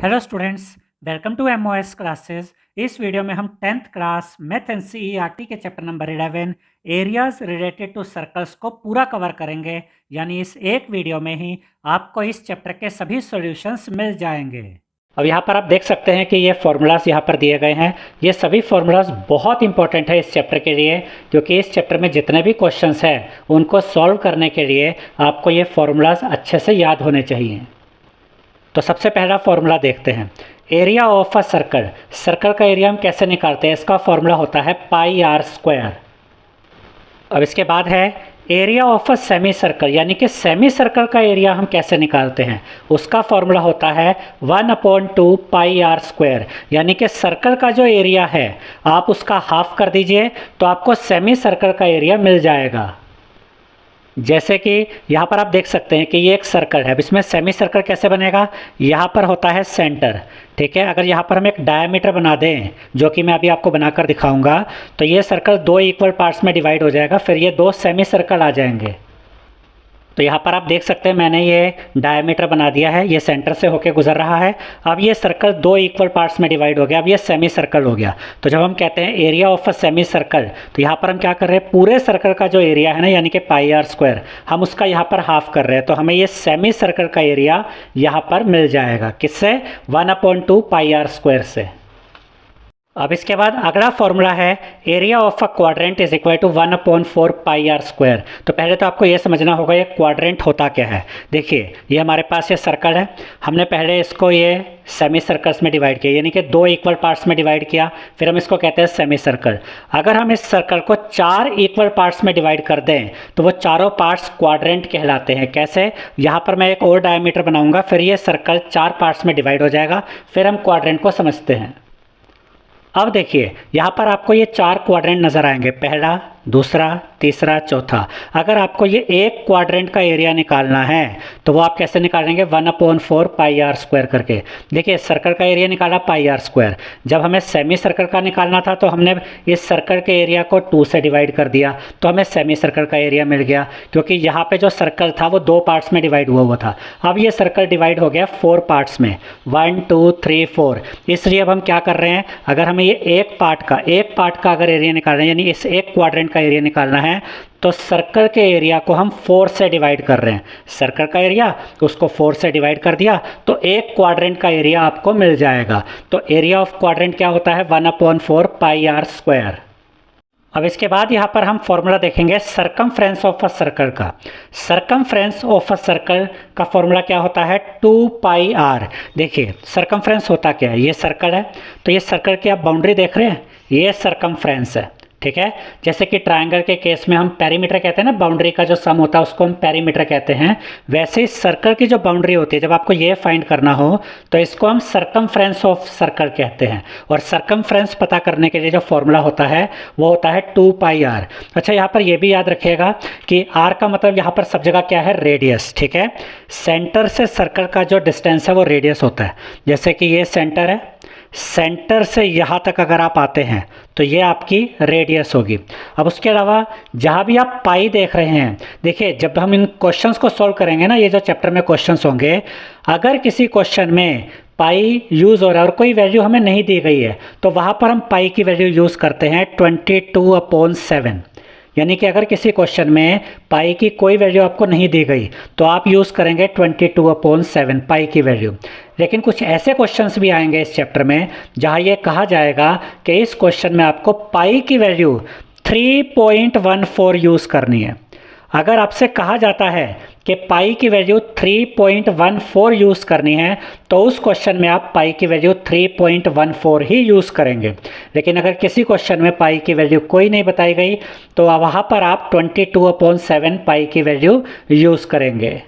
Hello students, welcome to MOS classes. इस वीडियो में हम 10th क्लास मैथ एनसीईआरटी के chapter number 11 areas related to circles को पूरा कवर करेंगे। यानी इस एक वीडियो में ही आपको इस चैप्टर के सभी सॉल्यूशंस मिल जाएंगे। अब यहाँ पर आप देख सकते हैं कि ये फॉर्मूलाज यहाँ पर दिए गए हैं। ये सभी फॉर्मूलाज बहुत इंपॉर्टेंट है इस चैप्टर के लिए, क्योंकि इस चैप्टर में जितने भी क्वेश्चंस हैं उनको सॉल्व करने के लिए आपको ये फॉर्मूलाज अच्छे से याद होने चाहिए। तो सबसे पहला फॉर्मूला देखते हैं, area of a circle. Circle का एरिया हम कैसे निकालते हैं, इसका फॉर्मूला होता है पाई आर स्क्वायर। अब इसके बाद है area of a semi circle, यानी कि सेमी सर्कल का एरिया हम कैसे निकालते हैं, उसका फॉर्मूला होता है 1/2 पाई आर स्क्वायर। यानी कि सर्कल का जो एरिया है आप उसका हाफ कर दीजिए तो आपको सेमी सर्कल का एरिया मिल जाएगा। जैसे कि यहाँ पर आप देख सकते हैं कि ये एक सर्कल है। अब इसमें सेमी सर्कल कैसे बनेगा, यहाँ पर होता है सेंटर, ठीक है। अगर यहाँ पर हम एक डायमीटर बना दें, जो कि मैं अभी आपको बनाकर दिखाऊंगा, तो ये सर्कल 2 इक्वल पार्ट्स में डिवाइड हो जाएगा, फिर ये 2 सेमी सर्कल आ जाएंगे। तो यहाँ पर आप देख सकते हैं मैंने ये डायमीटर बना दिया है, ये सेंटर से होके गुजर रहा है। अब ये सर्कल 2 इक्वल पार्ट्स में डिवाइड हो गया, अब ये सेमी सर्कल हो गया। तो जब हम कहते हैं area of a semi circle, तो यहाँ पर हम क्या कर रहे हैं, पूरे सर्कल का जो एरिया है ना, यानी कि पाई आर स्क्वायर, हम उसका यहाँ पर हाफ कर रहे हैं। तो हमें ये सेमी सर्कल का एरिया यहाँ पर मिल जाएगा, किससे, 1/2 पाई आर स्क्वायर से। अब इसके बाद अगला फॉर्मूला है area of a quadrant is equal to 1/4 pi r square. तो पहले तो आपको ये समझना होगा ये क्वाड्रेंट होता क्या है। देखिए ये हमारे पास ये सर्कल है, हमने पहले इसको ये सेमी सर्कल्स में डिवाइड किया, यानी कि 2 इक्वल पार्ट्स में डिवाइड किया, फिर हम इसको कहते हैं सेमी सर्कल। अगर हम इस सर्कल को 4 इक्वल पार्ट्स में डिवाइड कर दें तो वो चारों पार्ट्स क्वाड्रेंट कहलाते हैं। कैसे, यहाँ पर मैं एक और डायमीटर बनाऊंगा, फिर ये सर्कल 4 पार्ट्स में डिवाइड हो जाएगा, फिर हम क्वाड्रेंट को समझते हैं। अब देखिए यहाँ पर आपको ये 4 क्वाड्रेंट नज़र आएंगे, पहला, दूसरा, तीसरा, चौथा। अगर आपको ये एक क्वाड्रेंट का एरिया निकालना है तो वो आप कैसे निकालेंगे, 1/4 पाई आर स्क्वायर करके। देखिए सर्कल का एरिया निकाला पाई आर स्क्वायर, जब हमें सेमी सर्कल का निकालना था तो हमने इस सर्कल के एरिया को 2 से डिवाइड कर दिया, तो हमें सेमी सर्कल का एरिया मिल गया, क्योंकि यहाँ पे जो सर्कल था वो 2 पार्ट्स में डिवाइड हुआ था। अब ये सर्कल डिवाइड हो गया 4 पार्ट्स में, 1 2 3 4। इसलिए अब हम क्या कर रहे हैं, अगर हमें ये एक पार्ट का अगर एरिया निकालना है, यानी इस एक क्वाड्रेंट का एरिया निकालना है, तो सर्कल के एरिया को हम 4 से डिवाइड कर रहे हैं। सर्कल का एरिया उसको 4 से डिवाइड कर दिया तो एक क्वाड्रेंट का एरिया आपको मिल जाएगा। तो एरिया ऑफ क्वाड्रेंट क्या होता है, 1/4 पाई आर स्क्वायर। अब इसके बाद यहाँ पर हम फॉर्मूला देखेंगे सरकमफ्रेंस ऑफ अ सर्कल का। सरकमफ्रेंस ऑफ अ सर्कल का फॉर्मूला क्या होता है, 2 पाई आर। देखिए सरकमफ्रेंस होता क्या है, ये सर्कल है, तो ये सर्कल की आप बाउंड्री देख रहे हैं, ये सरकमफ्रेंस है, ठीक है। जैसे कि ट्रायंगल के केस में हम पेरीमीटर कहते हैं ना, बाउंड्री का जो सम होता है उसको हम पेरीमीटर कहते हैं, वैसे ही सर्कल की जो बाउंड्री होती है, जब आपको ये फाइंड करना हो तो इसको हम सरकमफ्रेंस ऑफ सर्कल कहते हैं। और सरकमफ्रेंस पता करने के लिए जो फॉर्मूला होता है वो होता है 2 पाई आर। अच्छा यहाँ पर ये भी याद रखिएगा कि आर का मतलब यहाँ पर सब जगह क्या है, रेडियस, ठीक है। सेंटर से सर्कल का जो डिस्टेंस है वो रेडियस होता है। जैसे कि ये सेंटर है, सेंटर से यहाँ तक अगर आप आते हैं तो ये आपकी रेडियस होगी। अब उसके अलावा जहाँ भी आप पाई देख रहे हैं, देखिए जब हम इन क्वेश्चंस को सॉल्व करेंगे ना, ये जो चैप्टर में क्वेश्चंस होंगे, अगर किसी क्वेश्चन में पाई यूज़ हो रहा है और कोई वैल्यू हमें नहीं दी गई है तो वहाँ पर हम पाई की वैल्यू यूज़ करते हैं 22/7। यानी कि अगर किसी क्वेश्चन में पाई की कोई वैल्यू आपको नहीं दी गई तो आप यूज़ करेंगे 22/7 पाई की वैल्यू। लेकिन कुछ ऐसे क्वेश्चंस भी आएंगे इस चैप्टर में जहां ये कहा जाएगा कि इस क्वेश्चन में आपको पाई की वैल्यू 3.14 यूज़ करनी है। अगर आपसे कहा जाता है कि पाई की वैल्यू 3.14 यूज़ करनी है तो उस क्वेश्चन में आप पाई की वैल्यू 3.14 ही यूज़ करेंगे। लेकिन अगर किसी क्वेश्चन में पाई की वैल्यू कोई नहीं बताई गई तो वहाँ पर आप 22/7 पाई की वैल्यू यूज़ करेंगे।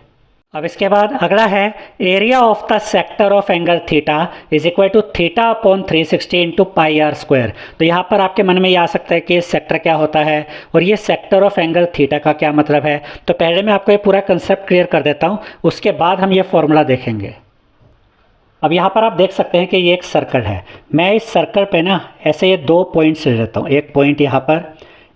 अब इसके बाद अगला है area of the sector of angle theta is equal to θ/360 into pi r square. तो यहाँ पर आपके मन में ये आ सकता है कि सेक्टर क्या होता है और ये सेक्टर ऑफ एंगल थीटा का क्या मतलब है। तो पहले मैं आपको ये पूरा कंसेप्ट क्लियर कर देता हूँ, उसके बाद हम ये फॉर्मूला देखेंगे। अब यहाँ पर आप देख सकते हैं कि ये एक सर्कल है, मैं इस सर्कल पे ना ऐसे ये 2 पॉइंट्स ले लेता हूँ, एक पॉइंट यहाँ पर,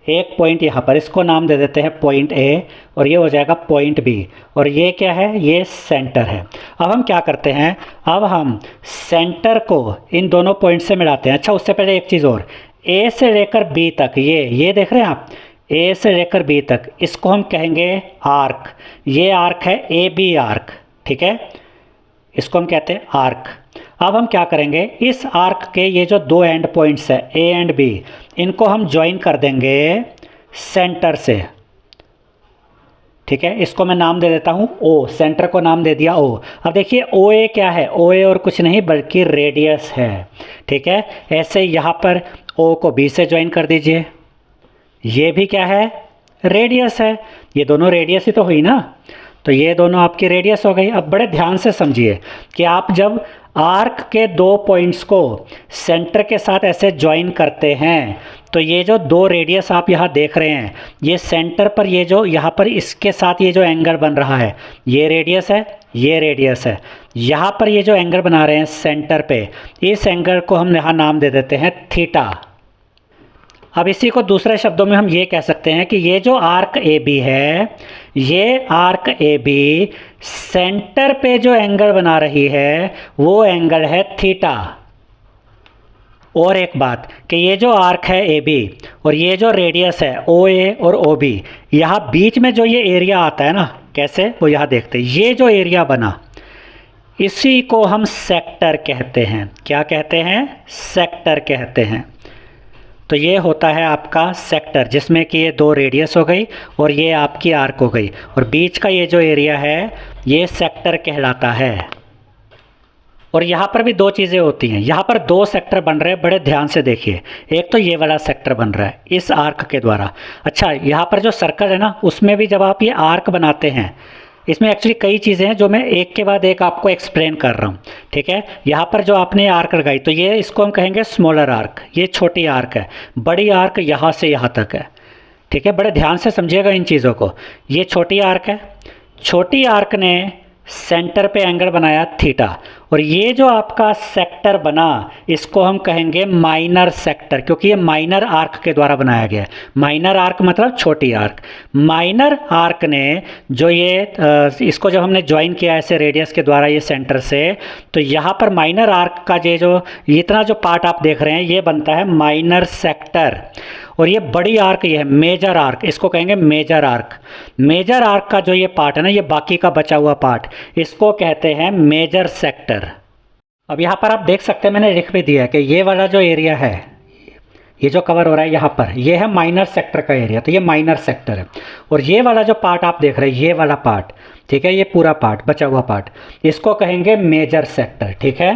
एक पॉइंट यहाँ पर, इसको नाम दे देते हैं पॉइंट ए, और ये हो जाएगा पॉइंट बी, और ये क्या है, ये सेंटर है। अब हम क्या करते हैं, अब हम सेंटर को इन दोनों पॉइंट से मिलाते हैं। अच्छा, उससे पहले एक चीज़ और, ए से लेकर बी तक, ये देख रहे हैं आप, ए से लेकर बी तक, इसको हम कहेंगे आर्क। ये आर्क है ए बी आर्क, ठीक है, इसको हम कहते हैं आर्क। अब हम क्या करेंगे, इस आर्क के ये जो दो एंड पॉइंट्स है ए एंड बी, इनको हम ज्वाइन कर देंगे सेंटर से, ठीक है। इसको मैं नाम दे देता हूँ ओ, सेंटर को नाम दे दिया ओ। अब देखिए ओ ए क्या है, ओ ए और कुछ नहीं बल्कि रेडियस है, ठीक है। ऐसे यहाँ पर ओ को बी से ज्वाइन कर दीजिए, ये भी क्या है, रेडियस है, ये दोनों रेडियस ही तो हुई ना, तो ये दोनों आपकी रेडियस हो गई। अब बड़े ध्यान से समझिए कि आप जब आर्क के दो पॉइंट्स को सेंटर के साथ ऐसे ज्वाइन करते हैं, तो ये जो दो रेडियस आप यहाँ देख रहे हैं, ये सेंटर पर ये जो यहाँ पर इसके साथ ये जो एंगल बन रहा है, ये रेडियस है, ये रेडियस है। यहाँ पर ये जो एंगल बना रहे हैं सेंटर पे, इस एंगल को हम यहाँ नाम दे देते हैं थीटा। अब इसी को दूसरे शब्दों में हम ये कह सकते हैं कि ये जो आर्क ए बी है, ये आर्क ए बी सेंटर पे जो एंगल बना रही है वो एंगल है थीटा। और एक बात कि ये जो आर्क है ए बी और ये जो रेडियस है ओ ए और ओ बी, यहाँ बीच में जो ये एरिया आता है ना, कैसे, वो यहाँ देखते हैं, ये जो एरिया बना इसी को हम सेक्टर कहते हैं। क्या कहते हैं, सेक्टर कहते हैं। तो ये होता है आपका सेक्टर, जिसमें कि ये दो रेडियस हो गई और ये आपकी आर्क हो गई, और बीच का ये जो एरिया है ये सेक्टर कहलाता है। और यहाँ पर भी दो चीज़ें होती हैं, यहाँ पर दो सेक्टर बन रहे हैं, बड़े ध्यान से देखिए। एक तो ये वाला सेक्टर बन रहा है इस आर्क के द्वारा। अच्छा, यहाँ पर जो सर्कल है ना, उसमें भी जब आप ये आर्क बनाते हैं, इसमें एक्चुअली कई चीज़ें हैं जो मैं एक के बाद एक आपको एक्सप्लेन कर रहा हूँ, ठीक है। यहाँ पर जो आपने आर्क लगाई, तो ये इसको हम कहेंगे स्मॉलर आर्क, ये छोटी आर्क है। बड़ी आर्क यहाँ से यहाँ तक है, ठीक है। बड़े ध्यान से समझिएगा इन चीज़ों को। ये छोटी आर्क है, छोटी आर्क ने सेंटर पे एंगल बनाया थीटा, और ये जो आपका सेक्टर बना इसको हम कहेंगे माइनर सेक्टर, क्योंकि ये माइनर आर्क के द्वारा बनाया गया है। माइनर आर्क मतलब छोटी आर्क। माइनर आर्क ने जो ये इसको जब हमने ज्वाइन किया ऐसे रेडियस के द्वारा ये सेंटर से, तो यहाँ पर माइनर आर्क का ये जो इतना जो पार्ट आप देख रहे हैं ये बनता है माइनर सेक्टर। और ये बड़ी आर्क ये है मेजर आर्क, इसको कहेंगे मेजर आर्क। मेजर आर्क का जो ये पार्ट है ना, ये बाकी का बचा हुआ पार्ट, इसको कहते हैं मेजर सेक्टर। अब यहाँ पर आप देख सकते हैं, मैंने लिख भी दिया है कि ये वाला जो एरिया है, ये जो कवर हो रहा है यहाँ पर, ये है माइनर सेक्टर का एरिया, तो ये माइनर सेक्टर है। और ये वाला जो पार्ट आप देख रहे हैं, ये वाला पार्ट, ठीक है, ये पूरा पार्ट, बचा हुआ पार्ट, इसको कहेंगे मेजर सेक्टर, ठीक है।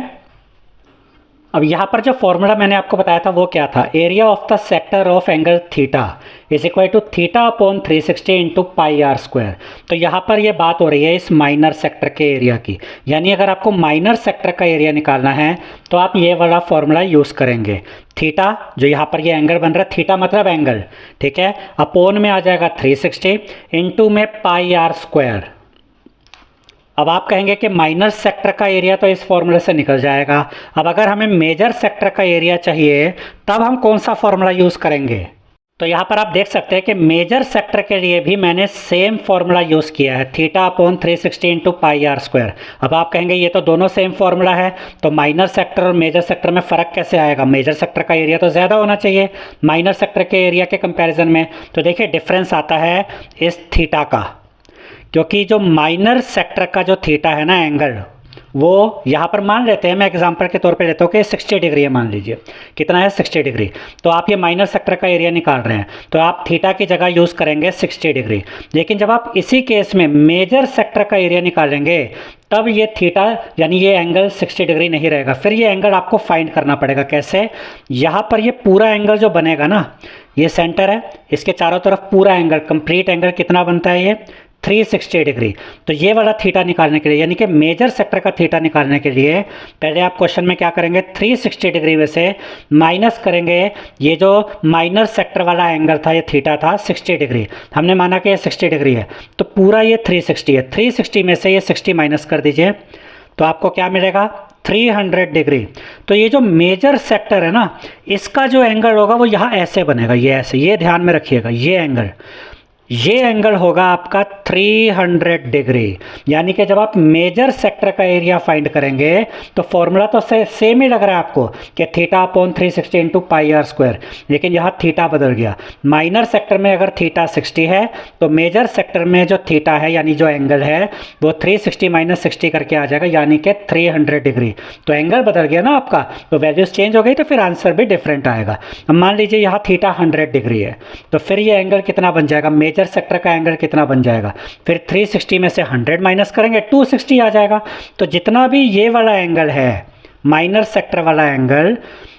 अब यहाँ पर जो फॉर्मूला मैंने आपको बताया था वो क्या था, area of the sector of angle theta is equal to theta upon 360 into pi r square. तो यहाँ पर ये बात हो रही है इस माइनर सेक्टर के एरिया की, यानी अगर आपको माइनर सेक्टर का एरिया निकालना है तो आप ये वाला फॉर्मूला यूज़ करेंगे। थीटा जो यहाँ पर ये एंगल बन रहा है, थीटा मतलब एंगल, ठीक है, अपोन में आ जाएगा 360 इंटू में पाई आर स्क्वायर। अब आप कहेंगे कि माइनर सेक्टर का एरिया तो इस फॉर्मूले से निकल जाएगा। अब अगर हमें मेजर सेक्टर का एरिया चाहिए तब हम कौन सा फॉर्मूला यूज़ करेंगे, तो यहाँ पर आप देख सकते हैं कि मेजर सेक्टर के लिए भी मैंने सेम फॉर्मूला यूज़ किया है, theta upon 360 into pi r square. अब आप कहेंगे ये तो दोनों सेम फॉर्मूला है, तो माइनर सेक्टर और मेजर सेक्टर में फ़र्क कैसे आएगा, मेजर सेक्टर का एरिया तो ज़्यादा होना चाहिए माइनर सेक्टर के एरिया के कंपैरिजन में। तो देखिए डिफरेंस आता है इस थीटा का, क्योंकि जो माइनर सेक्टर का जो थीटा है ना एंगल, वो यहाँ पर मान लेते हैं, मैं एग्जांपल के तौर पे लेता हूँ कि 60 डिग्री है, मान लीजिए कितना है 60 डिग्री। तो आप ये माइनर सेक्टर का एरिया निकाल रहे हैं तो आप थीटा की जगह यूज़ करेंगे 60 डिग्री। लेकिन जब आप इसी केस में मेजर सेक्टर का एरिया निकालेंगे तब ये थीटा यानी ये एंगल 60 डिग्री नहीं रहेगा, फिर ये एंगल आपको फाइंड करना पड़ेगा। कैसे, यहाँ पर ये पूरा एंगल जो बनेगा ना, ये सेंटर है, इसके चारों तरफ पूरा एंगल, कंप्लीट एंगल कितना बनता है, ये 360 डिग्री। तो ये वाला थीटा निकालने के लिए, यानी कि मेजर सेक्टर का थीटा निकालने के लिए पहले आप क्वेश्चन में क्या करेंगे, 360 डिग्री में से माइनस करेंगे ये जो माइनर सेक्टर वाला एंगल था, ये थीटा था 60 डिग्री, हमने माना कि ये 60 डिग्री है, तो पूरा ये 360 है, 360 में से ये 60 माइनस कर दीजिए तो आपको क्या मिलेगा, 300 डिग्री। तो ये जो मेजर सेक्टर है ना, इसका जो एंगल होगा वो यहाँ ऐसे बनेगा, ये ऐसे, ये ध्यान में रखिएगा, ये एंगल होगा आपका 300 डिग्री। यानी कि जब आप मेजर सेक्टर का एरिया फाइंड करेंगे तो फॉर्मूला तो सेम ही लग रहा है आपको कि theta upon 360 into pi r square, लेकिन यहाँ थीटा बदल गया। माइनर सेक्टर में अगर थीटा 60 है तो मेजर सेक्टर में जो थीटा है यानी जो एंगल है वो 360 माइनस 60 करके आ जाएगा, यानी कि 300 डिग्री। तो एंगल बदल गया ना आपका, तो वैल्यूज चेंज हो गई तो फिर आंसर भी डिफरेंट आएगा। अब मान लीजिए यहाँ थीटा 100 डिग्री है, तो फिर ये एंगल कितना बन जाएगा, मेजर सेक्टर का एंगल कितना बन जाएगा, फिर 360 में से 100 माइनस करेंगे 260 आ जाएगा। तो जितना भी ये वाला एंगल है माइनर सेक्टर वाला एंगल,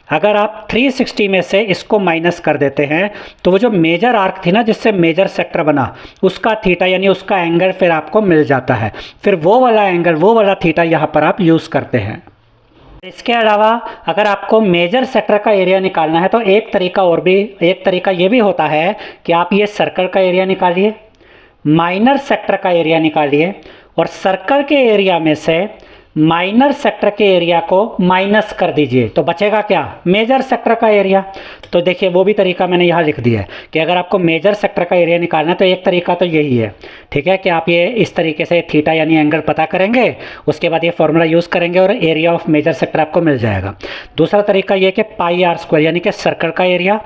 अगर आप 360 में से इसको माइनस कर देते हैं तो वो जो मेजर आर्क थी ना जिससे मेजर सेक्टर बना, उसका थीटा यानी उसका एंगल फिर आपको मिल जाता है। फिर वो वाला एंगल, वो वाला थीटा यहाँ पर आप यूज़ करते हैं। इसके अलावा अगर आपको मेजर सेक्टर का एरिया निकालना है तो एक तरीका ये भी होता है कि आप ये सर्कल का एरिया निकालिए, माइनर सेक्टर का एरिया निकालिए, और सर्कल के एरिया में से माइनर सेक्टर के एरिया को माइनस कर दीजिए, तो बचेगा क्या, मेजर सेक्टर का एरिया। तो देखिए वो भी तरीका मैंने यहाँ लिख दिया है कि अगर आपको मेजर सेक्टर का एरिया निकालना है तो एक तरीका तो यही है, ठीक है, कि आप ये इस तरीके से थीटा यानी एंगल पता करेंगे, उसके बाद ये फॉर्मूला यूज़ करेंगे और एरिया ऑफ मेजर सेक्टर आपको मिल जाएगा। दूसरा तरीका ये कि पाई आर स्क्वायर यानी कि सर्कल का एरिया,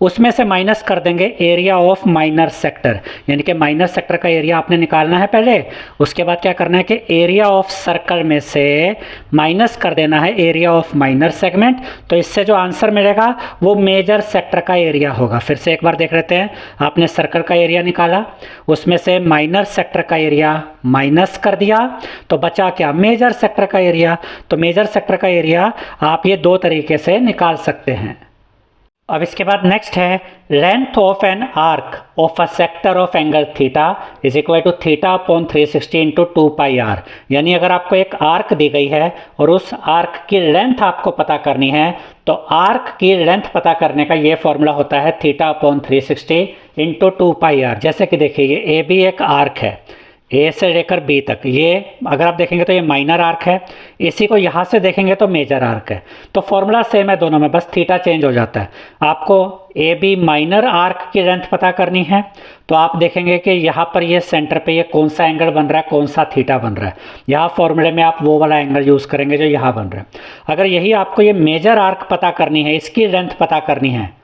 उसमें से माइनस कर देंगे एरिया ऑफ माइनर सेक्टर, यानी कि माइनर सेक्टर का एरिया आपने निकालना है पहले, उसके बाद क्या करना है कि एरिया ऑफ सर्कल में से माइनस कर देना है एरिया ऑफ माइनर सेगमेंट। तो इससे जो आंसर मिलेगा वो मेजर सेक्टर का एरिया होगा। फिर से एक बार देख लेते हैं, आपने सर्कल का एरिया निकाला, उसमें से माइनर सेक्टर का एरिया माइनस कर दिया, तो बचा क्या, मेजर सेक्टर का एरिया। तो मेजर सेक्टर का एरिया आप ये दो तरीके से निकाल सकते हैं। अब इसके बाद नेक्स्ट है length of an arc of a sector of angle theta is equal to theta upon 360 into 2 pi r. यानी अगर आपको एक आर्क दी गई है और उस आर्क की लेंथ आपको पता करनी है तो आर्क की लेंथ पता करने का ये फॉर्मूला होता है theta upon 360 into 2 pi r. जैसे कि देखिए ये ए बी एक आर्क है, ए से लेकर बी तक, ये अगर आप देखेंगे तो ये माइनर आर्क है, इसी को यहाँ से देखेंगे तो मेजर आर्क है। तो फॉर्मूला सेम है दोनों में, बस थीटा चेंज हो जाता है। आपको ए बी माइनर आर्क की लेंथ पता करनी है तो आप देखेंगे कि यहाँ पर ये सेंटर पे ये कौन सा एंगल बन रहा है, कौन सा थीटा बन रहा है। यहाँ फॉर्मूले में आप वो वाला एंगल यूज़ करेंगे जो यहाँ बन रहा है। अगर यही आपको ये मेजर आर्क पता करनी है, इसकी लेंथ पता करनी है,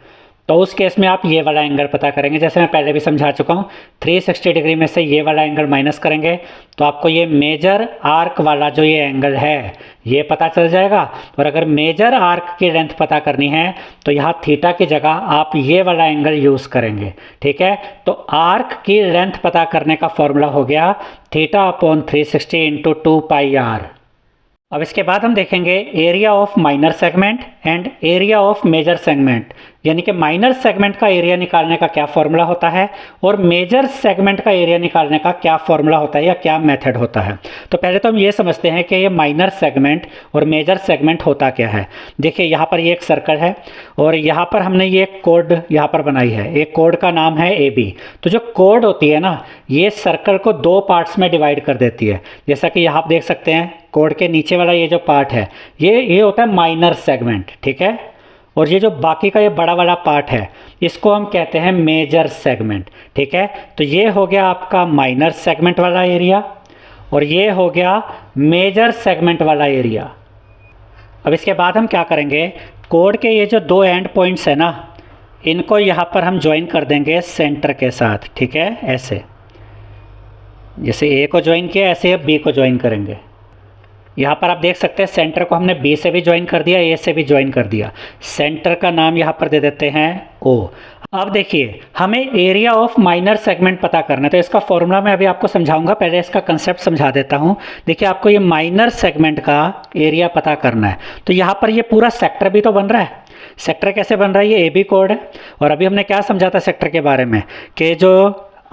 तो उस केस में आप ये वाला एंगल पता करेंगे। जैसे मैं पहले भी समझा चुका हूँ, 360 डिग्री में से ये वाला एंगल माइनस करेंगे तो आपको ये मेजर आर्क वाला जो ये एंगल है ये पता चल जाएगा। और अगर मेजर आर्क की लेंथ पता करनी है तो यहाँ थीटा की जगह आप ये वाला एंगल यूज़ करेंगे, ठीक है। तो आर्क की लेंथ पता करने का फॉर्मूला हो गया theta upon 360 into 2 pi r. अब इसके बाद हम देखेंगे area of minor segment and area of major segment, यानी कि माइनर सेगमेंट का एरिया निकालने का क्या फॉर्मूला होता है और मेजर सेगमेंट का एरिया निकालने का क्या फॉर्मूला होता है या क्या मेथड होता है। तो पहले तो हम ये समझते हैं कि ये माइनर सेगमेंट और मेजर सेगमेंट होता क्या है। देखिए यहाँ पर ये एक सर्कल है और यहाँ पर हमने ये कोड यहाँ पर बनाई है, एक कोड का नाम है ए बी। तो जो कोड होती है ना, ये सर्कल को दो पार्ट्स में डिवाइड कर देती है। जैसा कि यहाँ आप देख सकते हैं कोड के नीचे वाला ये जो पार्ट है ये होता है माइनर सेगमेंट, ठीक है। और ये जो बाकी का ये बड़ा वाला पार्ट है इसको हम कहते हैं मेजर सेगमेंट, ठीक है। तो ये हो गया आपका माइनर सेगमेंट वाला एरिया और ये हो गया मेजर सेगमेंट वाला एरिया। अब इसके बाद हम क्या करेंगे, कोड के ये जो दो एंड पॉइंट्स है ना, इनको यहाँ पर हम ज्वाइन कर देंगे सेंटर के साथ, ठीक है। ऐसे जैसे ए को ज्वाइन किया ऐसे अब बी को ज्वाइन करेंगे। यहाँ पर आप देख सकते हैं सेंटर को हमने बी से भी ज्वाइन कर दिया, ए से भी ज्वाइन कर दिया। सेंटर का नाम यहाँ पर दे देते हैं ओ। अब देखिए हमें एरिया ऑफ माइनर सेगमेंट पता करना है, तो इसका फॉर्मूला मैं अभी आपको समझाऊंगा, पहले इसका कंसेप्ट समझा देता हूँ। देखिए आपको ये माइनर सेगमेंट का एरिया पता करना है, तो यहाँ पर ये पूरा सेक्टर भी तो बन रहा है। सेक्टर कैसे बन रहा है, ये ए बी कोड है। और अभी हमने क्या समझा था सेक्टर के बारे में कि जो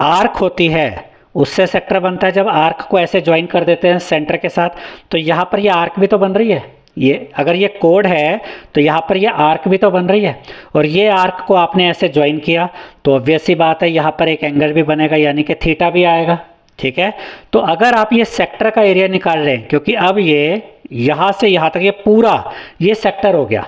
आर्क होती है उससे सेक्टर बनता है जब आर्क को ऐसे ज्वाइन कर देते हैं सेंटर के साथ। तो यहाँ पर ये आर्क भी तो बन रही है, ये अगर ये कोड है तो यहाँ पर ये आर्क भी तो बन रही है। और ये आर्क को आपने ऐसे ज्वाइन किया तो ऑब्वियस सी बात है यहाँ पर एक एंगल भी बनेगा, यानी कि थीटा भी आएगा, ठीक है। तो अगर आप ये सेक्टर का एरिया निकाल रहे हैं, क्योंकि अब ये यहाँ से यहाँ तक ये पूरा ये सेक्टर हो गया,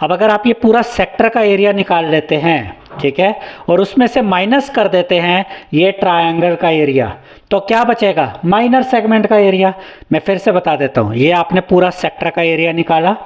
अब अगर आप ये पूरा सेक्टर का एरिया निकाल लेते हैं, ठीक है, और उसमें से माइनस कर देते हैं ये ट्रायंगल का एरिया, तो क्या बचेगा? माइनर सेगमेंट का एरिया। मैं फिर से बता देता हूँ, ये आपने पूरा सेक्टर का एरिया निकाला,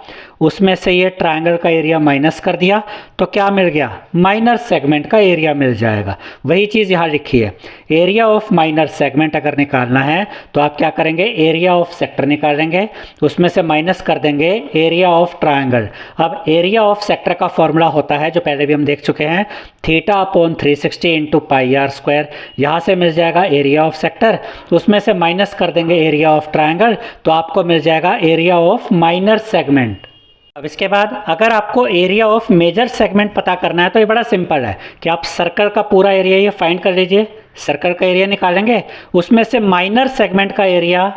उसमें से ये ट्रायंगल का एरिया माइनस कर दिया, तो क्या मिल गया? माइनर सेगमेंट का एरिया मिल जाएगा। वही चीज़ यहाँ लिखी है, एरिया ऑफ माइनर सेगमेंट अगर निकालना है तो आप क्या करेंगे? एरिया ऑफ सेक्टर निकालेंगे, उसमें से माइनस कर देंगे एरिया ऑफ ट्रायंगल। अब एरिया ऑफ सेक्टर का फॉर्मूला होता है जो पहले भी हम देख चुके हैं, θ/360 इंटू पाई आर स्क्वायर। यहाँ से मिल जाएगा एरिया ऑफ सेक्टर, उसमें से माइनस कर देंगे एरिया ऑफ ट्रायंगल, तो आपको मिल जाएगा एरिया ऑफ माइनर सेगमेंट। अब इसके बाद अगर आपको एरिया ऑफ मेजर सेगमेंट पता करना है तो ये बड़ा सिंपल है कि आप सर्कल का पूरा एरिया ये फाइंड कर लीजिए, सर्कल का एरिया निकालेंगे, उसमें से माइनर सेगमेंट का एरिया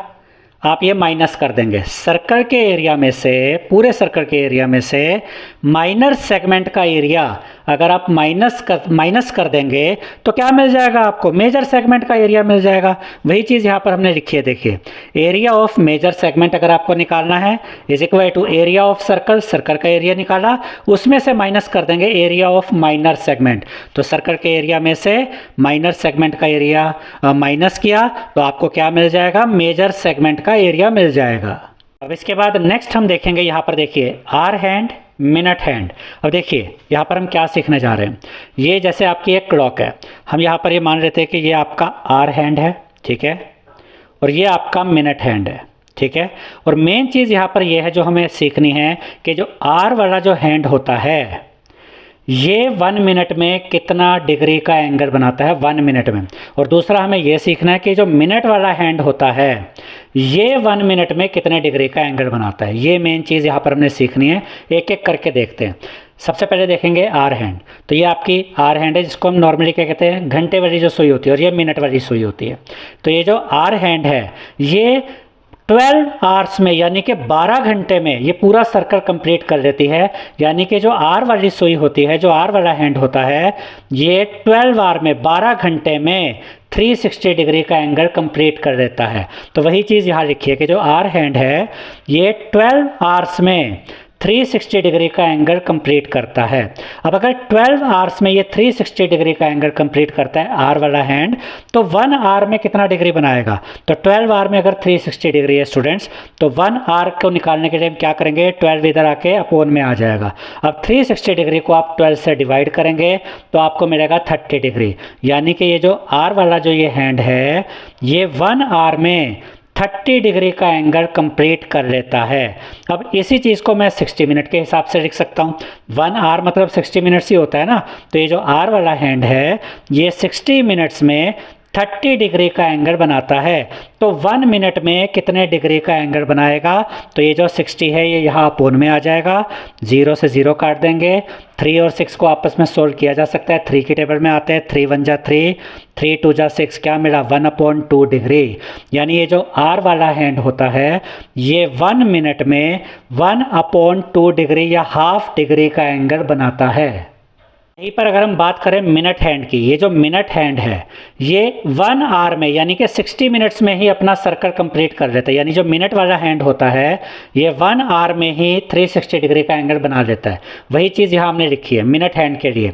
आप ये माइनस कर देंगे। सर्कल के एरिया में से, पूरे सर्कल के एरिया में से माइनर सेगमेंट का एरिया अगर आप माइनस कर देंगे तो क्या मिल जाएगा आपको? मेजर सेगमेंट का एरिया मिल जाएगा। वही चीज़ यहाँ पर हमने लिखी है, देखिए, एरिया ऑफ मेजर सेगमेंट अगर आपको निकालना है is equal to area of circle, circle का एरिया निकाला, उसमें से माइनस कर देंगे एरिया ऑफ माइनर सेगमेंट। तो सर्कल के एरिया में से माइनर सेगमेंट का एरिया माइनस किया तो आपको क्या मिल जाएगा? मेजर सेगमेंट का एरिया मिल जाएगा। अब इसके बाद नेक्स्ट हम देखेंगे, यहाँ पर देखिए, आर हैंड, मिनट हैंड। अब देखिए यहाँ पर हम क्या सीखने जा रहे हैं, ये जैसे आपकी एक क्लॉक है, हम यहाँ पर ये मान लेते हैं कि ये आपका आर हैंड है, ठीक है, और ये आपका मिनट हैंड है, ठीक है। और मेन चीज़ यहाँ पर ये है जो हमें सीखनी है कि जो आर वाला जो हैंड होता है ये 1 मिनट में कितना डिग्री का एंगल बनाता है 1 मिनट में, और दूसरा हमें ये सीखना है कि जो मिनट वाला हैंड होता है ये 1 मिनट में कितने डिग्री का एंगल बनाता है। ये मेन चीज़ यहाँ पर हमने सीखनी है, एक एक करके देखते हैं। सबसे पहले देखेंगे आर हैंड। तो ये आपकी आर हैंड है जिसको हम नॉर्मली क्या कहते हैं? घंटे वाली जो सुई होती है, और ये मिनट वाली सुई होती है। तो ये जो आर हैंड है ये 12 आवर्स में, यानी कि 12 घंटे में ये पूरा सर्कल कंप्लीट कर लेती है। यानी कि जो आर वाली सुई होती है, जो आर वाला हैंड होता है, ये 12 आवर में, 12 घंटे में 360 डिग्री का एंगल कंप्लीट कर लेता है। तो वही चीज़ यहाँ लिखी है कि जो आर हैंड है ये 12 आवर्स में 360 डिग्री का एंगल कंप्लीट करता है। अब अगर 12 आवर्स में ये 360 डिग्री का एंगल कंप्लीट करता है आर वाला हैंड, तो 1 आवर में कितना डिग्री बनाएगा? तो 12 आवर में अगर 360 डिग्री है स्टूडेंट्स, तो 1 आवर को निकालने के लिए हम क्या करेंगे? 12 इधर आके अपोन में आ जाएगा। अब 360 डिग्री को आप 12 से डिवाइड करेंगे तो आपको मिलेगा 30 डिग्री। यानी कि ये जो आर वाला जो ये हैंड है ये 1 आवर में 30 डिग्री का एंगल कंप्लीट कर लेता है। अब इसी चीज़ को मैं 60 मिनट के हिसाब से लिख सकता हूँ। 1 आवर मतलब 60 मिनट्स ही होता है ना। तो ये जो आर वाला हैंड है ये 60 मिनट्स में 30 डिग्री का एंगल बनाता है। तो 1 मिनट में कितने डिग्री का एंगल बनाएगा? तो ये जो 60 है ये यहाँ अपोन में आ जाएगा, 0 से 0 काट देंगे। 3 और 6 को आपस में सोल्व किया जा सकता है, 3 की टेबल में आते हैं। 3 1 जा 3, 3 2 जा 6, क्या मिला? 1/2 डिग्री। यानी ये जो आर वाला हैंड होता है ये 1 मिनट में 1/2 डिग्री या हाफ डिग्री का एंगल बनाता है। यहीं पर अगर हम बात करें मिनट हैंड की, ये जो मिनट हैंड है ये 1 आवर में यानी कि 60 मिनट्स में ही अपना सर्कल कंप्लीट कर लेता है। यानी जो मिनट वाला हैंड होता है ये 1 आवर में ही 360 डिग्री का एंगल बना लेता है। वही चीज़ यहाँ हमने लिखी है मिनट हैंड के लिए,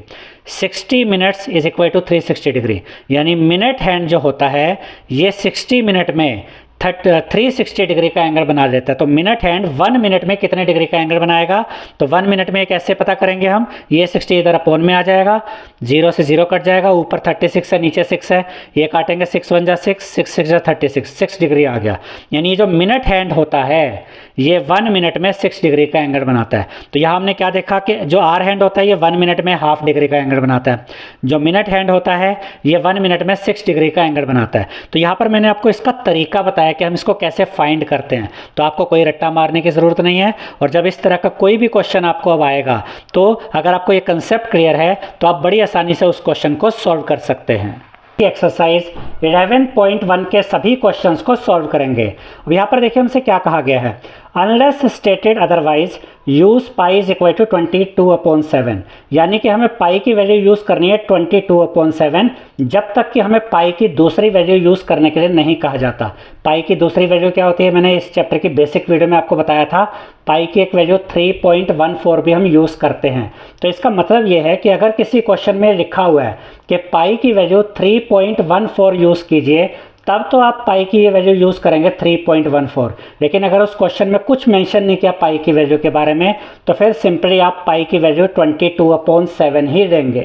60 minutes is equal to 360 degree. यानी मिनट हैंड जो होता है ये 60 मिनट में 360 डिग्री का एंगल बना लेता है। तो मिनट हैंड 1 मिनट में कितने डिग्री का एंगल बनाएगा? तो 1 मिनट में कैसे पता करेंगे हम? ये 60 इधर अपोन में आ जाएगा, 0 से 0 कट जाएगा, ऊपर 36 है, नीचे 6 है, ये काटेंगे, 6 1 जा 6, 6 6 जा 36, 6 डिग्री आ गया। यानी जो मिनट हैंड होता है ये 1 मिनट में 6 डिग्री का एंगल बनाता है। तो यहाँ हमने क्या देखा कि जो आर हैंड होता है ये 1 मिनट में हाफ डिग्री का एंगल बनाता है, जो मिनट हैंड होता है ये 1 मिनट में 6 डिग्री का एंगल बनाता है। तो यहाँ पर मैंने आपको इसका तरीका बताया कि हम इसको कैसे फाइंड करते हैं। तो आपको कोई रट्टा मारने की ज़रूरत नहीं है, और जब इस तरह का कोई भी क्वेश्चन आपको अब आएगा तो अगर आपको ये कंसेप्ट क्लियर है तो आप बड़ी आसानी से उस क्वेश्चन को सॉल्व कर सकते हैं। एक्सरसाइज 11.1 के सभी क्वेश्चंस को सॉल्व करेंगे। अब यहाँ पर देखिए हमसे क्या कहा गया है, unless stated otherwise use pi is equal to 22/7, यानी कि हमें पाई की वैल्यू यूज़ करनी है 22/7 जब तक कि हमें पाई की दूसरी वैल्यू यूज़ करने के लिए नहीं कहा जाता। पाई की दूसरी वैल्यू क्या होती है, मैंने इस चैप्टर की बेसिक वीडियो में आपको बताया था। पाई की एक वैल्यू 3.14 भी हम यूज़ करते हैं। तो इसका मतलब ये है कि अगर किसी क्वेश्चन में लिखा हुआ है कि पाई की वैल्यू 3.14 यूज़ कीजिए, तब तो आप पाई की ये वैल्यू यूज़ करेंगे 3.14। लेकिन अगर उस क्वेश्चन में कुछ मेंशन नहीं किया पाई की वैल्यू के बारे में, तो फिर सिंपली आप पाई की वैल्यू 22/7 ही देंगे।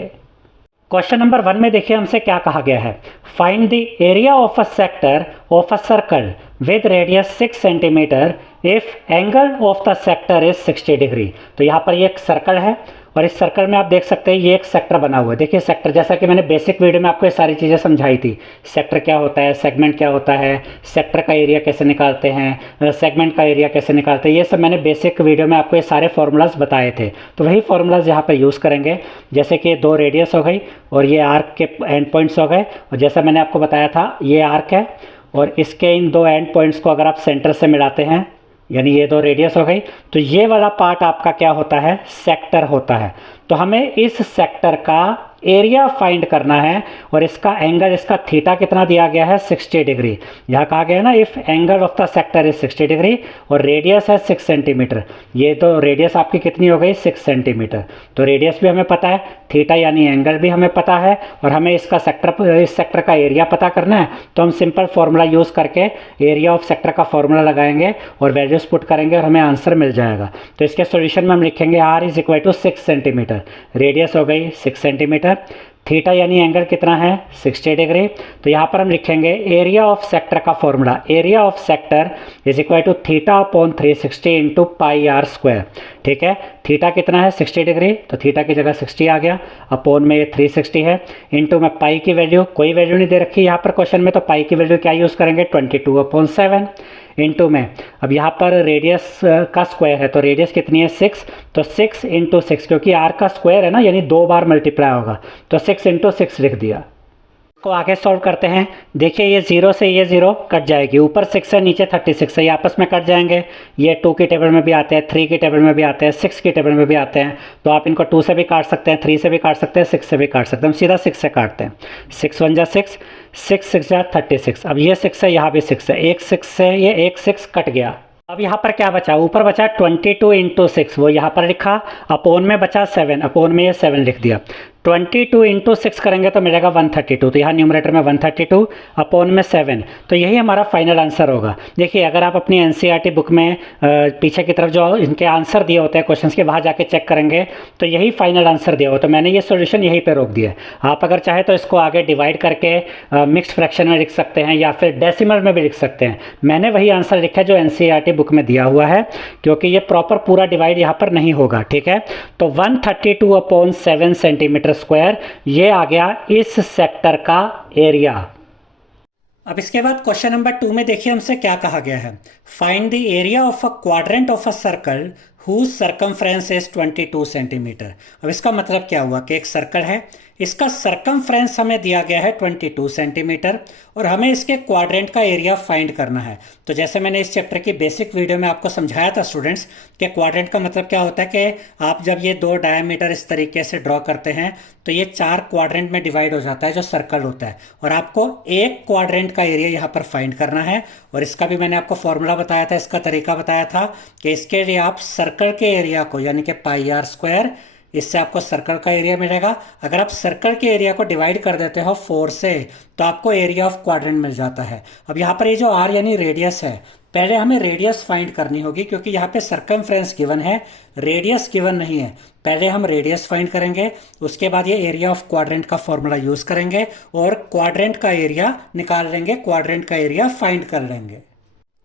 क्वेश्चन नंबर 1 में देखिए हमसे क्या कहा गया है। Find the area of a sector of a circle with radius 6 centimetre if angle of the sector is 60 degree. तो यहाँ पर ये एक सर्कल है और इस सर्कल में आप देख सकते हैं ये एक सेक्टर बना हुआ है। देखिए सेक्टर, जैसा कि मैंने बेसिक वीडियो में आपको ये सारी चीज़ें समझाई थी। सेक्टर क्या होता है, सेगमेंट क्या होता है, सेक्टर का एरिया कैसे निकालते हैं, सेगमेंट का एरिया कैसे निकालते हैं, ये सब मैंने बेसिक वीडियो में आपको ये सारे फार्मूलाज बताए थे। तो वही फार्मूलाज यहाँ पर यूज़ करेंगे। जैसे कि 2 रेडियस हो गई और ये आर्क के एंड पॉइंट्स हो गए, और जैसा मैंने आपको बताया था ये आर्क है और इसके इन 2 एंड पॉइंट्स को अगर आप सेंटर से मिलाते हैं, यानी ये 2 रेडियस हो गई, तो ये वाला पार्ट आपका क्या होता है, सेक्टर होता है। तो हमें इस सेक्टर का एरिया फाइंड करना है और इसका एंगल, इसका थीटा कितना दिया गया है, 60 डिग्री। यहाँ कहा गया है ना, if angle of the sector is 60 degree और रेडियस है 6 सेंटीमीटर। ये तो रेडियस आपकी कितनी हो गई, 6 सेंटीमीटर। तो रेडियस भी हमें पता है, थीटा यानी एंगल भी हमें पता है, और हमें इसका इस सेक्टर का एरिया पता करना है। तो हम सिंपल फार्मूला यूज़ करके एरिया ऑफ सेक्टर का फार्मूला लगाएंगे और वैल्यूज पुट करेंगे और हमें आंसर मिल जाएगा। तो इसके सोल्यूशन में हम लिखेंगे r is equal to 6 centimetre, radius हो गई 6 सेंटीमीटर, थीटा यानी एंगल कितना है, 60 डिग्री। तो यहाँ पर हम लिखेंगे एरिया ऑफ सेक्टर का formula, area of sector is equal to theta upon 360 into pi r square. ठीक है, थीटा कितना है, 60 डिग्री, तो थीटा की जगह 60 आ गया, अपॉन में ये 360 है, इंटू में पाई की वैल्यू, कोई वैल्यू नहीं दे रखी यहाँ पर क्वेश्चन में, तो पाई की वैल्यू क्या यूज़ करेंगे, 22/7 इंटू में, अब यहाँ पर रेडियस का स्क्वायर है तो रेडियस कितनी है, 6, तो 6 इंटू 6, क्योंकि आर का स्क्वायर है ना, यानी 2 बार मल्टीप्लाई होगा, तो 6 इंटू 6 लिख दिया। को आगे सॉल्व करते हैं। देखिए ये 0 से ये 0 कट जाएगी, ऊपर 6 है नीचे 36 है, ये आपस में कट जाएंगे। ये 2 की टेबल में भी आते हैं, 3 की टेबल में भी आते हैं, 6 की टेबल में भी आते हैं, तो आप इनको 2 से भी काट सकते हैं, 3 से भी काट सकते हैं, 6 से भी काट सकते हैं। हम सीधा 6 से काटते हैं, 6 1 जा 6, 6 6 जा 36। अब ये 6 है, यहाँ भी 6 है, एक 6 से ये एक 6 कट गया। अब यहाँ पर क्या बचा, ऊपर बचा 22 इंटू 6, वो यहाँ पर लिखा, अपोन में बचा 7, अपोन में ये 7 लिख दिया। 22 इंटू 6 करेंगे तो मिलेगा 132, तो यहाँ न्यूमरेटर में 132 अपोन में 7, तो यही हमारा फाइनल आंसर होगा। देखिए अगर आप अपनी एनसीईआरटी बुक में पीछे की तरफ जो इनके आंसर दिए होते हैं क्वेश्चंस के, वहाँ जाके चेक करेंगे तो यही फाइनल आंसर दिया हो। तो मैंने ये सोल्यूशन यहीं पर रोक दिया है। आप अगर चाहे तो इसको आगे डिवाइड करके मिक्स्ड फ्रैक्शन में लिख सकते हैं या फिर डेसिमल में भी लिख सकते हैं। मैंने वही आंसर लिखा है जो एनसीईआरटी बुक में दिया हुआ है, क्योंकि ये प्रॉपर पूरा डिवाइड यहाँ पर नहीं होगा। ठीक है, तो 132/7 सेंटीमीटर स्क्वायर ये आ गया इस सेक्टर का एरिया। अब इसके बाद क्वेश्चन नंबर 2 में देखिए हमसे क्या कहा गया है। Find the area of a quadrant of a circle whose circumference is 22 centimetre. अब इसका मतलब क्या हुआ कि एक सर्कल है, इसका सर्कमफ्रेंस हमें दिया गया है 22 सेंटीमीटर और हमें इसके क्वाड्रेंट का एरिया फाइंड करना है। तो जैसे मैंने इस चैप्टर की बेसिक वीडियो में आपको समझाया था स्टूडेंट्स कि क्वाड्रेंट का मतलब क्या होता है कि आप जब ये 2 डायमीटर इस तरीके से ड्रॉ करते हैं तो ये 4 क्वाड्रेंट में डिवाइड हो जाता है जो सर्कल होता है, और आपको एक क्वाड्रेंट का एरिया यहाँ पर फाइंड करना है। और इसका भी मैंने आपको फॉर्मूला बताया था, इसका तरीका बताया था कि इसके लिए आप सर्कल के एरिया को यानी कि पाई आर स्क्वायर, इससे आपको सर्कल का एरिया मिलेगा। अगर आप सर्कल के एरिया को डिवाइड कर देते हो 4 से तो आपको एरिया ऑफ क्वाड्रेंट मिल जाता है। अब यहाँ पर ये जो आर यानी रेडियस है, पहले हमें रेडियस फाइंड करनी होगी क्योंकि यहाँ पे सर्कमफ्रेंस गिवन है, रेडियस गिवन नहीं है। पहले हम रेडियस फाइंड करेंगे, उसके बाद ये एरिया ऑफ क्वाड्रेंट का फॉर्मूला यूज करेंगे और क्वाड्रेंट का एरिया निकाल लेंगे, क्वाड्रेंट का एरिया फाइंड कर लेंगे।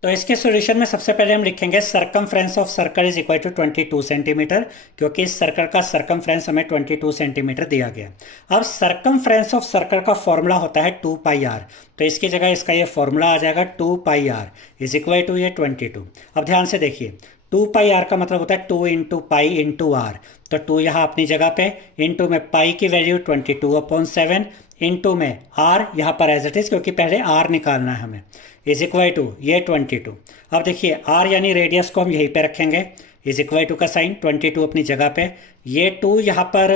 तो इसके सॉल्यूशन में सबसे पहले हम लिखेंगे circumference of circle is equal to 22 centimetre, क्योंकि इस सर्कल का सर्कमफ्रेंस हमें 22 सेंटीमीटर दिया गया। अब सर्कमफ्रेंस ऑफ सर्कल का फॉर्मूला होता है 2 पाई आर, तो इसकी जगह इसका ये फॉर्मूला आ जाएगा 2 pi are is equal to ये 22। अब ध्यान से देखिए 2 पाई आर का मतलब होता है 2 इंटू पाई इंटू आर, तो 2 यहाँ अपनी जगह पे, इंटू में पाई की वैल्यू 22/7, इंटू में आर यहाँ पर एज इट इज क्योंकि पहले आर निकालना है हमें, इज इक्वल टू ये 22। अब देखिए आर यानी रेडियस को हम यहीं पे रखेंगे, इज इक्वल टू का साइन 22 अपनी जगह पे, ये 2 यहाँ पर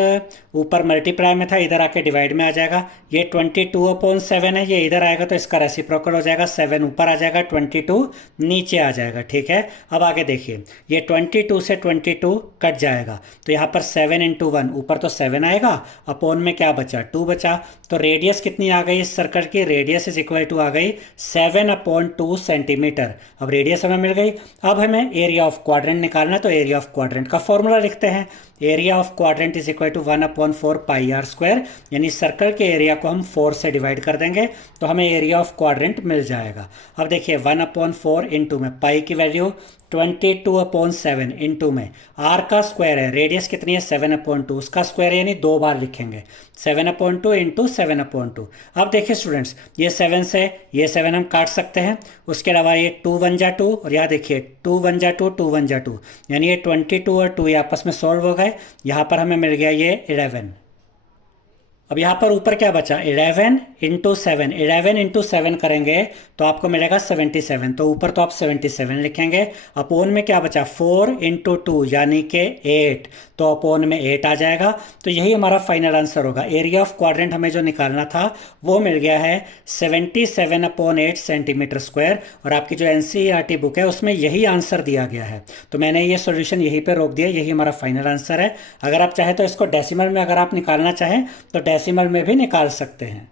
ऊपर मल्टीप्लाई में था, इधर आके डिवाइड में आ जाएगा। ये 22/7 है, ये इधर आएगा तो इसका रेसिप्रोकल हो जाएगा, 7 ऊपर आ जाएगा, 22 नीचे आ जाएगा। ठीक है, अब आगे देखिए, ये 22 से 22 कट जाएगा तो यहाँ पर 7 × 1, ऊपर तो 7 आएगा, अपॉन में क्या बचा, 2 बचा। तो रेडियस कितनी आ गई इस सर्कल की, रेडियस इज इक्वल टू आ गई 7/2 सेंटीमीटर। अब रेडियस हमें मिल गई। अब हमें एरिया ऑफ क्वाड्रेंट निकालना है, तो एरिया ऑफ क्वाड्रेंट का फॉर्मूला लिखते हैं। Area of quadrant is equal to 1/4 pi r square, यानी सर्कल के एरिया को हम 4 से डिवाइड कर देंगे तो हमें एरिया ऑफ क्वाड्रेंट मिल जाएगा। अब देखिए 1/4 इंटू में पाई की वैल्यू 22/7 इंटू में आर का स्क्वायर है, रेडियस कितनी है 7/2, उसका स्क्वायर है यानी 2 बार लिखेंगे, 7/2 इंटू 7/2। अब देखिए स्टूडेंट्स, ये 7 से ये 7 हम काट सकते हैं, उसके अलावा ये 2 1 जा 2, और यहाँ देखिए 2 1 जा 2, 2 1 जा 2, यानी ये 22 और 2 ये आपस में सॉल्व हो गए, यहाँ पर हमें मिल गया ये 11। अब यहाँ पर ऊपर क्या बचा, 11 इंटू 7, 11 इंटू 7 करेंगे तो आपको मिलेगा 77, तो ऊपर तो आप 77 लिखेंगे। अपोन में क्या बचा, 4 इंटू 2 यानी कि 8, तो अपोन में 8 आ जाएगा। तो यही हमारा फाइनल आंसर होगा। एरिया ऑफ क्वाड्रेंट हमें जो निकालना था वो मिल गया है 77/8 सेंटीमीटर स्क्वायर, और आपकी जो NCERT बुक है उसमें यही आंसर दिया गया है। तो मैंने ये सॉल्यूशन यहीं पे रोक दिया, यही हमारा फाइनल आंसर है। अगर आप चाहें तो इसको डेसिमल में अगर आप निकालना चाहें तो डेसिमल में भी निकाल सकते हैं।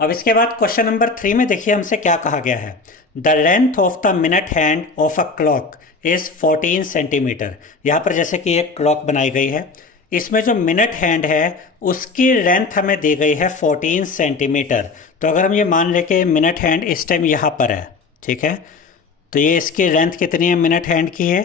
अब इसके बाद क्वेश्चन नंबर 3 में देखिए हमसे क्या कहा गया है। The length of the minute hand of a clock is 14 centimetre. यहाँ पर जैसे कि एक क्लॉक बनाई गई है, इसमें जो मिनट हैंड है उसकी लेंथ हमें दी गई है 14 सेंटीमीटर। तो अगर हम ये मान लें कि मिनट हैंड इस टाइम यहाँ पर है, ठीक है, तो ये इसकी लेंथ कितनी है मिनट हैंड की है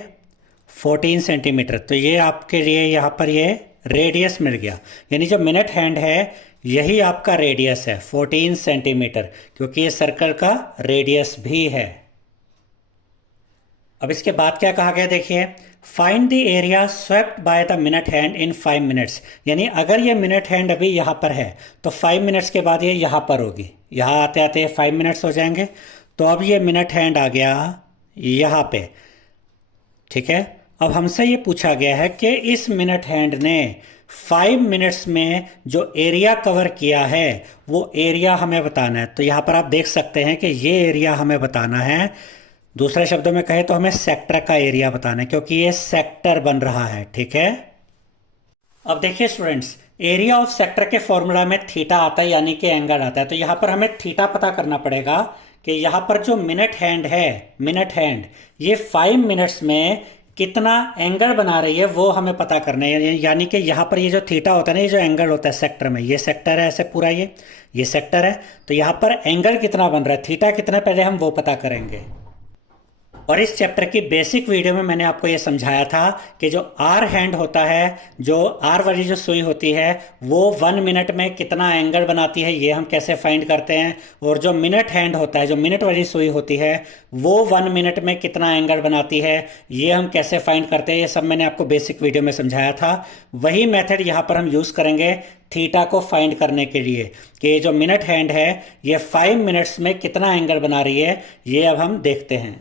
14 सेंटीमीटर। तो ये आपके लिए यहाँ पर ये रेडियस मिल गया, यानी जो मिनट हैंड है यही आपका रेडियस है 14 सेंटीमीटर, क्योंकि ये सर्कल का रेडियस भी है। अब इसके बाद क्या कहा गया देखिए, find the area swept by the minute hand in 5 minutes. यानी अगर ये मिनट हैंड अभी यहाँ पर है तो 5 मिनट्स के बाद ये यहाँ पर होगी, यहाँ आते आते 5 मिनट्स हो जाएंगे। तो अब ये मिनट हैंड आ गया यहाँ पे, ठीक है। अब हमसे ये पूछा गया है कि इस मिनट हैंड ने 5 मिनट्स में जो एरिया कवर किया है वो एरिया हमें बताना है। तो यहाँ पर आप देख सकते हैं कि ये एरिया हमें बताना है, दूसरे शब्दों में कहें तो हमें सेक्टर का एरिया बताना है, क्योंकि ये सेक्टर बन रहा है, ठीक है। अब देखिए स्टूडेंट्स, एरिया ऑफ सेक्टर के फॉर्मूला में थीटा आता है, यानी कि एंगल आता है। तो यहाँ पर हमें थीटा पता करना पड़ेगा कि यहाँ पर जो मिनट हैंड है, मिनट हैंड ये 5 मिनट्स में कितना एंगल बना रही है वो हमें पता करना है। यानी कि यहाँ पर ये जो थीटा होता है ना, ये जो एंगल होता है सेक्टर में, ये सेक्टर है ऐसे पूरा, ये सेक्टर है, तो यहाँ पर एंगल कितना बन रहा है, थीटा कितना, पहले हम वो पता करेंगे। और इस चैप्टर की बेसिक वीडियो में मैंने आपको ये समझाया था कि जो आर हैंड होता है, जो आर वाली जो सुई होती है वो 1 मिनट में कितना एंगल बनाती है ये हम कैसे फाइंड करते हैं, और जो मिनट हैंड होता है, जो मिनट वाली सुई होती है वो 1 मिनट में कितना एंगल बनाती है ये हम कैसे फाइंड करते हैं, ये सब मैंने आपको बेसिक वीडियो में समझाया था। वही मेथड यहाँ पर हम यूज़ करेंगे थीटा को फाइंड करने के लिए, कि जो मिनट हैंड है ये 5 मिनट्स में कितना एंगल बना रही है ये अब हम देखते हैं।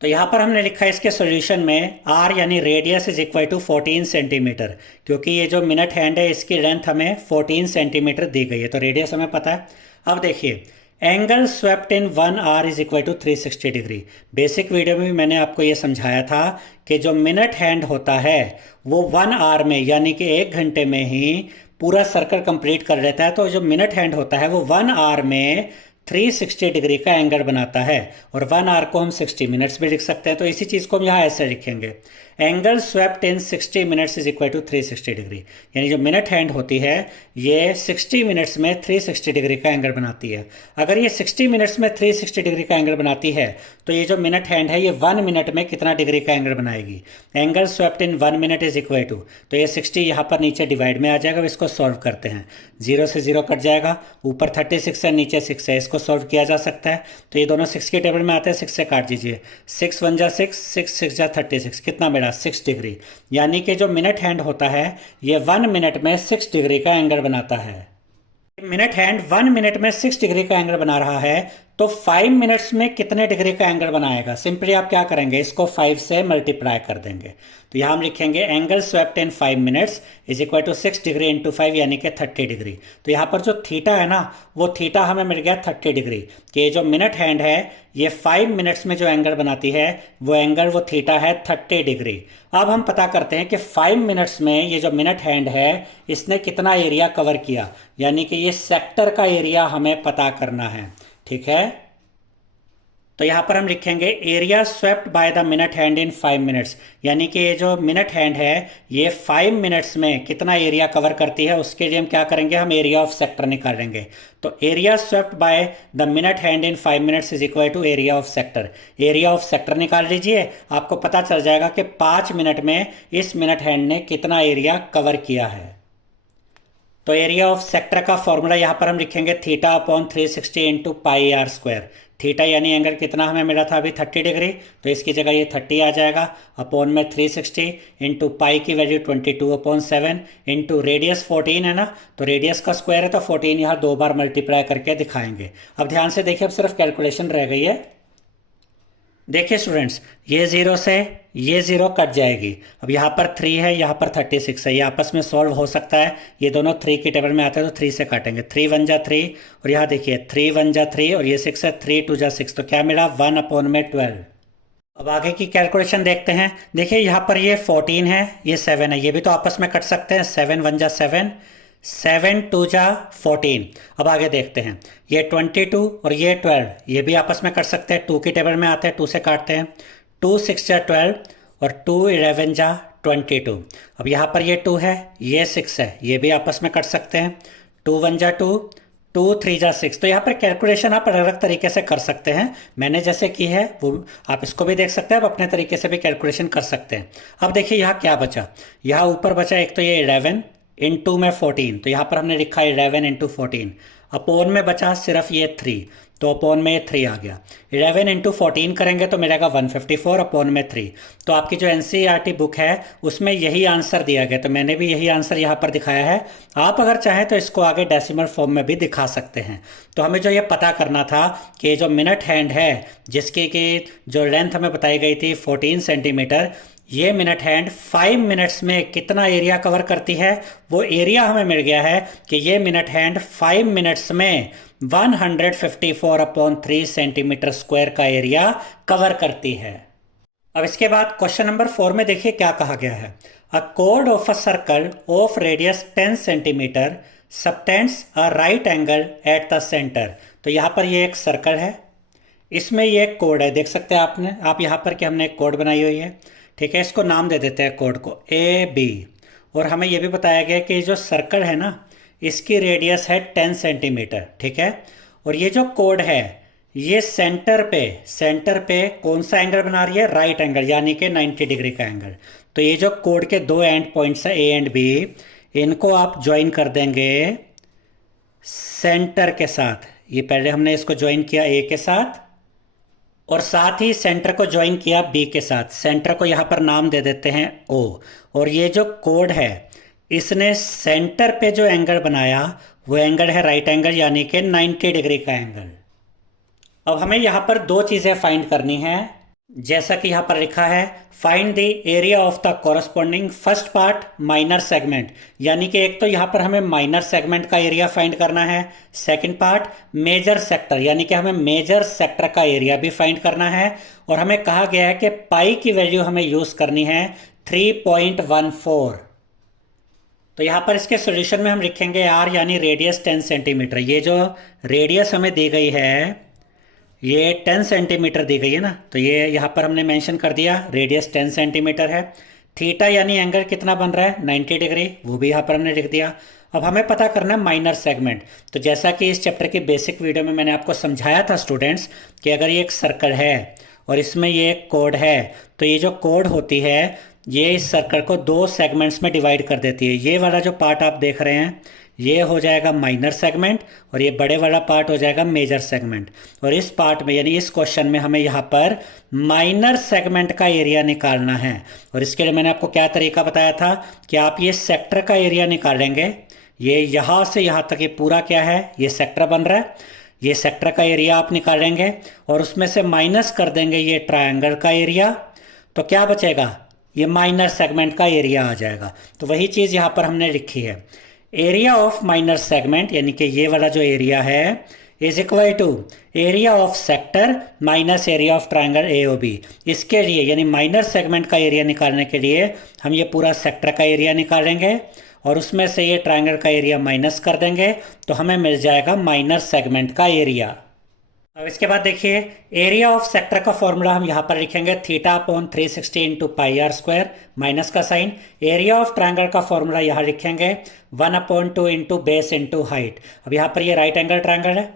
तो यहाँ पर हमने लिखा है इसके सॉल्यूशन में r यानी radius is equal to 14 centimetre, क्योंकि ये जो मिनट हैंड है इसकी लेंथ हमें 14 सेंटीमीटर दी गई है, तो रेडियस हमें पता है। अब देखिए, angle swept in 1 hour is equal to 360 degree. Basic video में भी मैंने आपको ये समझाया था कि जो मिनट हैंड होता है वो 1 आवर में, यानी कि 1 घंटे में ही पूरा सर्कल कंप्लीट कर लेता है। तो जो मिनट हैंड होता है वो 1 आवर में 360 डिग्री का एंगल बनाता है, और 1 आवर को हम 60 मिनट्स भी लिख सकते हैं। तो इसी चीज़ को हम यहाँ ऐसे लिखेंगे, angle swept in 60 minutes is equal to 360 degree. यानी जो मिनट हैंड होती है ये 60 मिनट्स में 360 डिग्री का एंगल बनाती है। अगर ये 60 मिनट्स में 360 डिग्री का एंगल बनाती है तो ये जो मिनट हैंड है ये 1 मिनट में कितना डिग्री का एंगल बनाएगी, angle swept in 1 minute is equal to, तो ये 60 यहाँ पर नीचे डिवाइड में आ जाएगा। अब इसको सॉल्व करते हैं, 0 से 0 कट जाएगा, ऊपर 36 है नीचे 6 है, इसको सॉल्व किया जा सकता है। तो ये दोनों 6 के टेबल में आते हैं, 6 से काट दीजिए, 6 1 जा 6, 6 6 जा 36, कितना मिला 6 डिग्री। यानी कि जो मिनट हैंड होता है ये 1 मिनट में 6 डिग्री का एंगल बनाता है। मिनट हैंड 1 मिनट में 6 डिग्री का एंगल बना रहा है, तो 5 मिनट्स में कितने डिग्री का एंगल बनाएगा? सिंपली आप क्या करेंगे, इसको 5 से मल्टीप्लाई कर देंगे। तो यहाँ हम लिखेंगे angle swept in 5 minutes is equal to 6 degree into 5 यानी कि 30 डिग्री। तो यहाँ पर जो थीटा है ना, वो थीटा हमें मिल गया 30 डिग्री। कि ये जो मिनट हैंड है ये 5 मिनट्स में जो एंगल बनाती है वो एंगल वो थीटा है 30 डिग्री। अब हम पता करते हैं कि 5 मिनट्स में ये जो मिनट हैंड है इसने कितना एरिया कवर किया, यानी कि ये सेक्टर का एरिया हमें पता करना है। ठीक है, तो यहां पर हम लिखेंगे area swept by the minute hand in 5 minutes, यानी कि ये जो मिनट हैंड है ये 5 मिनट्स में कितना एरिया कवर करती है, उसके लिए हम क्या करेंगे, हम एरिया ऑफ सेक्टर निकालेंगे। तो area swept by the minute hand in 5 minutes is equal to area of sector. Area of sector निकाल लीजिए, आपको पता चल जाएगा कि 5 मिनट में इस मिनट हैंड ने कितना एरिया कवर किया है। तो एरिया ऑफ सेक्टर का फॉर्मूला यहां पर हम लिखेंगे theta upon 360 into pi r square. Theta यानी एंगल कितना हमें मिला था अभी 30 डिग्री, तो इसकी जगह ये 30 आ जाएगा, अपॉन में 360 इंटू पाई की वैल्यू 22/7 इंटू रेडियस 14 है ना, तो रेडियस का स्क्वायर है तो 14 यहाँ 2 बार मल्टीप्लाई करके दिखाएंगे। अब ध्यान से देखिए, अब सिर्फ कैलकुलेशन रह गई है। देखिए स्टूडेंट्स, ये 0 से ये 0 कट जाएगी। अब यहाँ पर 3 है, यहाँ पर 36 है, ये आपस में सॉल्व हो सकता है। ये दोनों 3 की टेबल में आते हैं तो 3 से काटेंगे। 3 1 जा 3 और यहाँ देखिए 3 1 जा 3 और ये 6 है, 3 2 जा 6, तो क्या मिला 1/12। अब आगे की कैलकुलेशन देखते हैं। देखिए यहाँ पर ये 14 है, ये 7 है, ये भी तो आपस में कट सकते हैं। 7 1 जा 7, 7 2 जा 14। अब आगे देखते हैं, ये 22 और ये 12, ये भी आपस में कर सकते हैं, 2 की टेबल में आते हैं, 2 से काटते हैं। 2 6 जा 12 और 2 11 जा 22। अब यहाँ पर ये 2 है, ये 6 है, ये भी आपस में कर सकते हैं। 2 1 जा 2, 2 3 जा 6। तो यहाँ पर कैलकुलेशन आप अलग अलग तरीके से कर सकते हैं, मैंने जैसे की है वो आप इसको भी देख सकते हैं, आप अपने तरीके से भी कैलकुलेशन कर सकते हैं। अब देखिए यहाँ क्या बचा, यहाँ ऊपर बचा एक तो ये 11 इंटू में 14, तो यहाँ पर हमने लिखा 11 इंटू 14, अपोन में बचा सिर्फ ये 3, तो अपोन में ये 3 आ गया। 11 इंटू 14 करेंगे तो मिलेगा 154 अपोन में 3। तो आपकी जो एनसीईआरटी बुक है उसमें यही आंसर दिया गया, तो मैंने भी यही आंसर यहाँ पर दिखाया है। आप अगर चाहें तो इसको आगे डेसिमल फॉर्म में भी दिखा सकते हैं। तो हमें जो ये पता करना था कि जो मिनट हैंड है जिसकी कि जो लेंथ हमें बताई गई थी 14 सेंटीमीटर, ये मिनट हैंड 5 मिनट्स में कितना एरिया कवर करती है, वो एरिया हमें मिल गया है कि ये मिनट हैंड 5 मिनट्स में 154/3 सेंटीमीटर स्क्वायर का एरिया कवर करती है। अब इसके बाद क्वेश्चन नंबर 4 में देखिए क्या कहा गया है। A code of a circle of radius 10 centimetre subtends a right angle eight the centre. तो यहाँ पर ये एक सर्कल है, इसमें ये एक कोड है, देख सकते हैं आप यहाँ पर कि हमने एक कोड बनाई हुई है। ठीक है, इसको नाम दे देते हैं कोड को AB। और हमें यह भी बताया गया कि जो सर्कल है ना इसकी रेडियस है 10 सेंटीमीटर। ठीक है, और ये जो कोड है ये सेंटर पे कौन सा एंगल बना रही है, राइट एंगल, यानी कि 90 डिग्री का एंगल। तो ये जो कोड के 2 एंड पॉइंट्स है A एंड B, इनको आप ज्वाइन कर देंगे सेंटर के साथ। ये पहले हमने इसको ज्वाइन किया A के साथ और साथ ही सेंटर को ज्वाइन किया B के साथ। सेंटर को यहाँ पर नाम दे देते हैं O। और ये जो कोड है इसने सेंटर पे जो एंगल बनाया वो एंगल है राइट एंगल, यानी कि 90 डिग्री का एंगल। अब हमें यहाँ पर 2 चीज़ें फाइंड करनी है, जैसा कि यहाँ पर लिखा है find the area of the corresponding first part minor segment, यानी कि एक तो यहाँ पर हमें माइनर सेगमेंट का एरिया फाइंड करना है। सेकंड पार्ट मेजर सेक्टर, यानी कि हमें मेजर सेक्टर का एरिया भी फाइंड करना है। और हमें कहा गया है कि पाई की वैल्यू हमें यूज़ करनी है 3.14। तो यहाँ पर इसके सॉल्यूशन में हम लिखेंगे R यानी रेडियस 10 सेंटीमीटर। ये जो रेडियस हमें दी गई है ये 10 सेंटीमीटर दी गई है ना, तो ये यहाँ पर हमने मेंशन कर दिया रेडियस 10 सेंटीमीटर है। थीटा यानी एंगल कितना बन रहा है 90 डिग्री, वो भी यहाँ पर हमने लिख दिया। अब हमें पता करना है माइनर सेगमेंट। तो जैसा कि इस चैप्टर की बेसिक वीडियो में मैंने आपको समझाया था स्टूडेंट्स कि अगर ये एक सर्कल है और इसमें ये एक कोड है, तो ये जो कोड होती है ये इस सर्कल को 2 सेगमेंट्स में डिवाइड कर देती है। ये वाला जो पार्ट आप देख रहे हैं ये हो जाएगा माइनर सेगमेंट और ये बड़े वाला पार्ट हो जाएगा मेजर सेगमेंट। और इस पार्ट में यानी इस क्वेश्चन में हमें यहाँ पर माइनर सेगमेंट का एरिया निकालना है। और इसके लिए मैंने आपको क्या तरीका बताया था कि आप ये सेक्टर का एरिया निकालेंगे। ये यहाँ से यहाँ तक ये पूरा क्या है, ये सेक्टर बन रहा है। ये सेक्टर का एरिया आप निकालेंगे और उसमें से माइनस कर देंगे ये ट्रायंगल का एरिया, तो क्या बचेगा, ये माइनर सेगमेंट का एरिया आ जाएगा। तो वही चीज़ यहाँ पर हमने लिखी है, एरिया ऑफ माइनर सेगमेंट यानी कि ये वाला जो एरिया है is equal to area of sector minus area of triangle A O B. इसके लिए यानी माइनर सेगमेंट का एरिया निकालने के लिए हम ये पूरा सेक्टर का एरिया निकालेंगे और उसमें से ये ट्रायंगल का एरिया माइनस कर देंगे, तो हमें मिल जाएगा माइनर सेगमेंट का एरिया। अब इसके बाद देखिए, एरिया ऑफ सेक्टर का फॉर्मूला हम यहाँ पर लिखेंगे theta upon 360 into pi r square, minus का साइन। एरिया ऑफ ट्रायंगल का फॉर्मूला यहाँ लिखेंगे 1/2 इंटू बेस इंटू हाइट। अब यहाँ पर ये राइट एंगल ट्रायंगल है,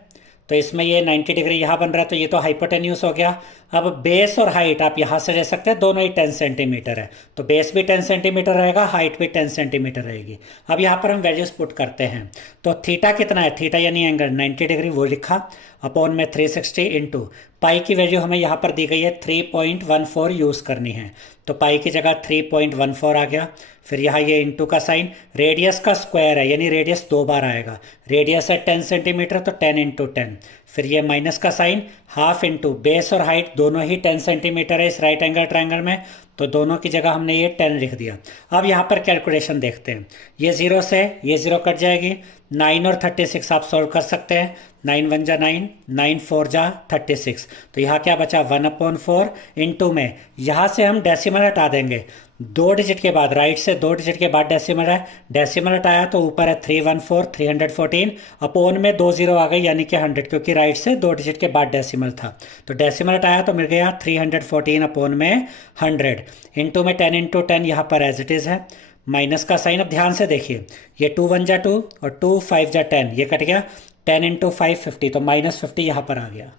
तो इसमें ये 90 डिग्री यहाँ बन रहा है, तो ये तो हाइपोटेन्यूस हो गया। अब बेस और हाइट आप यहाँ से ले सकते हैं, दोनों ही 10 सेंटीमीटर है, तो बेस भी 10 सेंटीमीटर रहेगा, हाइट भी 10 सेंटीमीटर रहेगी। अब यहाँ पर हम वैल्यूज पुट करते हैं, तो थीटा कितना है, थीटा यानी एंगल 90 डिग्री वो लिखा, अपॉन में 360 इंटू पाई की वैल्यू हमें यहाँ पर दी गई है 3.14 यूज़ करनी है, तो पाई की जगह 3.14 आ गया। फिर यहाँ ये इंटू का साइन, रेडियस का स्क्वायर है यानी रेडियस 2 बार आएगा, रेडियस है 10 सेंटीमीटर तो 10 इंटू 10। फिर ये माइनस का साइन, हाफ इंटू बेस और हाइट दोनों ही 10 सेंटीमीटर है इस राइट एंगल ट्रायंगल में, तो दोनों की जगह हमने ये 10 लिख दिया। अब यहाँ पर कैलकुलेशन देखते हैं, ये 0 से ये 0 कट जाएगी, 9 और 36 आप सॉल्व कर सकते हैं, 9 1 जा 9, 9 4 जा 36, तो यहाँ क्या बचा 1/4 इंटू में यहाँ से हम डेसिमल हटा देंगे, 2 डिजिट के बाद, राइट से 2 डिजिट के बाद डेसिमल है, डेसिमल हटाया तो ऊपर है 314 314, अपॉन में 2 0 आ गई यानी कि 100, क्योंकि राइट से 2 डिजिट के बाद डेसिमल था, तो डेसिमल हटाया तो मिल गया 314 अपॉन में 100, इंटू में 10 इंटू 10 यहाँ पर एज इट इज़ है, माइनस का साइन। अब ध्यान से देखिए, ये 2 1 जा 2 और 2 5 जा 10, ये कट गया, 10 इंटू 5 50, तो -50 यहाँ पर आ गया।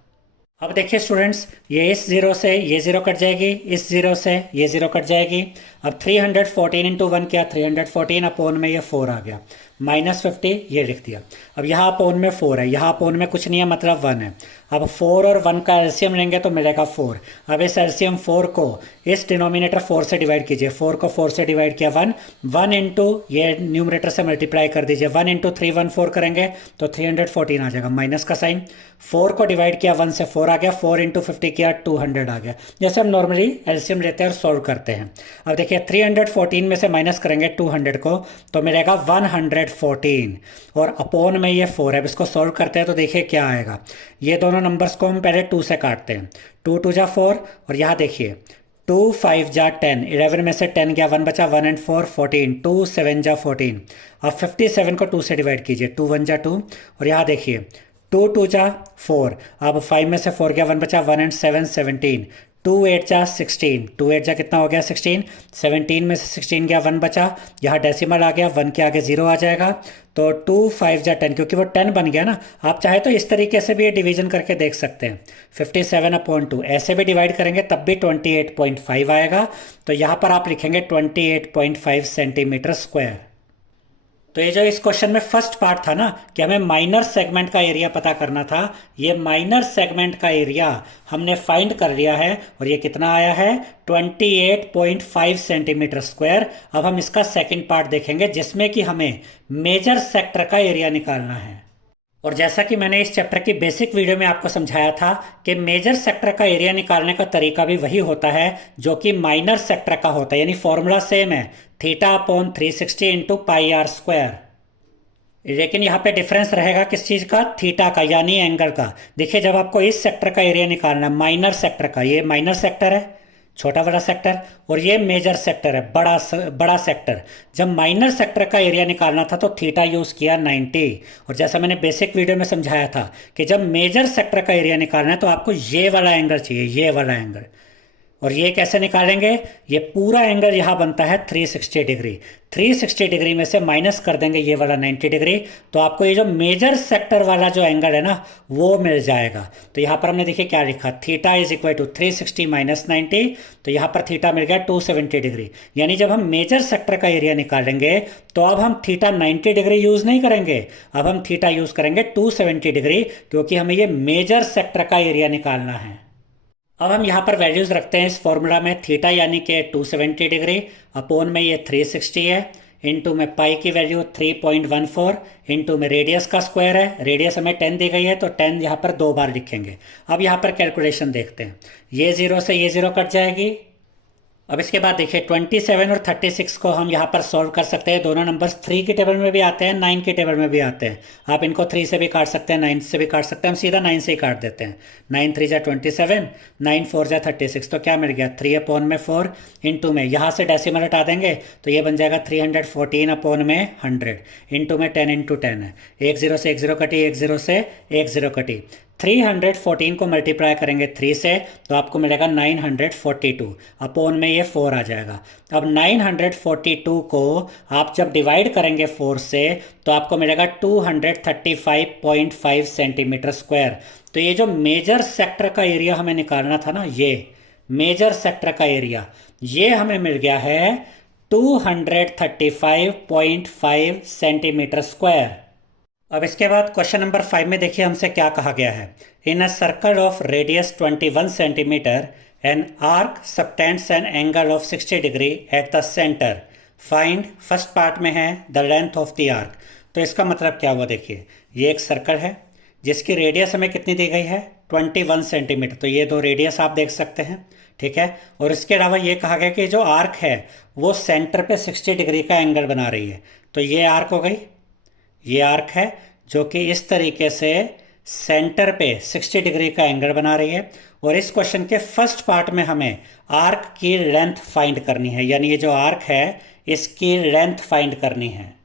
अब देखिए स्टूडेंट्स, ये इस 0 से ये 0 कट जाएगी, इस 0 से ये 0 कट जाएगी। अब 314 इंटू 1 क्या, 314 अपॉन में ये 4 आ गया, -50 ये लिख दिया। अब यहाँ अपोन में 4 है, यहाँ अपोन में कुछ नहीं है मतलब 1 है। अब 4 और 1 का एलसीएम लेंगे तो मिलेगा 4। अब इस एलसीएम 4 को इस डिनोमिनेटर 4 से डिवाइड कीजिए, 4 को 4 से डिवाइड किया 1 इंटू ये न्यूमरेटर से मल्टीप्लाई कर दीजिए, 1 इंटू 314 करेंगे तो 314 आ जाएगा, माइनस का साइन। 4 को डिवाइड किया 1 से 4 आ गया, 4 इंटू 50 किया 200 आ गया। जैसे हम नॉर्मली एलसीएम लेते हैं और सॉल्व करते हैं। अब देखिए 314 में से माइनस करेंगे 200 को तो मिलेगा 114 और अपोन में ये 4 है। अब इसको सॉल्व करते हैं तो देखिए क्या आएगा। ये दोनों नंबर्स को हम पहले 2 से काटते हैं, 2 2 जा 4 और यहाँ देखिए 2 5 जा 10, 11 में से 10 गया, 1 बचा, 1 and 4 14, 2 7 जा 14। अब 57 को 2 से डिवाइड कीजिए, 2 1 जा 2 और यहाँ देखिए 2 2 जा 4, अब 5 में से 4 गया, 1 बचा, 1 and 7 17, 2 8 जा 16, 2 8 जा कितना हो गया 16, 17 में से 16 गया, 1 बचा, यहाँ डेसिमल आ गया, 1 के आगे 0 आ जाएगा, तो 2 5 जा 10, क्योंकि वो 10 बन गया ना। आप चाहे तो इस तरीके से भी ये डिवीजन करके देख सकते हैं, 57/2 ऐसे भी डिवाइड करेंगे तब भी 28.5 आएगा। तो यहाँ पर आप लिखेंगे 28.5 सेंटीमीटर स्क्वायर। तो ये जो इस क्वेश्चन में फर्स्ट पार्ट था ना कि हमें माइनर सेगमेंट का एरिया पता करना था, ये माइनर सेगमेंट का एरिया हमने फाइंड कर लिया है और ये कितना आया है 28.5 सेंटीमीटर स्क्वायर। अब हम इसका सेकंड पार्ट देखेंगे जिसमें कि हमें मेजर सेक्टर का एरिया निकालना है। और जैसा कि मैंने इस चैप्टर की बेसिक वीडियो में आपको समझाया था कि मेजर सेक्टर का एरिया निकालने का तरीका भी वही होता है जो कि माइनर सेक्टर का होता है, यानी फॉर्मूला सेम है, θ/360 इंटू पाई आर स्क्वायर। लेकिन यहाँ पे डिफरेंस रहेगा किस चीज़ का, थीटा का यानी एंगल का। देखिए जब आपको इस सेक्टर का एरिया निकालना है, माइनर सेक्टर का, ये माइनर सेक्टर है, छोटा बड़ा सेक्टर, और ये मेजर सेक्टर है, बड़ा सेक्टर। जब माइनर सेक्टर का एरिया निकालना था तो थीटा यूज़ किया 90। और जैसा मैंने बेसिक वीडियो में समझाया था कि जब मेजर सेक्टर का एरिया निकालना है तो आपको ये वाला एंगल चाहिए, ये वाला एंगल। और ये कैसे निकालेंगे, ये पूरा एंगल यहाँ बनता है 360 डिग्री। 360 डिग्री में से माइनस कर देंगे ये वाला 90 डिग्री, तो आपको ये जो मेजर सेक्टर वाला जो एंगल है ना वो मिल जाएगा। तो यहाँ पर हमने देखिए क्या लिखा, theta is equal to 360 minus 90, तो यहाँ पर थीटा मिल गया 270 डिग्री। यानी जब हम मेजर सेक्टर का एरिया निकालेंगे तो अब हम थीटा 90 डिग्री यूज़ नहीं करेंगे, अब हम थीटा यूज़ करेंगे 270 डिग्री, क्योंकि हमें ये मेजर सेक्टर का एरिया निकालना है। अब हम यहाँ पर वैल्यूज़ रखते हैं इस फॉर्मूला में, थीटा यानी कि 270 डिग्री, अपोन में ये 360 है, इंटू में पाई की वैल्यू 3.14 इंटू में रेडियस का स्क्वायर है, रेडियस हमें 10 दी गई है तो 10 यहाँ पर 2 बार लिखेंगे। अब यहाँ पर कैलकुलेशन देखते हैं, ये 0 से ये 0 कट जाएगी। अब इसके बाद देखिए 27 और 36 को हम यहाँ पर सॉल्व कर सकते हैं। दोनों नंबर्स 3 की टेबल में भी आते हैं, 9 की टेबल में भी आते हैं। आप इनको 3 से भी काट सकते हैं, 9 से भी काट सकते हैं, हम सीधा 9 से ही काट देते हैं। 9 3 जा 27, 9 4 जा 36, तो क्या मिल गया 3 अपॉन में 4 इंटू में यहाँ से डेसिमल हटा देंगे तो ये बन जाएगा 314 अपॉन में 100 इंटू में 10 इंटू 10 है। 1 0 से 1 0 कटी, 1 0 से 1 0 कटी। 314 को मल्टीप्लाई करेंगे 3 से तो आपको मिलेगा 942 अपॉन में ये 4 आ जाएगा। अब 942 को आप जब डिवाइड करेंगे 4 से तो आपको मिलेगा 235.5 सेंटीमीटर स्क्वायर। तो ये जो मेजर सेक्टर का एरिया हमें निकालना था ना, ये मेजर सेक्टर का एरिया ये हमें मिल गया है 235.5 सेंटीमीटर स्क्वायर। अब इसके बाद क्वेश्चन नंबर 5 में देखिए हमसे क्या कहा गया है। In a circle of radius 21 centimetre an arc subtends an angle of 60 degree at the centre, find. First part में है the length of the arc. तो इसका मतलब क्या हुआ, देखिए ये एक सर्कल है जिसकी रेडियस हमें कितनी दी गई है 21 सेंटीमीटर। तो ये दो रेडियस आप देख सकते हैं, ठीक है। और इसके अलावा ये कहा गया कि जो आर्क है वो सेंटर पे 60 डिग्री का एंगल बना रही है। तो ये आर्क हो गई, ये आर्क है जो कि इस तरीके से सेंटर पे 60 डिग्री का एंगल बना रही है। और इस क्वेश्चन के फर्स्ट पार्ट में हमें आर्क की लेंथ फाइंड करनी है, यानी ये जो आर्क है इसकी लेंथ फाइंड करनी है।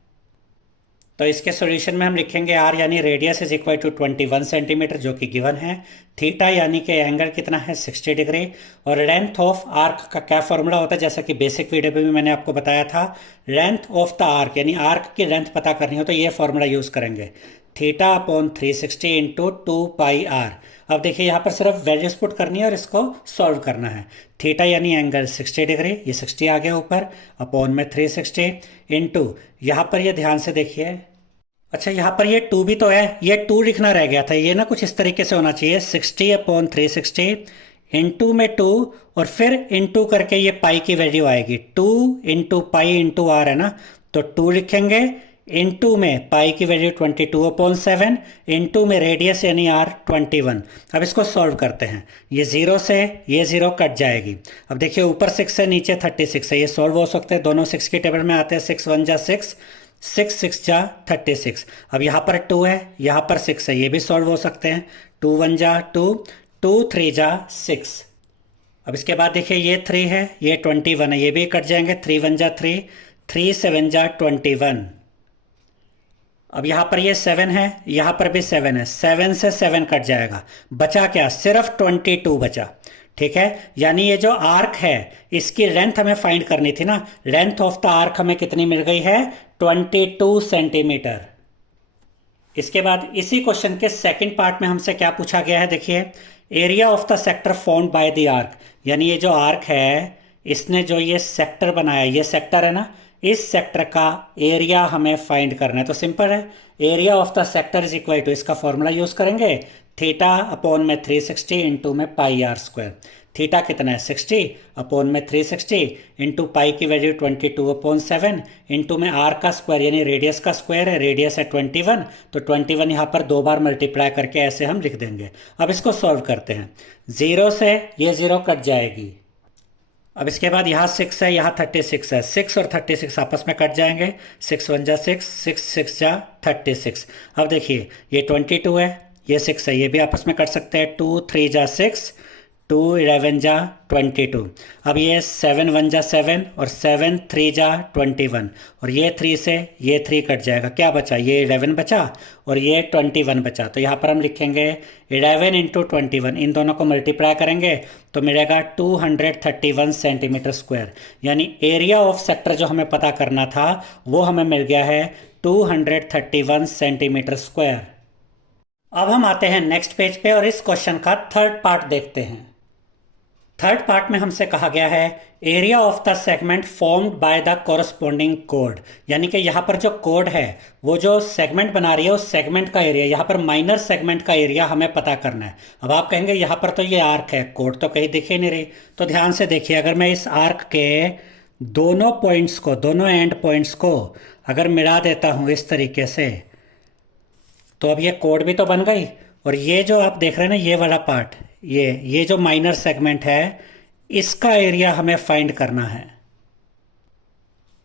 तो इसके सॉल्यूशन में हम लिखेंगे आर यानी radius is equal to 21 centimetre जो कि गिवन है, थीटा यानी कि एंगल कितना है 60 डिग्री, और लेंथ ऑफ आर्क का क्या फॉर्मूला होता है जैसा कि बेसिक वीडियो में भी मैंने आपको बताया था। लेंथ ऑफ द आर्क यानी आर्क की लेंथ पता करनी हो तो ये फॉर्मूला यूज़ करेंगे, थीटा अपॉन 360 इंटू 2πr। अब देखिए यहाँ पर सिर्फ वैल्यूज पुट करनी है और इसको सॉल्व करना है। थीटा यानी एंगल 60 डिग्री, ये 60 आ गया ऊपर, अपॉन में 360 इंटू यहाँ पर ये ध्यान से देखिए, अच्छा यहाँ पर ये 2 भी तो है, ये 2 लिखना रह गया था, ये ना कुछ इस तरीके से होना चाहिए 60 अपॉन 360 इंटू में 2 और फिर इंटू करके ये पाई की वैल्यू आएगी 2 इंटू पाई इंटू आर है ना, तो 2 लिखेंगे इंटू में पाई की वैल्यू 22 अपॉन 7 इंटू में रेडियस यानी आर 21। अब इसको सॉल्व करते हैं, ये 0 से ये 0 कट जाएगी। अब देखिए ऊपर 6 है नीचे 36 है, ये सॉल्व हो सकते हैं, दोनों 6 की टेबल में आते हैं, 6 1 जा 6, 6 6 जा 36। अब यहाँ पर 2 है यहाँ पर 6 है, ये भी सॉल्व हो सकते हैं, 2 1 जा 2, 2 3 जा 6। अब इसके बाद देखिए ये 3 है ये 21 है, ये भी कट जाएंगे, 3 1 जा 3, 3 7 जा 21। अब यहाँ पर ये 7 है यहाँ पर भी 7 है, 7 से 7 कट जाएगा, बचा क्या सिर्फ 22 बचा, ठीक है। यानी ये जो आर्क है इसकी लेंथ हमें फाइंड करनी थी ना, लेंथ ऑफ द आर्क हमें कितनी मिल गई है 22 सेंटीमीटर। इसके बाद इसी क्वेश्चन के सेकंड पार्ट में हमसे क्या पूछा गया है, देखिए area of the sector formed by the arc, यानी ये जो आर्क है इसने जो ये सेक्टर बनाया, ये सेक्टर है ना, इस सेक्टर का एरिया हमें फाइंड करना है। तो सिंपल है, area of the sector is equal to, इसका फॉर्मूला यूज करेंगे थीटा अपॉन में 360 इंटू में पाई आर स्क्वायर। थीटा कितना है 60 अपॉन में 360 इंटू पाई की वैल्यू 22 अपॉन 7 इंटू में आर का स्क्वायर यानी रेडियस का स्क्वायर है, रेडियस है 21, तो 21 यहाँ पर 2 बार मल्टीप्लाई करके ऐसे हम लिख देंगे। अब इसको सॉल्व करते हैं, 0 से ये 0 कट जाएगी। अब इसके बाद यहाँ 6 है यहाँ 36 है, 6 और 36 आपस में कट जाएंगे, 6 1 जा 6, 6 6 जा 36। अब देखिए ये 22 है ये 6 है, ये भी आपस में कट सकते हैं, 2 3 जा 6, 2 11 जा 22। अब ये 7 1 जा 7 और 7 3 जा 21 और ये 3 से ये 3 कट जाएगा, क्या बचा ये 11 बचा और ये 21 बचा। तो यहाँ पर हम लिखेंगे 11 इंटू 21, इन दोनों को मल्टीप्लाई करेंगे तो मिलेगा 231 सेंटीमीटर स्क्वायर। यानी एरिया ऑफ सेक्टर जो हमें पता करना था वो हमें मिल गया है 231 सेंटीमीटर स्क्वायर। अब हम आते हैं नेक्स्ट पेज पे और इस क्वेश्चन का थर्ड पार्ट देखते हैं। थर्ड पार्ट में हमसे कहा गया है area of the segment formed by the corresponding code, यानी कि यहाँ पर जो कोड है वो जो सेगमेंट बना रही है उस सेगमेंट का एरिया, यहाँ पर माइनर सेगमेंट का एरिया हमें पता करना है। अब आप कहेंगे यहाँ पर तो ये आर्क है, कोड तो कहीं दिख ही नहीं रही, तो ध्यान से देखिए, अगर मैं इस आर्क के दोनों पॉइंट्स को, दोनों एंड पॉइंट्स को अगर मिला देता हूँ इस तरीके से, तो अब ये कोड भी तो बन गई। और ये जो आप देख रहे हैं ना, ये वाला पार्ट, ये जो माइनर सेगमेंट है, इसका एरिया हमें फाइंड करना है।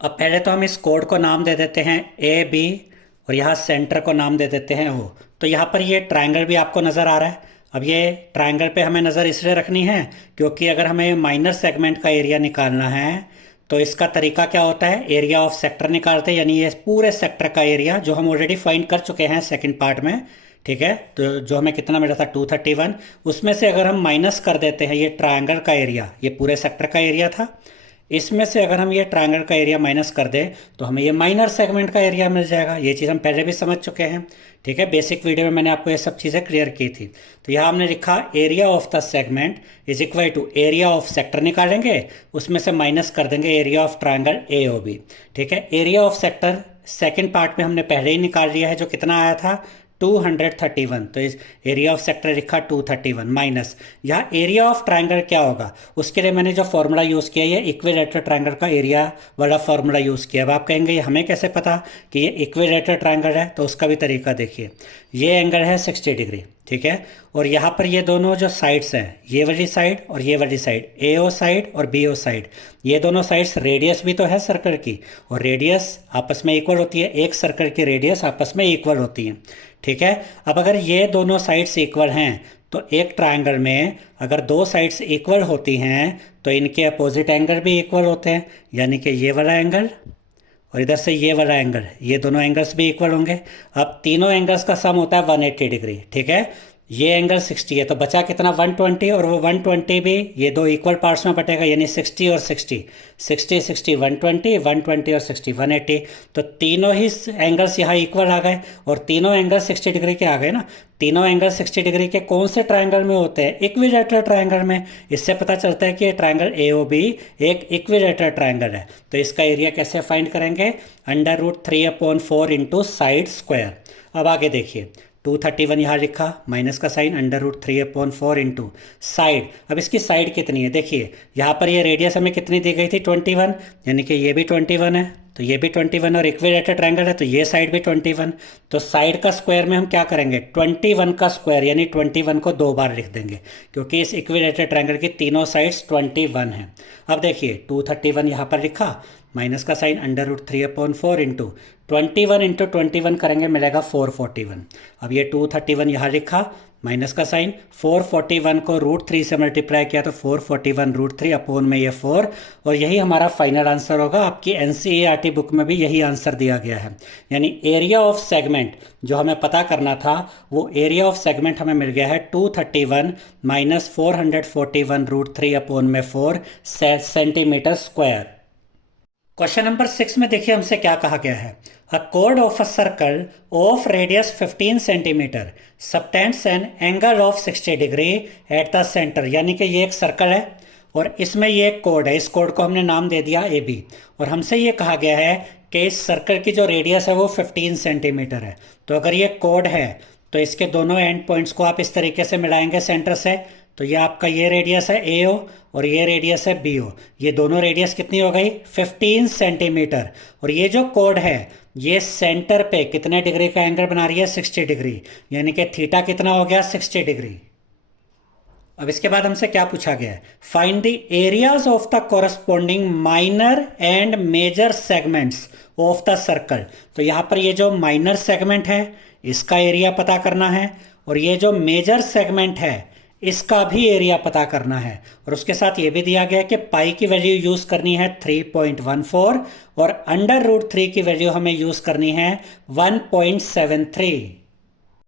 अब पहले तो हम इस कोड को नाम दे देते हैं ए बी, और यहाँ सेंटर को नाम दे देते हैं ओ। तो यहाँ पर ये ट्रायंगल भी आपको नज़र आ रहा है। अब ये ट्रायंगल पे हमें नज़र इसलिए रखनी है क्योंकि अगर हमें माइनर सेगमेंट का एरिया निकालना है तो इसका तरीका क्या होता है, एरिया ऑफ सेक्टर निकालते हैं, यानी ये पूरे सेक्टर का एरिया जो हम ऑलरेडी फाइंड कर चुके हैं सेकंड पार्ट में। ठीक है, तो जो हमें कितना मिला था 231, उसमें से अगर हम माइनस कर देते हैं ये ट्रायंगल का एरिया, ये पूरे सेक्टर का एरिया था, इसमें से अगर हम ये ट्रायंगल का एरिया माइनस कर दें तो हमें ये माइनर सेगमेंट का एरिया मिल जाएगा। ये चीज़ हम पहले भी समझ चुके हैं। ठीक है, बेसिक वीडियो में मैंने आपको ये सब चीज़ें क्लियर की थी। तो यहाँ हमने लिखा area of the segment is equal to area of sector निकालेंगे, उसमें से माइनस कर देंगे area of triangle A O B. ठीक है, area of sector second part में हमने पहले ही निकाल लिया है, जो कितना आया था 231। तो इस एरिया ऑफ सेक्टर लिखा 231 माइनस, यहाँ एरिया ऑफ ट्रायंगल क्या होगा उसके लिए मैंने जो फॉर्मूला यूज़ किया है, इक्विलेटरल ट्रायंगल का एरिया वाला फॉर्मूला यूज़ किया। अब आप कहेंगे ये हमें कैसे पता कि ये इक्विलेटरल ट्रायंगल है, तो उसका भी तरीका देखिए। ये एंगल है 60 डिग्री, ठीक है, और यहाँ पर ये दोनों जो साइड्स हैं, ये वाली साइड और ये वाली साइड, ए ओ साइड और बी ओ साइड, ये दोनों साइड्स रेडियस भी तो है सर्कल की, और रेडियस आपस में इक्वल होती है, एक सर्कल की रेडियस आपस में इक्वल होती है। ठीक है, अब अगर ये दोनों साइड्स इक्वल हैं तो एक ट्रायंगल में अगर दो साइड्स इक्वल होती हैं तो इनके अपोजिट एंगल भी इक्वल होते हैं, यानी कि ये वाला एंगल और इधर से ये वाला एंगल, ये दोनों एंगल्स भी इक्वल होंगे। अब तीनों एंगल्स का सम होता है 180 डिग्री। ठीक है, ये एंगल 60 है, तो बचा कितना 120, और वो 120 भी ये दो इक्वल पार्ट्स में बटेगा, यानी 60 और 60, 60 60 120, 120 और 60 180। तो तीनों ही एंगल्स यहाँ इक्वल आ गए, और तीनों एंगल 60 डिग्री के आ गए ना। तीनों एंगल 60 डिग्री के कौन से ट्रायंगल में होते हैं, इक्विलेटरल ट्रायंगल में। इससे पता चलता है कि ये ट्रायंगल ए ओ बी एक इक्विलेटरल ट्रायंगल है। तो इसका एरिया कैसे फाइंड करेंगे, √3/4 इंटू साइड स्क्वायर। अब आगे देखिए, 231 यहाँ लिखा, माइनस का साइन, √3/4 इंटू साइड। अब इसकी साइड कितनी है, देखिए यहाँ पर ये रेडियस हमें कितनी दी गई थी 21, यानी कि ये भी 21 है, तो ये भी 21, और इक्विलेटरल ट्रायंगल है तो ये साइड भी 21। तो साइड का स्क्वायर में हम क्या करेंगे, 21 का स्क्वायर, यानी 21 को 2 बार लिख देंगे, क्योंकि इस इक्विलेटरल ट्रायंगल की तीनों साइड्स 21 हैं। अब देखिए 231 यहाँ पर लिखा, माइनस का साइन, √3/4 इंटू 21 इंटू 21 करेंगे, मिलेगा 441। अब ये 231 यहाँ लिखा, माइनस का साइन, 441 को √3 से मल्टीप्लाई किया तो 441 √3 अपोन में ये 4, और यही हमारा फाइनल आंसर होगा। आपकी NCERT बुक में भी यही आंसर दिया गया है, यानी एरिया ऑफ सेगमेंट जो हमें पता करना था, वो एरिया ऑफ सेगमेंट हमें मिल गया है 231 माइनस 441 √3 अपोन में 4 सेंटीमीटर स्क्वायर। क्वेश्चन नंबर 6 में देखिए हमसे क्या कहा गया है, अ chord of a circle of radius 15 centimetre subtends an angle of 60 degree at the centre. यानी कि ये एक सर्कल है और इसमें ये एक कोड है, इस कोड को हमने नाम दे दिया ए बी, और हमसे ये कहा गया है कि इस सर्कल की जो रेडियस है वो 15 सेंटीमीटर है। तो अगर ये कोड है तो इसके दोनों एंड पॉइंट्स को आप इस तरीके से मिलाएंगे सेंटर से, तो ये आपका ये रेडियस है ए ओ और ये रेडियस है बी ओ। ये दोनों रेडियस कितनी हो गई 15 सेंटीमीटर, और ये जो कोड है ये सेंटर पे कितने डिग्री का एंगल बना रही है 60 डिग्री, यानी कि थीटा कितना हो गया 60 डिग्री। अब इसके बाद हमसे क्या पूछा गया है, find the areas of the corresponding minor and major segments of the circle. तो यहाँ पर ये जो माइनर सेगमेंट है इसका एरिया पता करना है, और ये जो मेजर सेगमेंट है इसका भी एरिया पता करना है, और उसके साथ ये भी दिया गया है कि पाई की वैल्यू यूज़ करनी है 3.14 और √3 की वैल्यू हमें यूज़ करनी है 1.73।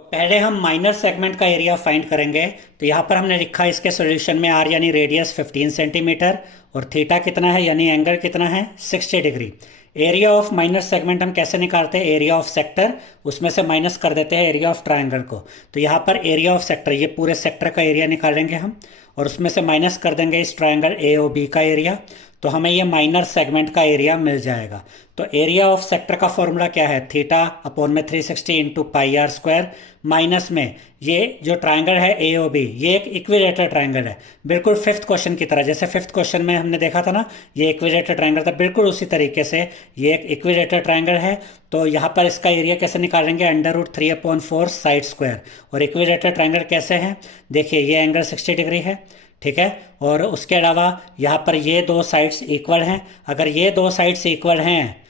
पहले हम माइनर सेगमेंट का एरिया फाइंड करेंगे, तो यहाँ पर हमने लिखा इसके सॉल्यूशन में आर यानी रेडियस 15 सेंटीमीटर और थीटा कितना है यानी एंगल कितना है 60 degree. Area of minor segment हम कैसे निकालते हैं, एरिया ऑफ सेक्टर, उसमें से माइनस कर देते हैं एरिया ऑफ ट्रायंगल को। तो यहाँ पर एरिया ऑफ सेक्टर, ये पूरे सेक्टर का एरिया निकालेंगे हम, और उसमें से माइनस कर देंगे इस ट्रायंगल ए ओ बी का एरिया। तो हमें ये माइनर सेगमेंट का एरिया मिल जाएगा। तो एरिया ऑफ सेक्टर का फॉर्मूला क्या है, थीटा अपॉन में 360 into pi r square, minus में ये जो ट्राइंगल है ए ओ बी, ये एक इक्विलेटरल ट्राइंगल है, बिल्कुल फिफ्थ क्वेश्चन की तरह। जैसे फिफ्थ क्वेश्चन में हमने देखा था ना, ये इक्विलेटरल ट्राइंगल था, बिल्कुल उसी तरीके से ये एक इक्विलेटरल ट्राइंगल है। तो यहाँ पर इसका एरिया कैसे निकालेंगे, √3/4 साइड स्क्वायर। और इक्विलेटरल ट्राइंगल कैसे है, देखिए ये एंगल 60 डिग्री है, ठीक है। और उसके अलावा यहाँ पर ये दो साइड्स इक्वल हैं। अगर ये दो साइड्स इक्वल हैं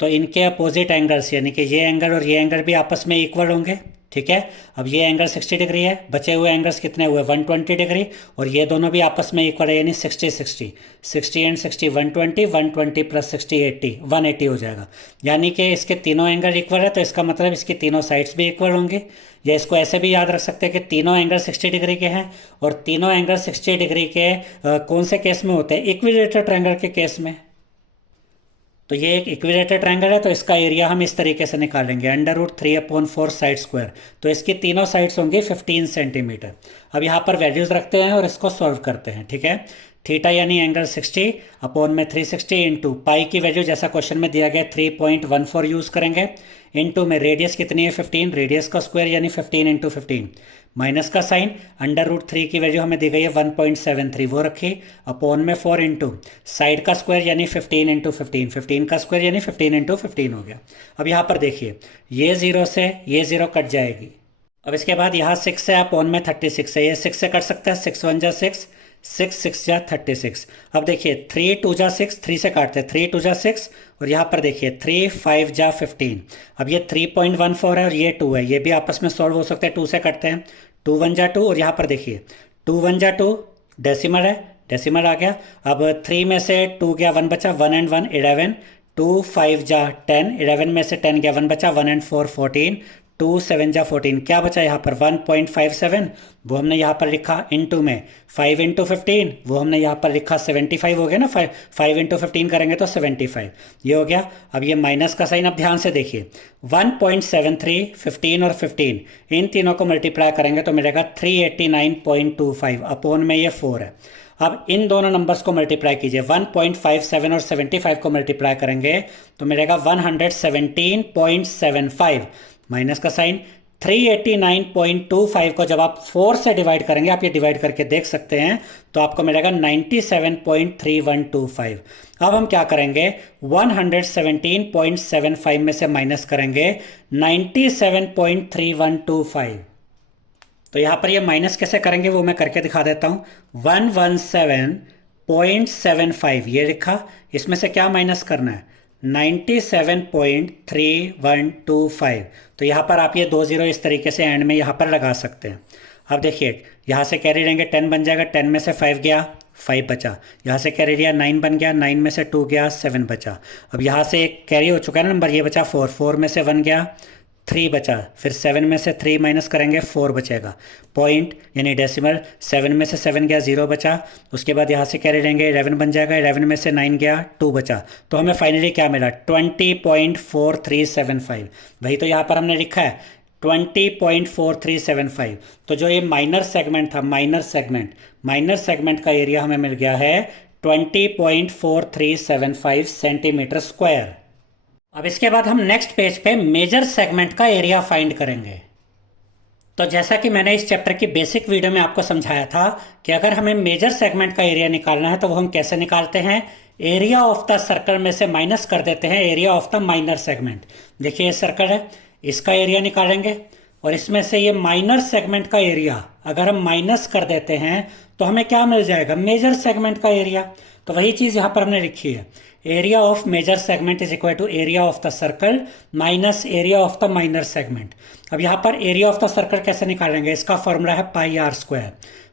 तो इनके अपोजिट एंगल्स, यानी कि ये एंगल और ये एंगल भी आपस में इक्वल होंगे, ठीक है। अब ये एंगल 60 डिग्री है, बचे हुए एंगल्स कितने हुए, 120 डिग्री, और ये दोनों भी आपस में इक्वल है, यानी 60 60 60 एंड 60 120, 120 प्लस 60 80, 180 हो जाएगा। यानी कि इसके तीनों एंगल इक्वल है, तो इसका मतलब इसकी तीनों साइड्स भी इक्वल होंगे। या इसको ऐसे भी याद रख सकते हैं कि तीनों एंगल 60 डिग्री के हैं, और तीनों एंगल 60 डिग्री के कौन से केस में होते हैं, इक्विलेटरल ट्रायंगल के केस में। तो ये एक इक्विलेटरल ट्रायंगल है, तो इसका एरिया हम इस तरीके से निकालेंगे, √3/4 साइड स्क्वायर। तो इसकी तीनों साइड्स होंगी 15 सेंटीमीटर। अब यहाँ पर वैल्यूज़ रखते हैं और इसको सॉल्व करते हैं, ठीक है। थीटा यानी एंगल 60 अपॉन में 360 इंटू पाई की वैल्यू जैसा क्वेश्चन में दिया गया 3.14 यूज़ करेंगे, इंटू में रेडियस कितनी है 15, रेडियस का स्क्वायर यानी 15 इंटू 15, माइनस का साइन, √3 की वैल्यू हमें दी गई है 1.73, वो रखी, अपॉन में 4 इंटू साइड का स्क्वायर यानी 15 इंटू 15, 15 का स्क्वायर यानी 15 इंटू 15 हो गया। अब यहाँ पर देखिए ये 0 से ये 0 कट जाएगी। अब इसके बाद यहाँ 6 है, अपॉन में 36 है, ये 6 से कट सकता है, 6 1 जा 6, 6 6 जा 36। अब देखिए 3 2 जा 6, 3 से काटते हैं, 3 2 जा 6, और यहाँ पर देखिए 3 5 जा 15। अब ये 3.14 है और ये 2 है, ये भी आपस में सॉल्व हो सकते हैं, 2 से कटते हैं, 2 1 जा 2, और यहाँ पर देखिए 2 1 जा 2, डेसिमल है, डेसिमल आ गया। अब 3 में से 2 गया, 1 बचा, 1 एंड 1 11, 2 5 जा 10, 11 में से 10 गया, 1 बचा, 1 एंड 4 14, 2 7 जा 14, क्या बचा यहाँ पर 1.57, वो हमने यहाँ पर लिखा, इंटू में 5 इंटू 15, वो हमने यहाँ पर लिखा 75 हो गया ना, 5 इंटू 15 करेंगे तो 75, ये हो गया। अब ये माइनस का साइन, अब ध्यान से देखिए 1.73, 15 और 15 इन तीनों को मल्टीप्लाई करेंगे तो मिलेगा 389.25, अपॉन में ये 4 है। अब इन दोनों नंबर्स को मल्टीप्लाई कीजिए, 1.57 और 75 को मल्टीप्लाई करेंगे तो मिलेगा 117.75, माइनस का साइन, 389.25 को जब आप 4 से डिवाइड करेंगे, आप ये डिवाइड करके देख सकते हैं, तो आपको मिलेगा 97.3125। अब हम क्या करेंगे, 117.75 में से माइनस करेंगे 97.3125। तो यहाँ पर ये माइनस कैसे करेंगे वो मैं करके दिखा देता हूँ। 117.75 ये लिखा, इसमें से क्या माइनस करना है, 97.3125। तो यहाँ पर आप ये 2 0 इस तरीके से एंड में यहाँ पर लगा सकते हैं। अब देखिए यहाँ से कैरी लेंगे, 10 बन जाएगा, 10 में से 5 गया, 5 बचा, यहाँ से कैरी लिया, 9 बन गया, 9 में से 2 गया, 7 बचा। अब यहाँ से एक कैरी हो चुका है ना नंबर, ये बचा 4, 4 में से 1 गया, 3 बचा, फिर 7 में से 3 माइनस करेंगे, 4 बचेगा, पॉइंट यानी डेसिमल, 7 में से 7 गया, 0 बचा। उसके बाद यहाँ से कैरी लेंगे, 11 बन जाएगा, 11 में से 9 गया, 2 बचा। तो हमें फाइनली क्या मिला, 20.4375। वही तो यहाँ पर हमने लिखा है 20.4375। तो जो ये माइनर सेगमेंट था, माइनर सेगमेंट का एरिया हमें मिल गया है 20.4375 सेंटीमीटर स्क्वायर। अब इसके बाद हम नेक्स्ट पेज पे मेजर सेगमेंट का एरिया फाइंड करेंगे। तो जैसा कि मैंने इस चैप्टर की बेसिक वीडियो में आपको समझाया था कि अगर हमें मेजर सेगमेंट का एरिया निकालना है तो वो हम कैसे निकालते हैं, एरिया ऑफ द सर्कल में से माइनस कर देते हैं area of the minor segment. देखिए ये सर्कल है, इसका एरिया निकालेंगे, और इसमें से ये माइनर सेगमेंट का एरिया अगर हम माइनस कर देते हैं तो हमें क्या मिल जाएगा, मेजर सेगमेंट का एरिया। तो वही चीज़ यहाँ पर हमने लिखी है, area of major segment is equal to area of the circle minus area of the minor segment. अब यहाँ पर एरिया ऑफ द सर्कल कैसे निकालेंगे, इसका फॉर्मूला है पाई आर स्क्वायर,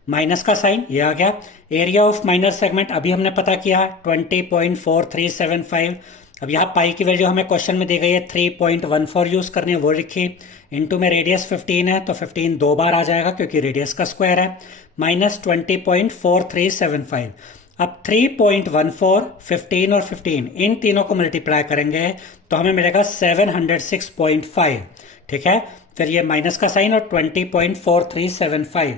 माइनस का साइन ये आ गया। एरिया ऑफ माइनर सेगमेंट अभी हमने पता किया 20.4375। अब यहाँ पाई की वैल्यू हमें क्वेश्चन में दी गई है 3.14 यूज़ करनी है, वो लिखी, इंटू में रेडियस 15 है तो 15 दो बार आ जाएगा क्योंकि रेडियस का स्क्वायर है, माइनस 20.4375। अब 3.14, 15 और 15 इन तीनों को मल्टीप्लाई करेंगे तो हमें मिलेगा 706.5, ठीक है। फिर ये माइनस का साइन और 20.4375।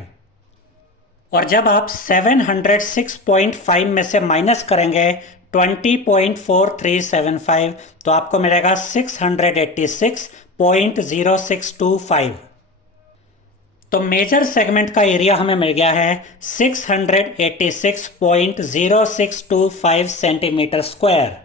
और जब आप 706.5 में से माइनस करेंगे 20.4375, तो आपको मिलेगा 686.0625। तो मेजर सेगमेंट का एरिया हमें मिल गया है 686.0625 सेंटीमीटर स्क्वायर।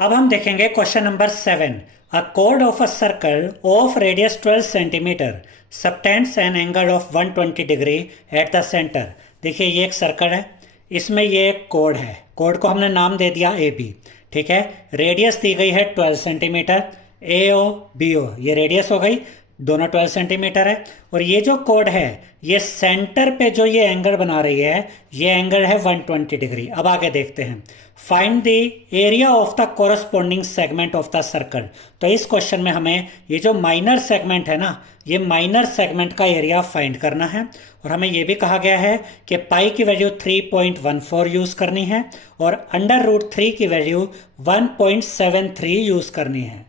अब हम देखेंगे question number 7। A chord of a circle of radius 12 centimetre subtends an angle of 120 degree at the centre. देखिए ये एक सर्कल है, इसमें ये एक कोड है, कोड को हमने नाम दे दिया ए बी। ठीक है, रेडियस दी गई है 12 सेंटीमीटर, ए ओ बी ओ ये रेडियस हो गई, दोनों 12 सेंटीमीटर है। और ये जो कोड है ये सेंटर पे जो ये एंगल बना रही है ये एंगल है 120 डिग्री। अब आगे देखते हैं, find the area of the corresponding segment of the circle. तो इस क्वेश्चन में हमें ये जो माइनर सेगमेंट है ना, ये माइनर सेगमेंट का एरिया फाइंड करना है। और हमें ये भी कहा गया है कि पाई की वैल्यू 3.14 यूज करनी है और अंडर रूट 3 की वैल्यू 1.73 यूज करनी है।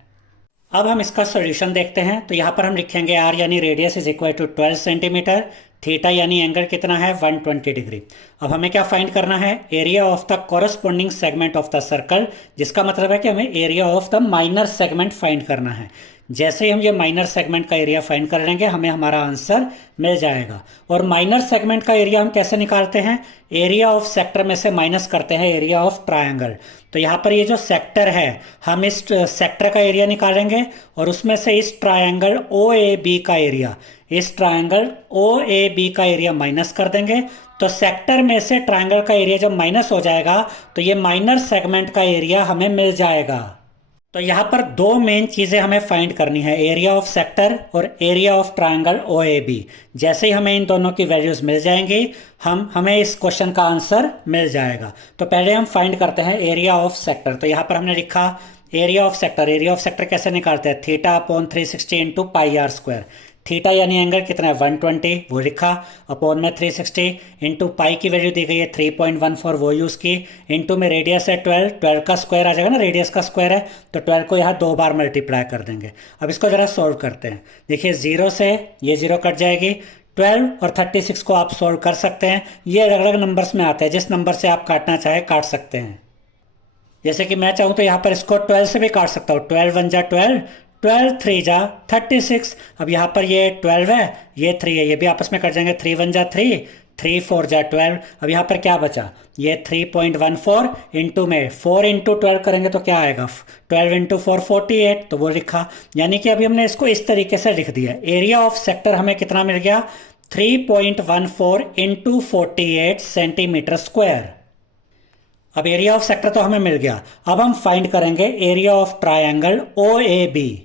अब हम इसका सॉल्यूशन देखते हैं। तो यहाँ पर हम लिखेंगे आर यानी radius is equal to 12 centimetre, theta यानी एंगल कितना है 120 डिग्री। अब हमें क्या फाइंड करना है, area of the corresponding segment of the circle, जिसका मतलब है कि हमें area of the minor segment find करना है। जैसे ही हम ये माइनर सेगमेंट का एरिया फाइंड कर लेंगे हमें हमारा आंसर मिल जाएगा। और माइनर सेगमेंट का एरिया हम कैसे निकालते हैं, एरिया ऑफ सेक्टर में से माइनस करते हैं एरिया ऑफ ट्रायंगल। तो यहाँ पर ये जो सेक्टर है हम इस सेक्टर का एरिया निकालेंगे और उसमें से इस ट्रायंगल ओ ए बी का एरिया, इस ट्रायंगल ओ ए बी का एरिया माइनस कर देंगे। तो सेक्टर में से ट्रायंगल का एरिया जब माइनस हो जाएगा तो ये माइनर सेगमेंट का एरिया हमें मिल जाएगा। तो यहाँ पर दो मेन चीजें हमें फाइंड करनी है, एरिया ऑफ सेक्टर और area of triangle O A B. जैसे ही हमें इन दोनों की वैल्यूज मिल जाएंगी हमें इस क्वेश्चन का आंसर मिल जाएगा। तो पहले हम फाइंड करते हैं एरिया ऑफ सेक्टर। तो यहाँ पर हमने लिखा area of sector. Area of sector कैसे निकालते हैं, theta upon 360 into pi r square. Theta यानी एंगल कितना है 120 वो लिखा, अपॉन में 360 इंटू पाई की वैल्यू दी गई है 3.14 वो यूज़ की, इंटू में रेडियस है 12 का स्क्वायर आ जाएगा ना, रेडियस का स्क्वायर है तो 12 को यहाँ 2 बार मल्टीप्लाई कर देंगे। अब इसको ज़रा सॉल्व करते हैं। देखिए 0 से ये 0 कट जाएगी, 12 और 36 को आप सॉल्व कर सकते हैं। ये अलग अलग नंबर्स में आते हैं, जिस नंबर से आप काटना चाहे काट सकते हैं। जैसे कि मैं चाहूँ तो यहाँ पर इसको 12 से भी काट सकता हूँ, 12 1 जा 12, 12 3 जा 36। अब यहाँ पर ये 12 है ये 3 है, ये भी आपस में कट जाएंगे, 3 1 जा 3, 3 4 जा 12। अब यहाँ पर क्या बचा, ये 3.14 इंटू में 4 इंटू 12 करेंगे तो क्या आएगा, 12 इंटू 4 48, तो वो लिखा। यानी कि अभी हमने इसको इस तरीके से लिख दिया। एरिया ऑफ सेक्टर हमें कितना मिल गया, 3.14 इंटू 48 सेंटीमीटर स्क्वायर। अब एरिया ऑफ सेक्टर तो हमें मिल गया, अब हम फाइंड करेंगे area of triangle O A B.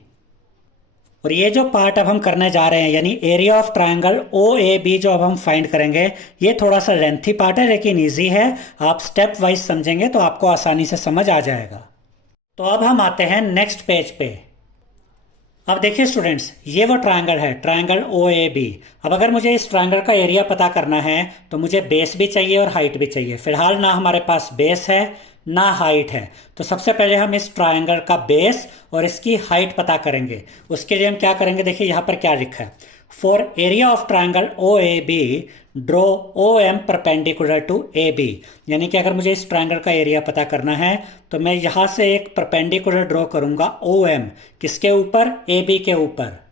और ये जो पार्ट अब हम करने जा रहे हैं यानी area of triangle O A B जो अब हम फाइंड करेंगे ये थोड़ा सा लेंथी पार्ट है लेकिन इजी है, आप स्टेप वाइज समझेंगे तो आपको आसानी से समझ आ जाएगा। तो अब हम आते हैं नेक्स्ट पेज पे। अब देखिए स्टूडेंट्स, ये वो ट्रायंगल है, ट्रायंगल ओ ए बी। अब अगर मुझे इस ट्रायंगल का एरिया पता करना है तो मुझे बेस भी चाहिए और हाइट भी चाहिए। फिलहाल ना हमारे पास बेस है ना हाइट है, तो सबसे पहले हम इस ट्रायंगल का बेस और इसकी हाइट पता करेंगे। उसके लिए हम क्या करेंगे, देखिए यहाँ पर क्या लिखा है, for area of triangle O A B draw O M perpendicular to A B. यानी कि अगर मुझे इस ट्रायंगल का एरिया पता करना है तो मैं यहाँ से एक परपेंडिकुलर ड्रॉ करूँगा ओ एम, किसके ऊपर, ए बी के ऊपर।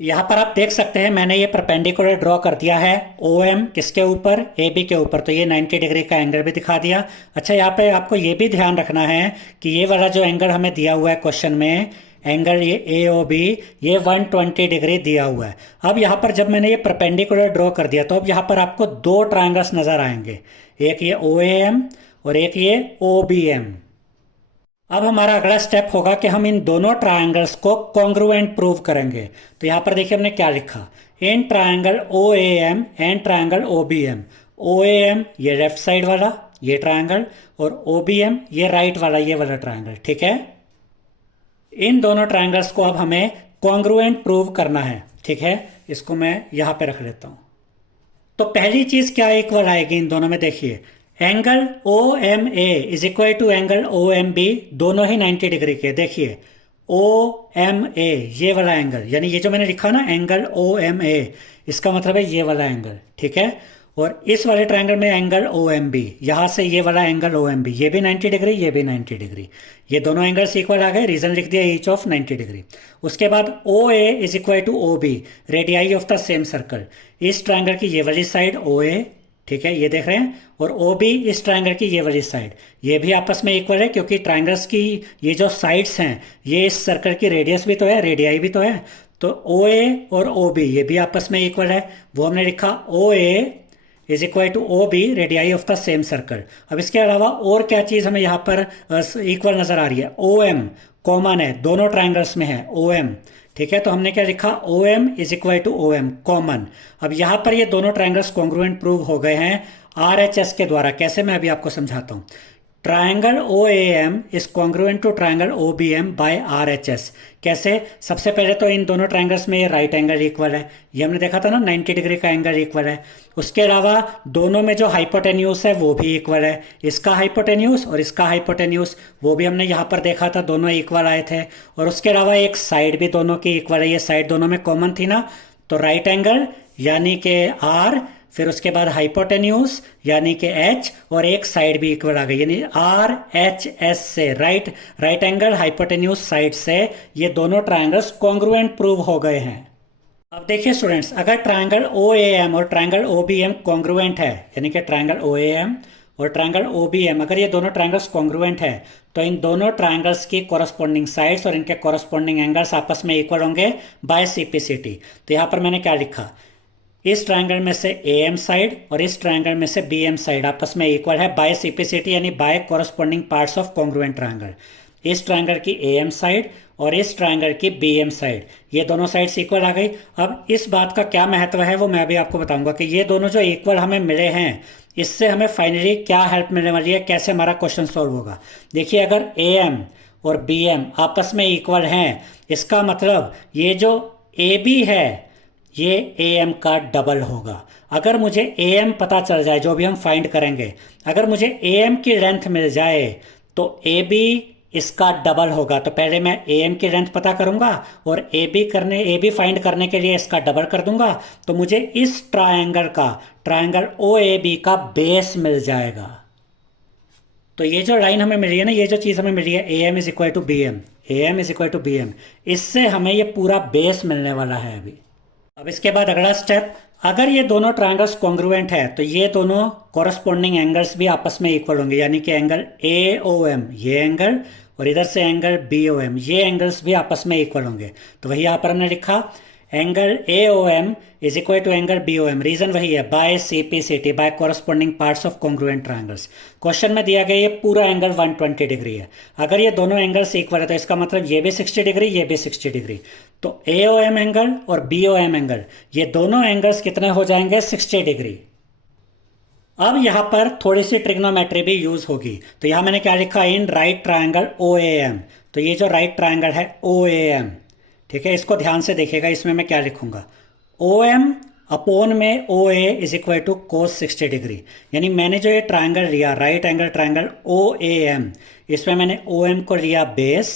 यहाँ पर आप देख सकते हैं मैंने ये परपेंडिकुलर ड्रॉ कर दिया है ओ एम किसके ऊपर, ए बी के ऊपर, तो ये 90 डिग्री का एंगल भी दिखा दिया। अच्छा यहाँ पे आपको ये भी ध्यान रखना है कि ये वाला जो एंगल हमें दिया हुआ है क्वेश्चन में, एंगल ये ए ओ बी, ये 120 डिग्री दिया हुआ है। अब यहाँ पर जब मैंने ये परपेंडिकुलर ड्रॉ कर दिया तो अब यहाँ पर आपको दो ट्रायंगल्स नजर आएंगे, एक ये ओ ए एम और एक ये ओ बी एम। अब हमारा अगला स्टेप होगा कि हम इन दोनों ट्रायंगल्स को कॉन्ग्रुएंट प्रूव करेंगे। तो यहाँ पर देखिए हमने क्या लिखा, in triangle O A M and triangle O B M. O A M ये लेफ्ट साइड वाला ये ट्रायंगल और ओ बी एम ये राइट वाला ये वाला ट्रायंगल, ठीक है। इन दोनों ट्रायंगल्स को अब हमें कॉन्ग्रुएंट प्रूव करना है, ठीक है। इसको मैं यहाँ पे रख लेता हूँ। तो पहली चीज क्या इक्वल आएगी इन दोनों में, देखिए angle O M A is equal to angle O M B, दोनों ही 90 डिग्री के। देखिए ओ एम ए ये वाला एंगल, यानी ये जो मैंने लिखा ना एंगल ओ एम ए, इसका मतलब है ये वाला एंगल, ठीक है। और इस वाले ट्रायंगल में एंगल ओ एम बी, यहाँ से ये वाला एंगल ओ एम बी, ये भी 90 डिग्री, ये भी 90 डिग्री, ये दोनों एंगल्स इक्वल आ गए, रीजन लिख दिया ईच ऑफ 90 डिग्री। उसके बाद O A is equal to O B, radii of the same circle. इस ट्रायंगल की ये वाली साइड ओ ए, ठीक है, ये देख रहे हैं, और ओ बी इस ट्रायंगल की ये वाली साइड, ये भी आपस में इक्वल है, क्योंकि ट्रायंगल्स की ये जो साइड्स हैं, ये इस सर्कल की रेडियस भी तो है, रेडियाई भी तो है। तो ओ ए और ओ बी ये भी आपस में इक्वल है, वो हमने लिखा O A is equal to O B, radii of the same circle. अब इसके अलावा और क्या चीज़ हमें यहाँ पर इक्वल नज़र आ रही है, ओ एम कॉमन है, दोनों ट्राइंगल्स में है ओ एम, ठीक है। तो हमने क्या लिखा, O M is equal to O M common. अब यहाँ पर ये दोनों ट्राइंगल्स कॉन्ग्रुएंट प्रूव हो गए हैं आर एच एस के द्वारा। कैसे, मैं अभी आपको समझाता हूँ। Triangle O A M is congruent to triangle O B M by R H S. कैसे, सबसे पहले तो इन दोनों ट्रायंगल्स में ये राइट एंगल इक्वल है, ये हमने देखा था ना, 90 डिग्री का एंगल इक्वल है। उसके अलावा दोनों में जो हाइपोटेन्यूस है वो भी इक्वल है, इसका हाइपोटेन्यूस और इसका हाइपोटेन्यूस वो भी हमने यहाँ पर देखा था, दोनों इक्वल आए थे। और उसके अलावा एक साइड भी दोनों की इक्वल है, ये साइड दोनों में कॉमन थी ना, तो राइट एंगल यानी कि आर, फिर उसके बाद हाइपोटेन्यूस यानी कि एच, और एक साइड भी इक्वल आ गई, यानी आर एच एस से राइट एंगल हाइपोटेन्यूस साइड से ये दोनों ट्रायंगल्स कॉन्ग्रुएंट प्रूव हो गए हैं। अब देखिए स्टूडेंट्स, अगर ट्रायंगल ओ ए एम और triangle O B M congruent है, यानी कि ट्रायंगल ओ ए एम और ट्रायंगल ओ बी एम, अगर ये दोनों ट्रायंगल्स कॉन्ग्रुएंट है, तो इन दोनों ट्रायंगल्स की कॉरस्पॉन्डिंग साइड्स और इनके कॉरस्पॉन्डिंग एंगल्स आपस में इक्वल होंगे बाय सीपीसीटी। तो यहाँ पर मैंने क्या लिखा, इस ट्रायंगल में से ए एम साइड और इस ट्रायंगल में से बी एम साइड आपस में इक्वल है बाय सीपीसीटी, यानी by corresponding parts of congruent triangle. इस ट्रायंगल की ए एम साइड और इस ट्रायंगल की बी एम साइड, ये दोनों साइड्स इक्वल आ गई। अब इस बात का क्या महत्व है वो मैं भी आपको बताऊंगा कि ये दोनों जो इक्वल हमें मिले हैं, इससे हमें फाइनली क्या हेल्प मिलने वाली है, कैसे हमारा क्वेश्चन सॉल्व होगा। देखिए, अगर ए एम और बी एम आपस में इक्वल हैं, इसका मतलब ये जो ए बी है ये ए एम का डबल होगा। अगर मुझे ए एम पता चल जाए, जो भी हम फाइंड करेंगे, अगर मुझे ए एम की लेंथ मिल जाए तो ए बी इसका डबल होगा। तो पहले मैं ए एम की लेंथ पता करूंगा और ए बी फाइंड करने के लिए इसका डबल कर दूंगा, तो मुझे इस ट्रायंगल ओ ए बी का बेस मिल जाएगा। तो ये जो लाइन हमें मिली है ना, ये जो चीज़ हमें मिली है, A M is equal to B M, A M is equal to B M, इससे हमें ये पूरा बेस मिलने वाला है अभी। अब इसके बाद अगला स्टेप, अगर ये दोनों ट्रायंगल्स कॉन्ग्रुएंट है तो ये दोनों कॉरस्पॉन्डिंग एंगल्स भी आपस में इक्वल होंगे, यानी कि एंगल ए ओ एम ये एंगल और इधर से एंगल बी ओ एम ये एंगल्स भी आपस में इक्वल होंगे। तो वही यहाँ पर हमने लिखा, angle A O M is equal to angle B O M, reason वही है, by C P C T, by corresponding parts of congruent triangles. Question में दिया गया ये पूरा एंगल 120 डिग्री है। अगर ये दोनों एंगल्स इक्वल है तो इसका मतलब ये भी 60 डिग्री, ये भी 60 डिग्री। तो ए ओ एम एंगल और बी ओ एम एंगल, ये दोनों एंगल्स कितने हो जाएंगे, 60 डिग्री। अब यहां पर थोड़ी सी ट्रिग्नोमेट्री भी यूज होगी। तो यहां मैंने क्या लिखा, in right triangle O A M. तो ये जो राइट ट्रायंगल है ओ ए एम, ठीक है, इसको ध्यान से देखिएगा, इसमें मैं क्या लिखूंगा, ओ एम अपोन में O A is equal to cos 60 degree. यानी मैंने जो ये ट्रायंगल लिया, right angle triangle O A M, इसमें मैंने ओ एम को लिया बेस,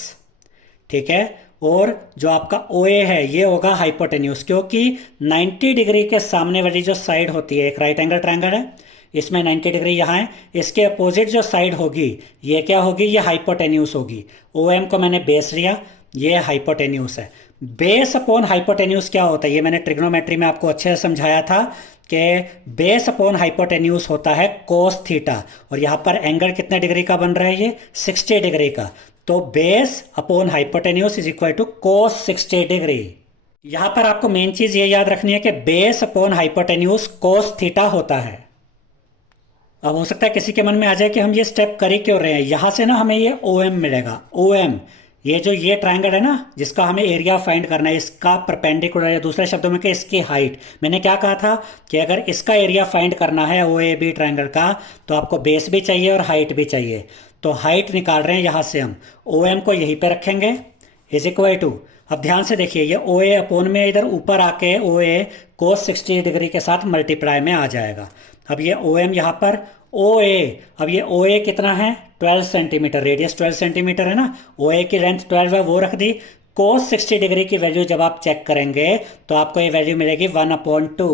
ठीक है, और जो आपका ओ ए है ये होगा हाइपोटेन्यूस, क्योंकि 90 डिग्री के सामने वाली जो साइड होती है, एक राइट एंगल ट्रायंगल है, इसमें 90 डिग्री यहाँ है, इसके अपोजिट जो साइड होगी ये क्या होगी, ये हाइपोटेन्यूस होगी। ओ एम को मैंने बेस लिया, ये हाइपोटेन्यूस है। बेस अपॉन हाइपोटेन्यूस क्या होता है, ये मैंने ट्रिग्नोमेट्री में आपको अच्छे से समझाया था कि बेस अपॉन हाइपोटेन्यूस होता है कोस थीटा, और यहाँ पर एंगल कितने डिग्री का बन रहा है, ये 60 डिग्री का। तो base upon hypotenuse is equal to cos 60 degree. यहां पर आपको मेन चीज ये याद रखनी है कि base upon hypotenuse cos theta होता है। अब हो सकता है किसी के मन में आ जाए कि हम ये स्टेप कर ही क्यों रहे हैं, यहां से ना हमें ये ओ एम मिलेगा, ओ एम, ये जो ये ट्रायंगल है ना जिसका हमें एरिया फाइंड करना है, इसका परपेंडिकुलर, या दूसरे शब्दों में कि इसकी हाइट। मैंने क्या कहा था कि अगर इसका एरिया फाइंड करना है ओ ए बी ट्रायंगल का, तो आपको बेस भी चाहिए और हाइट भी चाहिए। तो हाइट निकाल रहे हैं यहाँ से हम, ओ एम को यहीं पे रखेंगे इज इक्वल टू, अब ध्यान से देखिए, ये ओ ए अपोन में इधर ऊपर आके ओ ए कोस 60 डिग्री के साथ मल्टीप्लाई में आ जाएगा। अब ये ओ एम यहाँ पर ओ ए, अब ये ओ ए कितना है, 12 सेंटीमीटर, रेडियस 12 सेंटीमीटर है ना, ओ ए की लेंथ 12 है, वो रख दी। कोस 60 डिग्री की वैल्यू जब आप चेक करेंगे तो आपको ये वैल्यू मिलेगी 1/2।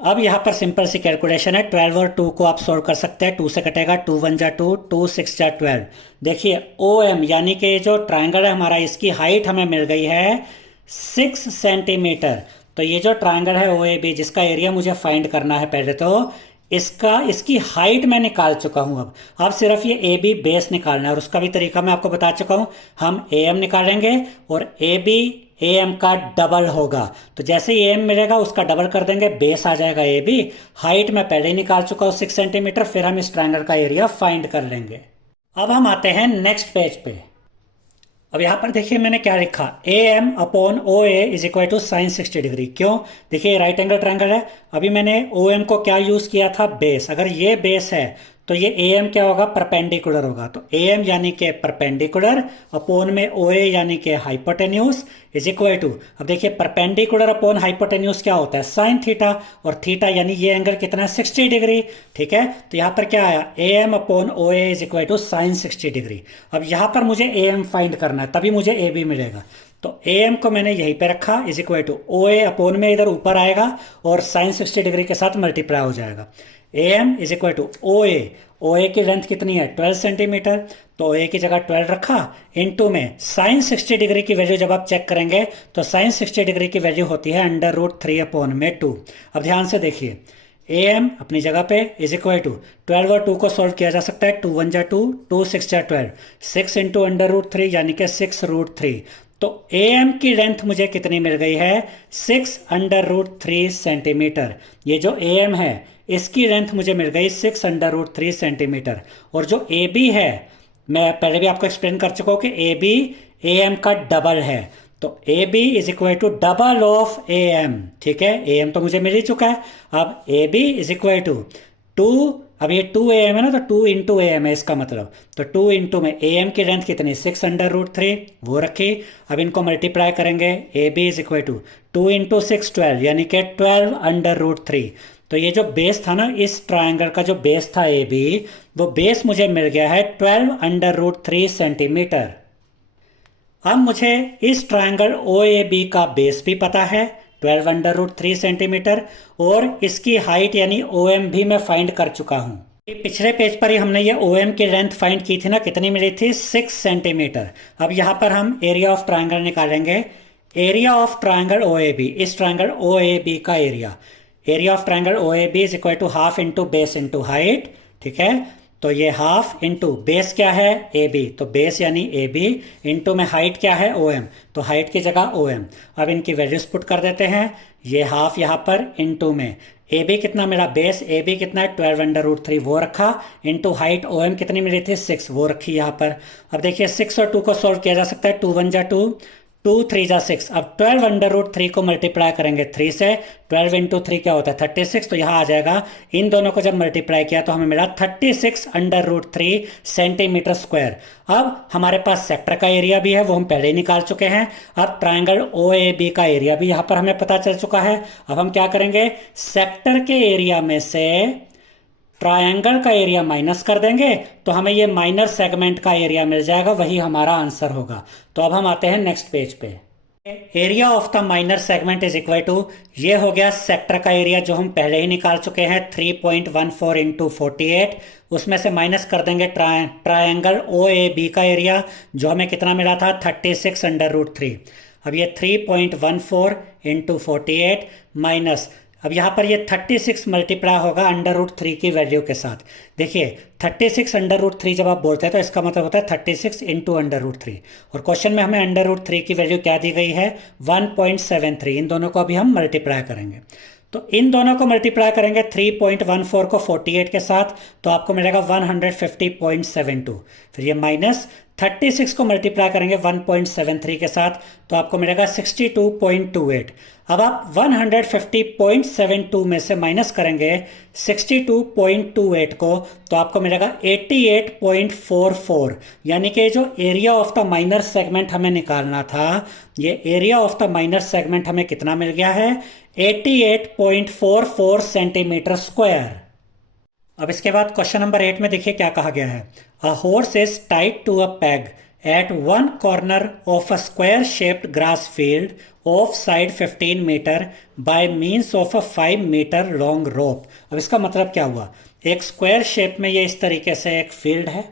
अब यहाँ पर सिंपल सी कैलकुलेशन है, 12 और 2 को आप सॉल्व कर सकते हैं। 2 से कटेगा, 2 1 जा 2, 2 6 जा 12। देखिए ओ एम यानी कि जो ट्राइंगल है हमारा, इसकी हाइट हमें मिल गई है 6 सेंटीमीटर। तो ये जो ट्राइंगल है ओ ए बी, जिसका एरिया मुझे फाइंड करना है, पहले तो इसकी हाइट मैं निकाल चुका हूं। अब सिर्फ ये ए बी बेस निकालना है, और उसका भी तरीका मैं आपको बता चुका हूं। हम ए एम निकालेंगे और ए बी ए एम का डबल होगा। तो जैसे ही ए एम मिलेगा उसका डबल कर देंगे, बेस आ जाएगा ए बी। हाइट मैं पहले ही निकाल चुका हूं 6 सेंटीमीटर। फिर हम इस ट्राइंगल का एरिया फाइंड कर लेंगे। अब हम आते हैं नेक्स्ट पेज पे। अब यहां पर देखिए मैंने क्या लिखा, A M upon O A is equal to sine 60 degree. क्यों? देखिए राइट एंगल ट्रायंगल है। अभी मैंने ओ एम को क्या यूज किया था, बेस। अगर ये बेस है तो ये ए एम क्या होगा, परपेंडिकुलर होगा। तो ए एम यानी कि परपेंडिकुलर अपोन में ओ ए यानी कि हाइपोटेन्यूज इज इक्वल टू, अब देखिए परपेंडिकुलर अपॉन हाइपोटेन्यूज क्या होता है, साइन थीटा। और थीटा यानी ये एंगल कितना है, 60 डिग्री। ठीक है, तो यहां पर क्या आया, A M upon O A is equal to sine 60 degree. अब यहां पर मुझे ए एम फाइंड करना है, तभी मुझे ए बी मिलेगा। तो ए एम को मैंने यहीं पे रखा, is equal to O A upon में इधर ऊपर आएगा और साइन 60 डिग्री के साथ मल्टीप्लाई हो जाएगा। A M is equal to O A. O A की लेंथ कितनी है, 12 सेंटीमीटर। तो ओ ए की जगह 12 रखा, इनटू में साइन 60 डिग्री की वैल्यू जब आप चेक करेंगे तो साइन 60 डिग्री की वैल्यू होती है √3 अपॉन में 2। अब ध्यान से देखिए, ए एम अपनी जगह पे इज इक्वल टू 12 और 2 को सॉल्व किया जा सकता है। 2 1 जा 2, 2 6 जा 12, 6 इंटू √3 यानी कि 6√3। तो ए एम की लेंथ मुझे कितनी मिल गई है, 6√3 सेंटीमीटर। ये जो ए एम है इसकी लेंथ मुझे मिल गई 6√3 सेंटीमीटर। और जो ए बी है, मैं पहले भी आपको एक्सप्लेन कर चुका हूं कि ए बी ए एम का डबल है। तो A B is equal to double of A M. ठीक है, ए एम तो मुझे मिल ही चुका है। अब A B is equal to 2, अब ये 2 ए एम है ना, तो 2 इंटू ए एम है इसका मतलब। तो 2 इंटू में ए एम की लेंथ कितनी, 6√3, वो रखी। अब इनको मल्टीप्लाई करेंगे, A B is equal to 2 into 6 12 यानी कि 12√3। तो ये जो बेस था ना, इस ट्रायंगल का जो बेस था ए बी, वो बेस मुझे मिल गया है 12√3 सेंटीमीटर। अब मुझे इस ट्रायंगल ओ ए बी का बेस भी पता है 12√3 सेंटीमीटर, और इसकी हाइट यानी ओ एम भी मैं फाइंड कर चुका हूं। पिछले पेज पर ही हमने ये ओ एम की लेंथ फाइंड की थी ना, कितनी मिली थी, 6 सेंटीमीटर। अब यहां पर हम एरिया ऑफ ट्रायंगल निकालेंगे। Area of triangle O A B, इस ट्रायंगल ओ ए बी का area of triangle O A B is equal to half into base into height. ठीक है, तो ये हाफ इंटू बेस क्या है, ए बी, तो बेस यानी ए बी, इंटू में हाइट क्या है, ओ एम, तो हाइट की जगह ओ एम। अब इनकी वैल्यूज पुट कर देते हैं। ये हाफ यहाँ पर इंटू में ए बी कितना मिला, बेस ए बी कितना है 12√3, वो रखा, इंटू हाइट ओ एम कितनी मिली थी 6, वो रखी यहाँ पर। अब देखिए 6 और 2 को सॉल्व किया जा सकता है। 2 1 जा 2, 2 3 जा 6। अब 12√3 को मल्टीप्लाई करेंगे 3 से, 12 इंटू 3 क्या होता है 36। तो यहाँ आ जाएगा, इन दोनों को जब मल्टीप्लाई किया तो हमें मिला 36√3 सेंटीमीटर स्क्वायर। अब हमारे पास सेक्टर का एरिया भी है, वो हम पहले ही निकाल चुके हैं। अब ट्राइंगल ओ ए बी का एरिया भी यहाँ पर हमें पता चल चुका है। अब हम क्या करेंगे, सेक्टर के एरिया में से ट्रायंगल का एरिया माइनस कर देंगे तो हमें ये माइनर सेगमेंट का एरिया मिल जाएगा, वही हमारा आंसर होगा। तो अब हम आते हैं नेक्स्ट पेज पे। Area of the minor segment is equal to, ये हो गया सेक्टर का एरिया जो हम पहले ही निकाल चुके हैं 3.14 इंटू 48। उसमें से माइनस कर देंगे ट्रायंगल ओ ए बी का एरिया जो हमें कितना मिला था 36√3। अब ये 3.14 इंटू 48 माइनस, अब यहाँ पर ये 36 मल्टीप्लाई होगा √3 की वैल्यू के साथ। देखिए 36√3 जब आप बोलते हैं तो इसका मतलब होता है 36 इंटू √3। और क्वेश्चन में हमें √3 की वैल्यू क्या दी गई है, 1.73। इन दोनों को अभी हम मल्टीप्लाई करेंगे। तो इन दोनों को मल्टीप्लाई करेंगे 3.14 को 48 के साथ, तो आपको मिलेगा 150.72। फिर ये माइनस 36 को मल्टीप्लाई करेंगे 1.73 के साथ, तो आपको मिलेगा 62.28। अब आप 150.72 में से माइनस करेंगे 62.28 को, तो आपको मिलेगा 88.44। यानी कि जो area of the minor segment हमें निकालना था, ये area of the minor segment हमें कितना मिल गया है, 88.44 सेंटीमीटर स्क्वायर। अब इसके बाद क्वेश्चन नंबर 8 में देखिए क्या कहा गया है, a horse is tied to a peg at one corner of a square shaped grass field of side 15 meter by means of a 5 meter long rope। अब इसका मतलब क्या हुआ, एक स्क्वायर शेप में ये इस तरीके से एक फील्ड है,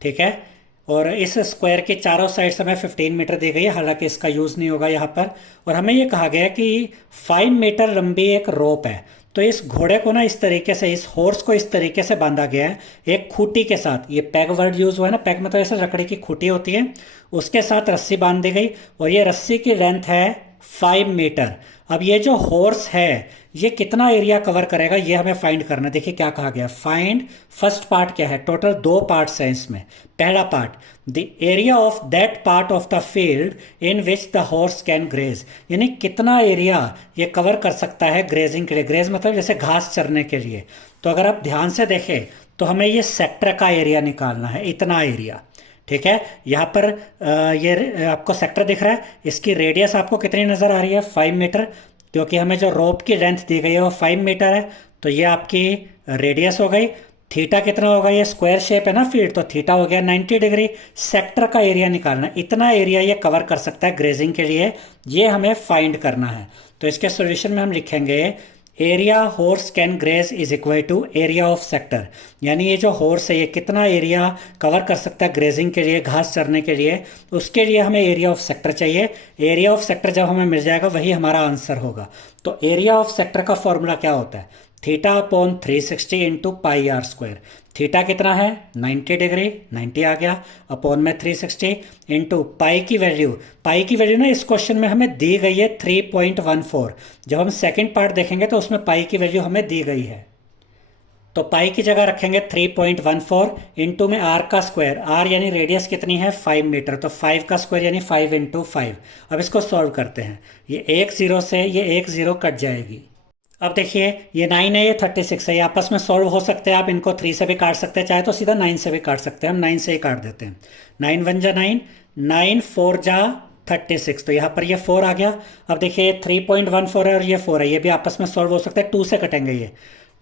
ठीक है, और इस स्क्वायर के चारों साइड से हमें 15 मीटर दी गई है, हालांकि इसका यूज़ नहीं होगा यहाँ पर। और हमें ये कहा गया कि 5 मीटर लंबी एक रोप है। तो इस घोड़े को ना इस तरीके से, इस हॉर्स को इस तरीके से बांधा गया है एक खूंटी के साथ। ये पैग वर्ड यूज हुआ है ना, पैग मतलब ऐसे लकड़ी की खूंटी होती है, उसके साथ रस्सी बांध दी गई और ये रस्सी की लेंथ है 5 मीटर। अब ये जो हॉर्स है ये कितना एरिया कवर करेगा ये हमें फाइंड करना। देखिए क्या कहा गया, फाइंड, फर्स्ट पार्ट क्या है, टोटल 2 पार्ट्स हैं इसमें। पहला part, the area of that part of the field in which the horse can graze, यानी कितना एरिया ये कवर कर सकता है ग्रेजिंग के लिए। ग्रेज मतलब जैसे घास चरने के लिए। तो अगर आप ध्यान से देखें तो हमें ये सेक्टर का एरिया निकालना है, इतना एरिया, ठीक है। यहाँ पर ये आपको सेक्टर दिख रहा है, इसकी रेडियस आपको कितनी नज़र आ रही है, 5 मीटर, क्योंकि हमें जो रोप की लेंथ दी गई है वो 5 मीटर है। तो ये आपकी रेडियस हो गई। थीटा कितना होगा, ये स्क्वायर शेप है ना फील्ड, तो थीटा हो गया 90 डिग्री। सेक्टर का एरिया निकालना, इतना एरिया ये कवर कर सकता है ग्रेजिंग के लिए, ये हमें फाइंड करना है। तो इसके सोल्यूशन में हम लिखेंगे area horse can graze is equal to area of sector, यानी ये जो हॉर्स है ये कितना एरिया कवर कर सकता है ग्रेजिंग के लिए, घास चरने के लिए, उसके लिए हमें एरिया ऑफ सेक्टर चाहिए। एरिया ऑफ सेक्टर जब हमें मिल जाएगा वही हमारा आंसर होगा। तो एरिया ऑफ सेक्टर का फॉर्मूला क्या होता है, theta upon 360 into pi r square. Theta कितना है 90 डिग्री, 90 आ गया, अपॉन में 360 इंटू पाई की वैल्यू, पाई की वैल्यू ना इस क्वेश्चन में हमें दी गई है 3.14। जब हम सेकंड पार्ट देखेंगे तो उसमें पाई की वैल्यू हमें दी गई है, तो पाई की जगह रखेंगे 3.14 इंटू में आर का स्क्वायर, आर यानी रेडियस कितनी है 5 मीटर, तो 5 का स्क्वायर यानी 5 इंटू 5। अब इसको सॉल्व करते हैं, ये एक जीरो से ये एक जीरो कट जाएगी। अब देखिए ये 9 है, ये 36 है, ये आपस में सॉल्व हो सकते हैं, आप इनको 3 से भी काट सकते हैं, चाहे तो सीधा 9 से भी काट सकते हैं, हम 9 से ही काट देते हैं। 9 1 जा 9, 9 4 जा 36, तो यहाँ पर ये 4 आ गया। अब देखिए 3.14 है और ये 4 है, ये भी आपस में सॉल्व हो सकते हैं, 2 से कटेंगे ये,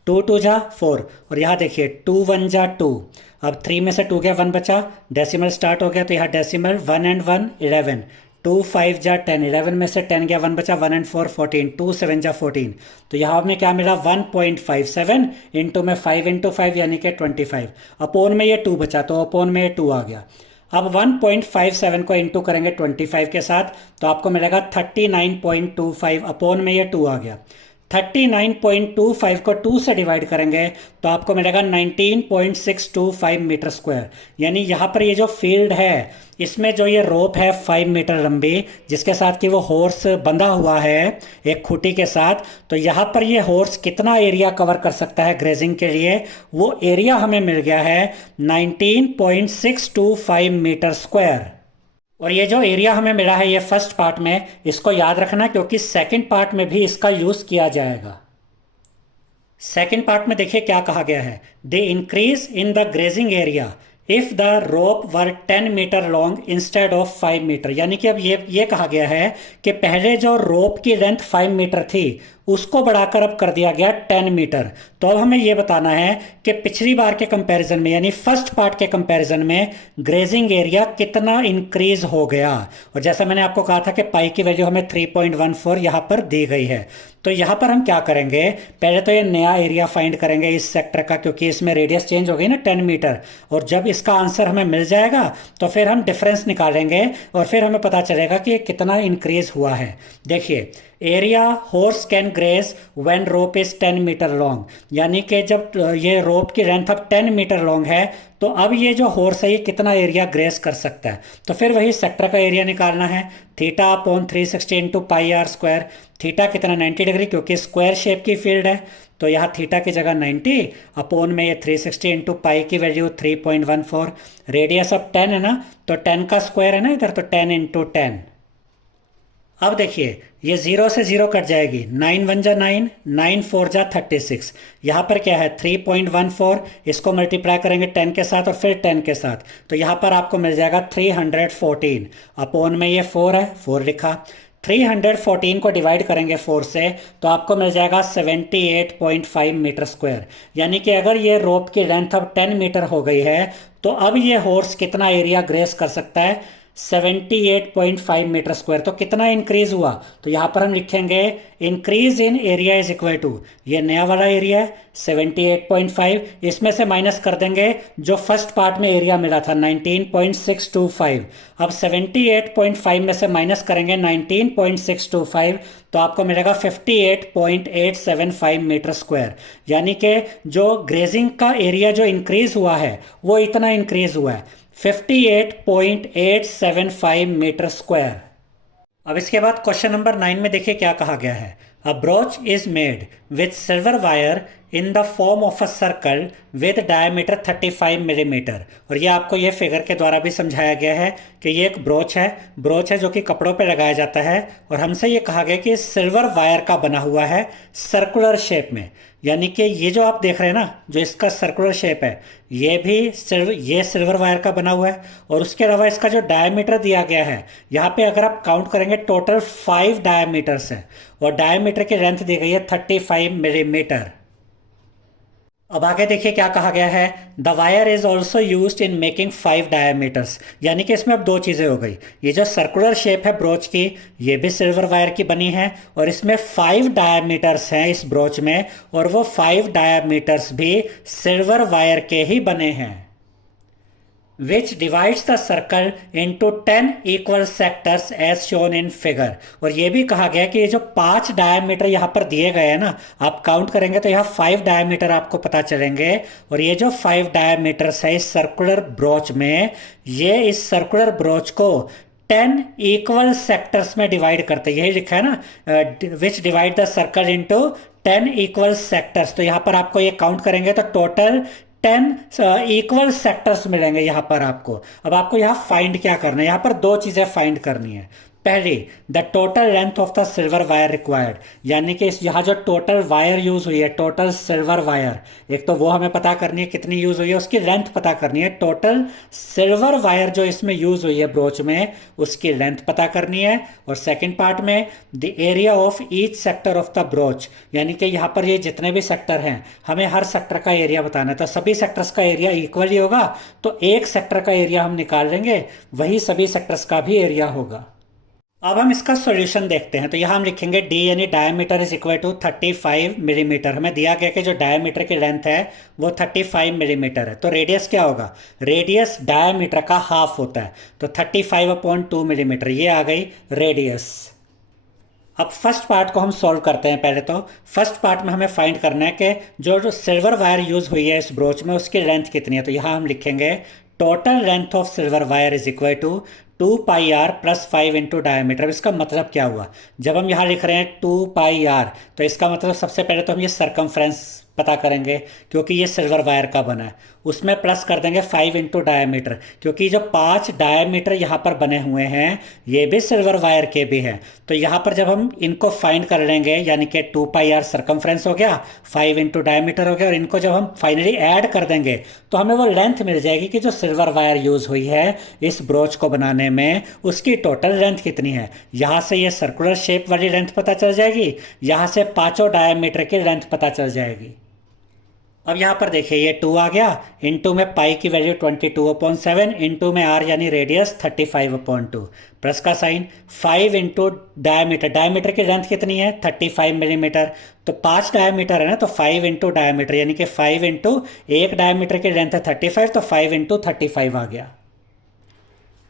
2 2 जा 4, और यहाँ देखिए 2 1 जा 2। अब 3 में से 2 गया, 1 बचा, डेसिमल स्टार्ट हो गया, तो यहाँ डेसिमल 1 एंड 1 11, 2 5 जा 10, 11 में से 10 गया, 1 बचा, 1 एंड 4 14, 2 7 जा 14। तो यहाँ में क्या मिला 1.57 इंटू में 5 इंटू 5 यानी कि 25, अपोन में ये 2 बचा, तो अपोन में ये 2 आ गया। अब 1.57 को इंटू करेंगे 25 के साथ, तो आपको मिलेगा 39.25, अपोन में ये 2 आ गया। 39.25 को 2 से डिवाइड करेंगे तो आपको मिलेगा 19.625 मीटर स्क्वायर, यानी यहाँ पर ये जो फील्ड है इसमें जो ये रोप है 5 मीटर लंबी, जिसके साथ कि वो हॉर्स बंधा हुआ है एक खूंटी के साथ, तो यहाँ पर ये हॉर्स कितना एरिया कवर कर सकता है ग्रेजिंग के लिए, वो एरिया हमें मिल गया है 19.625 मीटर स्क्वायर। और ये जो एरिया हमें मिला है ये फर्स्ट पार्ट में, इसको याद रखना क्योंकि सेकंड पार्ट में भी इसका यूज किया जाएगा। सेकंड पार्ट में देखिए क्या कहा गया है, the increase in the grazing area if the rope were 10 metre long instead of 5 metre, यानी कि अब ये कहा गया है कि पहले जो रोप की लेंथ 5 मीटर थी उसको बढ़ाकर अब कर दिया गया 10 मीटर। तो अब हमें यह बताना है कि पिछली बार के कंपैरिजन में यानी फर्स्ट पार्ट के कंपैरिजन में ग्रेजिंग एरिया कितना इंक्रीज हो गया। और जैसा मैंने आपको कहा था कि पाई की वैल्यू हमें 3.14 यहाँ पर दी गई है, तो यहाँ पर हम क्या करेंगे, पहले तो ये नया एरिया फाइंड करेंगे इस सेक्टर का, क्योंकि इसमें रेडियस चेंज हो गई ना 10 मीटर, और जब इसका आंसर हमें मिल जाएगा तो फिर हम डिफरेंस निकालेंगे और फिर हमें पता चलेगा कि कितना इंक्रीज हुआ है। देखिए area horse can graze when rope is 10 metre long, यानी कि जब ये रोप की लेंथ अब 10 मीटर लॉन्ग है तो अब ये जो हॉर्स है ये कितना एरिया ग्रेज कर सकता है। तो फिर वही सेक्टर का एरिया निकालना है, theta upon 360 into pi r square. Theta कितना 90 डिग्री, क्योंकि स्क्वायर शेप की फील्ड है, तो यहाँ थीटा की जगह 90 अपॉन में ये 360 इंटू पाई की वैल्यू 3.14। रेडियस अब 10 है ना, तो 10 का स्क्वायर है ना इधर, तो 10 इंटू 10। अब देखिए ये 0 से 0 कट जाएगी, 9 1 जा 9, 9 4 जा 36। यहाँ पर क्या है 3.14, इसको मल्टीप्लाई करेंगे 10 के साथ और फिर 10 के साथ, तो यहाँ पर आपको मिल जाएगा 314, अपॉन में ये 4 है, 4 लिखा। 314 को डिवाइड करेंगे 4 से तो आपको मिल जाएगा 78.5 मीटर स्क्वायर, यानी कि अगर ये रोप की लेंथ अब 10 मीटर हो गई है तो अब ये हॉर्स कितना एरिया ग्रेस कर सकता है? 78.5 मीटर स्क्वायर। तो कितना इंक्रीज हुआ? तो यहाँ पर हम लिखेंगे increase in area is equal to, ये नया वाला एरिया है 78.5, इसमें से माइनस कर देंगे जो फर्स्ट पार्ट में एरिया मिला था 19.625। अब 78.5 में से माइनस करेंगे 19.625 तो आपको मिलेगा 58.875 मीटर स्क्वायर। यानी कि जो ग्रेजिंग का एरिया जो इंक्रीज हुआ है वो इतना इंक्रीज हुआ है 58.875 मीटर स्क्वायर। अब इसके बाद क्वेश्चन नंबर 9 में देखिए क्या कहा गया है। A brooch is made with silver wire in the form of a circle with diameter 35 millimetre. और ये आपको ये फिगर के द्वारा भी समझाया गया है कि ये एक ब्रोच है जो कि कपड़ों पे लगाया जाता है। और हमसे ये कहा गया कि सिल्वर वायर का बना हुआ है सर्कुलर शेप में। यानी कि ये जो आप देख रहे हैं ना, जो इसका सर्कुलर शेप है, ये भी सिल्वर वायर का बना हुआ है। और उसके अलावा इसका जो डायमीटर दिया गया है, यहाँ पे अगर आप काउंट करेंगे टोटल 5 डायमीटर्स है और डायमीटर की लेंथ दी गई है 35 मिलीमीटर। अब आगे देखिए क्या कहा गया है। The wire is also use in making 5 diameters. यानी कि इसमें अब दो चीज़ें हो गई। ये जो सर्कुलर शेप है ब्रोच की, ये भी सिल्वर वायर की बनी है और इसमें 5 डायमीटर्स हैं इस ब्रोच में, और वो 5 डायमीटर्स भी सिल्वर वायर के ही बने हैं। Which divides the circle into 10 equal sectors as shown in figure. और ये भी कहा गया कि ये जो 5 डायमीटर यहाँ पर दिए गए हैं ना, आप काउंट करेंगे तो यहाँ 5 डायमीटर आपको पता चलेंगे। और ये जो 5 डायमीटर्स है इस सर्कुलर ब्रोच में, ये इस सर्कुलर ब्रोच को 10 इक्वल सेक्टर्स में डिवाइड करते हैं। यही लिखा है ना, विच divide the circle into 10 equal sectors. तो यहाँ पर आपको ये काउंट करेंगे तो टोटल 10 इक्वल सेक्टर्स मिलेंगे यहाँ पर आपको। अब आपको यहाँ फाइंड क्या करना है? यहाँ पर दो चीजें फाइंड करनी है। पहली, the total length of the silver wire required. यानी कि इस यहाँ जो टोटल वायर यूज हुई है, टोटल सिल्वर वायर, एक तो वो हमें पता करनी है कितनी यूज हुई है, उसकी लेंथ पता करनी है। टोटल सिल्वर वायर जो इसमें यूज हुई है ब्रोच में, उसकी लेंथ पता करनी है। और सेकंड पार्ट में the area of each sector of the broach. यानी कि यहाँ पर ये जितने भी सेक्टर हैं, हमें हर सेक्टर का एरिया बताना है। तो सभी सेक्टर्स का एरिया इक्वल ही होगा, तो एक सेक्टर का एरिया हम निकाल लेंगे, वही सभी सेक्टर्स का भी एरिया होगा। अब हम इसका सॉल्यूशन देखते हैं। तो यहाँ हम लिखेंगे डी यानी diameter is equal to 35 millimetre. हमें दिया गया कि जो डायमीटर की लेंथ है वो 35 मिलीमीटर है। तो रेडियस क्या होगा? रेडियस डायमीटर का हाफ होता है, तो 35/2 मिलीमीटर ये आ गई रेडियस। अब फर्स्ट पार्ट को हम सॉल्व करते हैं। पहले तो फर्स्ट पार्ट में हमें फाइंड करना है कि जो सिल्वर वायर यूज हुई है इस ब्रोच में, उसकी लेंथ कितनी है। तो यहाँ हम लिखेंगे total length of silver wire is equal to 2πr plus 5 into diameter. इसका मतलब क्या हुआ? जब हम यहाँ लिख रहे हैं 2πr, तो इसका मतलब सबसे पहले तो हम ये सरकमफ्रेंस पता करेंगे, क्योंकि ये सिल्वर वायर का बना है। उसमें प्लस कर देंगे 5 इंटू डायमीटर, क्योंकि जो 5 डायमीटर यहाँ पर बने हुए हैं ये भी सिल्वर वायर के भी हैं। तो यहाँ पर जब हम इनको फाइंड कर लेंगे, यानी कि 2πr सरकमफ्रेंस हो गया, 5 इंटू डायमीटर हो गया, और इनको जब हम फाइनली ऐड कर देंगे तो हमें वो लेंथ मिल जाएगी कि जो सिल्वर वायर यूज हुई है इस ब्रोच को बनाने में, उसकी टोटल लेंथ कितनी है। यहाँ से ये सर्कुलर शेप वाली लेंथ पता चल जाएगी, यहाँ से पांचों डायमीटर की लेंथ पता चल जाएगी। अब यहाँ पर देखिए ये 2 आ गया, इनटू में पाई की वैल्यू 22/7, इनटू में आर यानी रेडियस 35/2, प्लस का साइन 5 इंटू डायमीटर। डायमीटर की लेंथ कितनी है? 35 मिलीमीटर। तो 5 डायमीटर है ना, तो 5 इंटू डायमीटर, यानी कि 5 इंटू एक डायमीटर की लेंथ है 35, तो 5 इंटू 35 आ गया।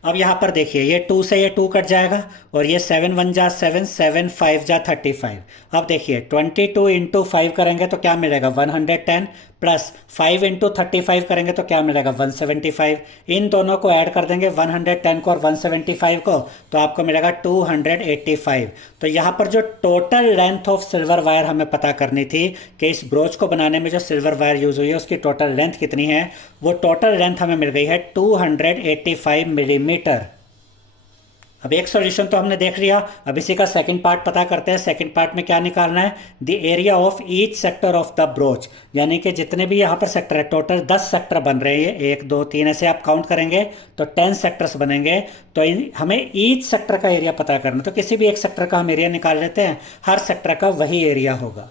अब यहाँ पर देखिए ये 2 से ये 2 कट जाएगा, और ये 7 1 जा 7, 7 5 जा 35। अब देखिए 22 इंटू 5 करेंगे तो क्या मिलेगा? 110, प्लस 5 इंटू 35 करेंगे तो क्या मिलेगा? 175। इन दोनों को ऐड कर देंगे, 110 को और 175 को, तो आपको मिलेगा 285। तो यहाँ पर जो total length of silver wire हमें पता करनी थी कि इस ब्रोच को बनाने में जो सिल्वर वायर यूज हुई है उसकी टोटल लेंथ कितनी है, वो टोटल लेंथ हमें मिल गई है 285 मिलीमीटर। अब एक सॉल्यूशन तो हमने देख लिया, अब इसी का सेकंड पार्ट पता करते हैं। सेकंड पार्ट में क्या निकालना है? The area of each sector of the broach. यानी कि जितने भी यहाँ पर सेक्टर है, टोटल 10 सेक्टर बन रहे हैं, 1 2 3 ऐसे आप काउंट करेंगे तो 10 सेक्टर्स बनेंगे। तो हमें ईच सेक्टर का एरिया पता करना, तो किसी भी एक सेक्टर का हम एरिया निकाल लेते हैं, हर सेक्टर का वही एरिया होगा।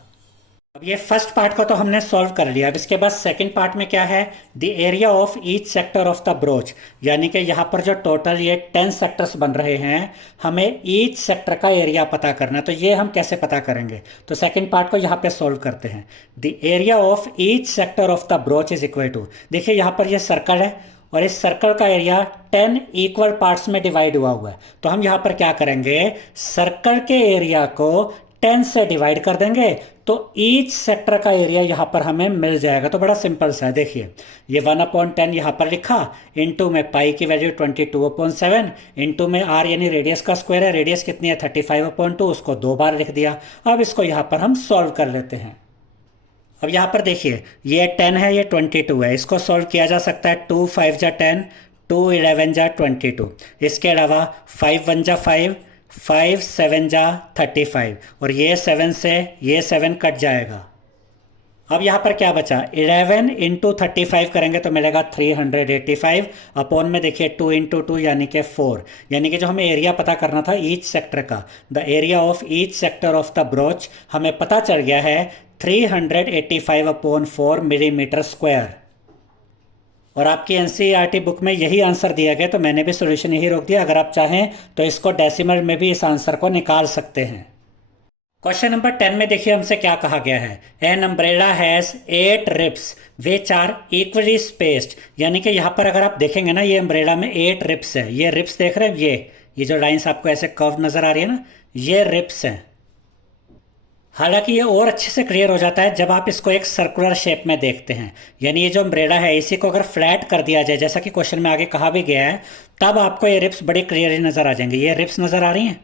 अब ये फर्स्ट पार्ट को तो हमने सॉल्व कर लिया। अब इसके बाद सेकंड पार्ट में क्या है, the area of each sector of the broach, यानी कि यहाँ पर जो टोटल ये 10 सेक्टर्स बन रहे हैं, हमें ईच सेक्टर का एरिया पता करना है। तो ये हम कैसे पता करेंगे, तो सेकंड पार्ट को यहाँ पे सॉल्व करते हैं। The area of each sector of the brooch is equal to, देखिए यहाँ पर ये सर्कल है और इस सर्कल का एरिया 10 इक्वल पार्ट्स में डिवाइड हुआ है। तो हम यहाँ पर क्या करेंगे, सर्कल के एरिया को 10 से डिवाइड कर देंगे तो ईच सेक्टर का एरिया यहां पर हमें मिल जाएगा। तो बड़ा सिंपल सा है, देखिए ये 1/10 यहां पर लिखा, इनटू में पाई की वैल्यू 22/7, इनटू में आर यानी रेडियस का स्क्वायर है, रेडियस कितनी है 35/2, उसको 2 बार लिख दिया। अब इसको यहां पर हम सॉल्व कर लेते हैं। अब यहां पर देखिए ये 10 है, ये 22 है, इसको सॉल्व किया जा सकता है। 2 5 जा 10, 2 11 जा 22, इसके अलावा 5 1 जा 5, 5 7 जा 35, और ये 7 से ये 7 कट जाएगा। अब यहाँ पर क्या बचा, 11 इंटू 35 करेंगे तो मिलेगा 385, अपॉन में देखिए 2 इंटू 2 यानी कि 4, यानी कि जो हमें एरिया पता करना था ईच सेक्टर का, the area of each sector of the broach, हमें पता चल गया है 385/4 मिलीमीटर स्क्वायर। और आपकी एनसीईआरटी बुक में यही आंसर दिया गया, तो मैंने भी सॉल्यूशन यही रोक दिया। अगर आप चाहें तो इसको डेसिमल में भी इस आंसर को निकाल सकते हैं। क्वेश्चन नंबर 10 में देखिए हमसे क्या कहा गया है, an umbrella has 8 ribs which are equally spaced, यानी कि यहाँ पर अगर आप देखेंगे ना, ये अम्ब्रेला में 8 रिप्स है। ये रिप्स देख रहे हैं, ये जो लाइंस आपको ऐसे कर्व नजर आ रही है ना, ये रिप्स हैं। हालांकि ये और अच्छे से क्लियर हो जाता है जब आप इसको एक सर्कुलर शेप में देखते हैं, यानी ये जो अम्ब्रेला है इसी को अगर फ्लैट कर दिया जाए, जैसा कि क्वेश्चन में आगे कहा भी गया है, तब आपको ये रिप्स बड़ी क्लियरली नजर आ जाएंगे। ये रिप्स नजर आ रही हैं,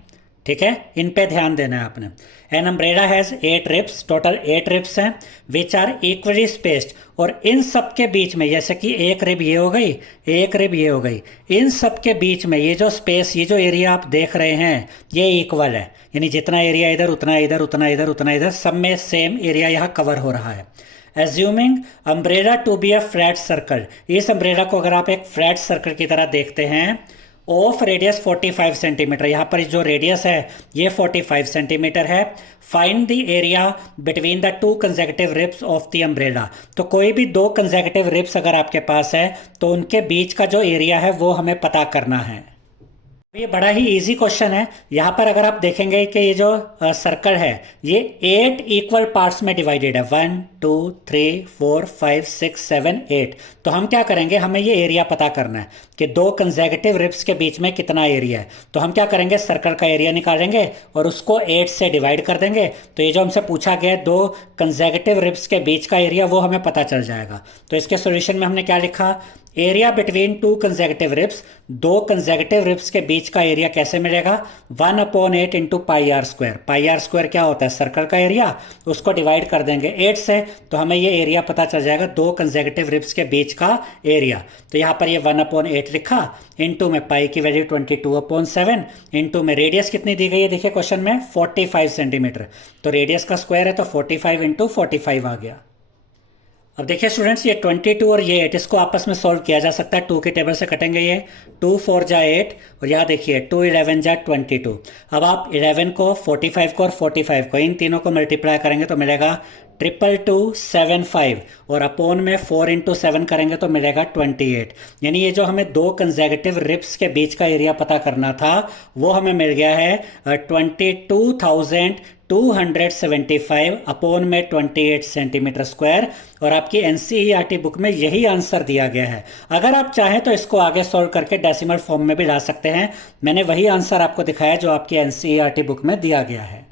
ठीक है, इन पे ध्यान देना है आपने। An umbrella has 8 ribs, total 8 ribs हैं, विच आर इक्वली स्पेस्ड, और इन सब के बीच में, जैसे कि एक रिब ये हो गई, एक रिब ये हो गई, इन सब के बीच में ये जो स्पेस, ये जो एरिया आप देख रहे हैं, ये इक्वल है, यानी जितना एरिया इधर उतना इधर उतना इधर उतना इधर, सब में सेम एरिया यहाँ कवर हो रहा है। Assuming umbrella to be a flat circle, इस अम्ब्रेला को अगर आप एक फ्लैट सर्कल की तरह देखते हैं, ऑफ रेडियस 45 सेंटीमीटर, यहाँ पर जो रेडियस है ये 45 सेंटीमीटर है। Find the area between the 2 consecutive ribs of the umbrella, तो कोई भी 2 कंसेक्यूटिव रिब्स अगर आपके पास है तो उनके बीच का जो एरिया है वो हमें पता करना है। ये बड़ा ही इजी क्वेश्चन है। यहाँ पर अगर आप देखेंगे कि ये जो सर्कल है ये 8 इक्वल पार्ट्स में डिवाइडेड है, 1 2 3 4 5 6 7 8। तो हम क्या करेंगे, हमें ये एरिया पता करना है कि 2 कंसेक्यूटिव रिब्स के बीच में कितना एरिया है। तो हम क्या करेंगे, सर्कल का एरिया निकालेंगे और उसको 8 से डिवाइड कर देंगे। तो ये जो हमसे पूछा गया है 2 कंसेक्यूटिव रिब्स के बीच का एरिया, वो हमें पता चल जाएगा। तो इसके सोल्यूशन में हमने क्या लिखा, area between 2 consecutive ribs, 2 consecutive ribs के बीच का एरिया कैसे मिलेगा, 1/8 into pi r square. Pi r square क्या होता है, सर्कल का एरिया, उसको डिवाइड कर देंगे 8 से, तो हमें ये एरिया पता चल जाएगा 2 कंसेक्यूटिव रिब्स के बीच का एरिया। तो यहाँ पर ये 1/8 लिखा, इंटू में पाई की वैल्यू 22/7, इंटू में रेडियस कितनी दी गई है, देखिए क्वेश्चन में 45 सेंटीमीटर, तो रेडियस का स्क्वायर है तो 45 इंटू 45 आ गया। अब देखिए स्टूडेंट्स, ये 22 और ये 8 इसको आपस में सॉल्व किया जा सकता है। 2 की टेबल से कटेंगे, ये 2 4 जा 8, और यहाँ देखिए 2 11 जा 22। अब आप 11 को 45 को और 45 को इन तीनों को मल्टीप्लाई करेंगे तो मिलेगा 22275, और अपॉन में 4 इंटू 7 करेंगे तो मिलेगा 28। यानी ये जो हमें 2 कंसेक्यूटिव रिब्स के बीच का एरिया पता करना था वो हमें मिल गया है 22,275 अपॉन में 28 सेंटीमीटर स्क्वायर, और आपकी एनसीईआरटी बुक में यही आंसर दिया गया है। अगर आप चाहें तो इसको आगे सॉल्व करके डेसिमल फॉर्म में भी ला सकते हैं, मैंने वही आंसर आपको दिखाया जो आपकी एनसीईआरटी बुक में दिया गया है।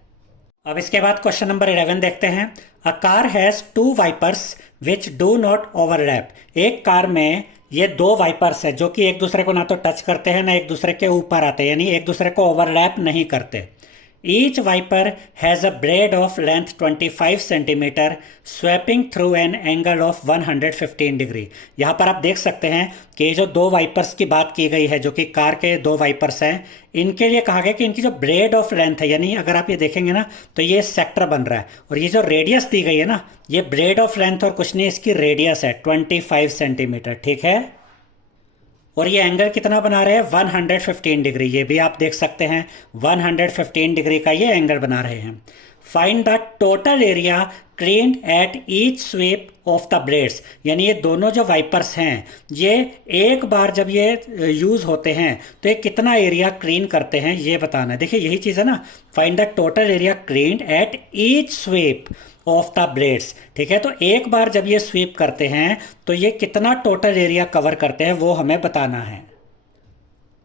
अब इसके बाद क्वेश्चन नंबर 11 देखते हैं। A car has 2 wipers which do not overlap, एक कार में ये 2 वाइपर्स है जो कि एक दूसरे को ना तो टच करते हैं ना एक दूसरे के ऊपर आते हैं, यानी एक दूसरे को ओवरलैप नहीं करते। Each wiper has a blade of length 25 centimetre sweeping through an angle of 115 degree. यहाँ पर आप देख सकते हैं कि जो 2 वाइपर्स की बात की गई है, जो कि कार के 2 वाइपर्स हैं, इनके लिए कहा गया कि इनकी जो ब्लेड ऑफ लेंथ है, यानी अगर आप ये देखेंगे ना तो ये सेक्टर बन रहा है, और ये जो रेडियस दी गई है ना, ये ब्लेड ऑफ लेंथ और कुछ नहीं, इसकी रेडियस है 25 सेंटीमीटर, ठीक है। और ये एंगल कितना बना रहे हैं, 115 डिग्री, ये भी आप देख सकते हैं 115 डिग्री का ये एंगल बना रहे हैं। Find the total area cleaned at each sweep of the blades, यानी ये दोनों जो वाइपर्स हैं ये एक बार जब ये यूज़ होते हैं तो ये कितना एरिया क्लीन करते हैं ये बताना है। देखिए यही चीज़ है ना, find the total area cleaned at each sweep of the blades. ठीक है, तो एक बार जब ये स्वीप करते हैं तो ये कितना टोटल एरिया कवर करते हैं वो हमें बताना है।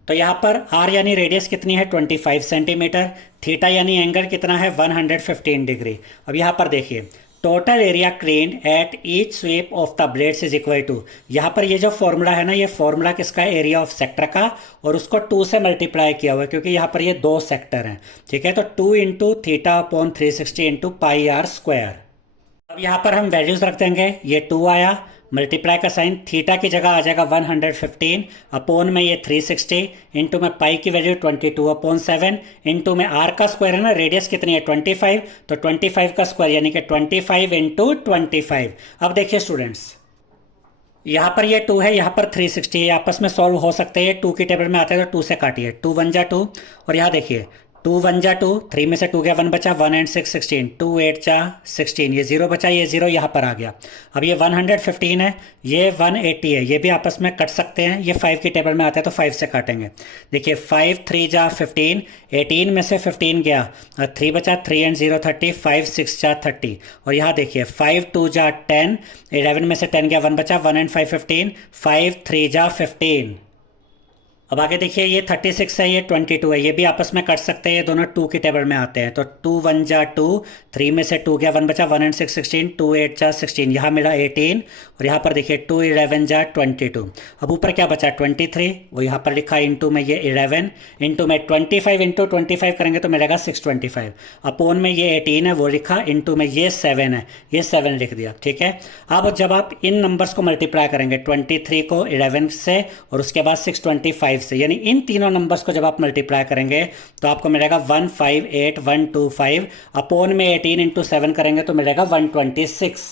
तो यहाँ पर आर यानी रेडियस कितनी है 25 सेंटीमीटर, थीटा यानी एंगल कितना है 115 डिग्री। अब यहाँ पर देखिए total area cleaned at each sweep of the blades is equal to, यहाँ पर ये जो फॉर्मूला है ना, ये फॉर्मूला किसका है, एरिया ऑफ सेक्टर का, और उसको 2 से मल्टीप्लाई किया हुआ है क्योंकि यहाँ पर ये 2 सेक्टर हैं। ठीक है, तो 2 into theta upon 360 into pi r square. अब यहाँ पर हम वैल्यूज रख देंगे, ये 2 आया, मल्टीप्लाई का साइन, थीटा की जगह आ जाएगा 115 अपोन में ये 360 इंटू में पाई की वैल्यू 22 अपॉन 7 इंटू में आर का स्क्वायर है ना, रेडियस कितनी है 25, तो 25 का स्क्वायर यानी कि 25 इंटू 25। अब देखिए स्टूडेंट्स, यहाँ पर ये 2 है, यहाँ पर 360 है, आपस में सॉल्व हो सकते हैं। 2 की टेबल में आते हैं तो 2 से काटिए, 2 1 जा 2, और यहाँ देखिए 2 1 जा 2, 3 में से 2 गया 1 बचा, 1 एंड 6 16, 2 8 जा 16, ये 0 बचा, ये 0 यहाँ पर आ गया। अब ये 115 है, ये 180 है, ये भी आपस में कट सकते हैं, ये 5 की टेबल में आता है तो 5 से काटेंगे। देखिए 5 3 जा 15, 18 में से 15 गया, 3 बचा, 3 एंड 0 30, 5 6 जा 30, और यहाँ देखिए 5 2 जा 10, 11 में से 10 गया 1 बचा, 1 एंड 5 15, 5 3 जा 15। अब आगे देखिए ये 36 है, ये 22 है, ये भी आपस में कट सकते हैं, ये दोनों 2 की टेबल में आते हैं, तो 2 1 जा 2, 3 में से 2 गया 1 बचा, 1 एंड 6 16, 2 8 जा 16, यहाँ मिला 18, और यहाँ पर देखिए 2 11 जा 22। अब ऊपर क्या बचा 23, वो यहाँ पर लिखा इंटू में ये 11 इंटू में 25 इंटू 25 करेंगे तो मिलेगा 625, अपोन में ये 18 है वो लिखा, इंटू में ये 7 है, ये 7 लिख दिया। ठीक है, अब जब आप इन नंबर्स को मल्टीप्लाई करेंगे 23 को 11 से और उसके बाद 625 से, यानी इन तीनों नंबर्स को जब आप मल्टीप्लाई करेंगे तो आपको मिलेगा 158125, अपोन में 18 इंटू 7 करेंगे तो मिलेगा 126।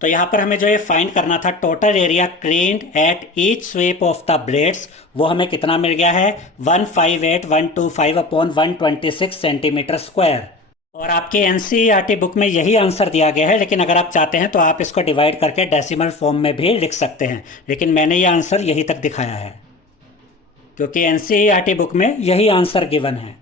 तो यहां पर हमें जो ये फाइंड करना था total area cleaned at each sweep of the blades, वो हमें कितना मिल गया है 158125 अपॉन 126 सेंटीमीटर स्क्वायर। और आपके एनसीईआरटी बुक में यही आंसर दिया गया है, लेकिन अगर आप चाहते हैं तो आप इसको डिवाइड करके डेसिमल फॉर्म में भी लिख सकते हैं, लेकिन मैंने ये आंसर यही तक दिखाया है क्योंकि एनसीईआरटी बुक में यही आंसर गिवन है।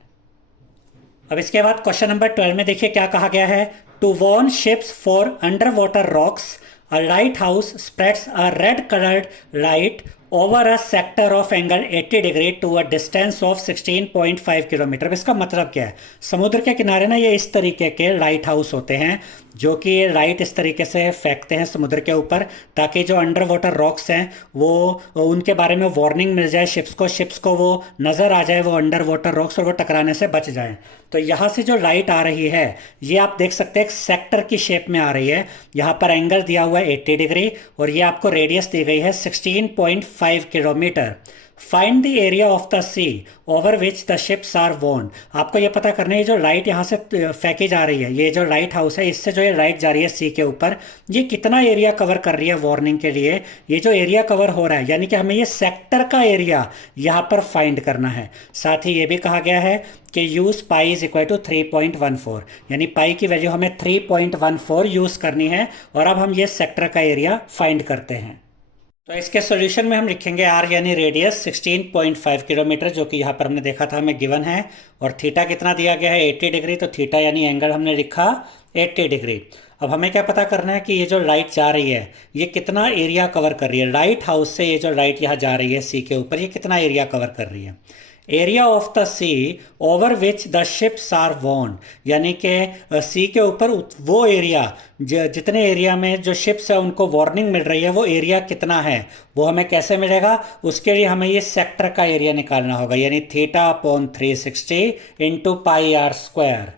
अब इसके बाद क्वेश्चन नंबर 12 में देखिए क्या कहा गया है, to warn ships for underwater rocks a lighthouse spreads a red coloured light over a sector of angle 80 degree to a distance of 16.5 kilometre. इसका मतलब क्या है, समुद्र के किनारे ना ये इस तरीके के लाइट हाउस होते हैं जो कि लाइट इस तरीके से फेंकते हैं समुद्र के ऊपर, ताकि जो अंडर वाटर रॉक्स हैं वो उनके बारे में वार्निंग मिल जाए शिप्स को वो नज़र आ जाए वो अंडर वाटर रॉक्स, और वो टकराने से बच जाए। तो यहाँ से जो लाइट आ रही है ये आप देख सकते हैं एक सेक्टर की शेप में आ रही है, यहाँ पर एंगल दिया हुआ है 80 डिग्री और ये आपको रेडियस दी गई है 16.5 kilometre. Find the area of the sea over which the ships are warned. आपको ये पता करना है जो लाइट यहाँ से फेंकी जा रही है, ये जो लाइट हाउस है इससे जो ये लाइट जा रही है सी के ऊपर, ये कितना एरिया कवर कर रही है वार्निंग के लिए। ये जो एरिया कवर हो रहा है यानी कि हमें ये सेक्टर का एरिया यहाँ पर फाइंड करना है। साथ ही ये भी कहा गया है कि use pi is equal to 3.14, यानी पाई की वैल्यू हमें 3.14 यूज करनी है, और अब हम ये सेक्टर का एरिया फाइंड करते हैं। तो इसके सॉल्यूशन में हम लिखेंगे आर यानी रेडियस 16.5 किलोमीटर, जो कि यहाँ पर हमने देखा था हमें गिवन है, और थीटा कितना दिया गया है 80 डिग्री, तो थीटा यानी एंगल हमने लिखा 80 डिग्री। अब हमें क्या पता करना है कि ये जो लाइट जा रही है ये कितना एरिया कवर कर रही है, लाइट हाउस से ये जो लाइट यहाँ जा रही है सी के ऊपर ये कितना एरिया कवर कर रही है। Area of the sea over which the ships are warned, यानी कि सी के ऊपर वो एरिया जितने एरिया में जो शिप्स है उनको वार्निंग मिल रही है वो एरिया कितना है, वो हमें कैसे मिलेगा, उसके लिए हमें ये सेक्टर का एरिया निकालना होगा, यानी theta upon 360 into pi r square.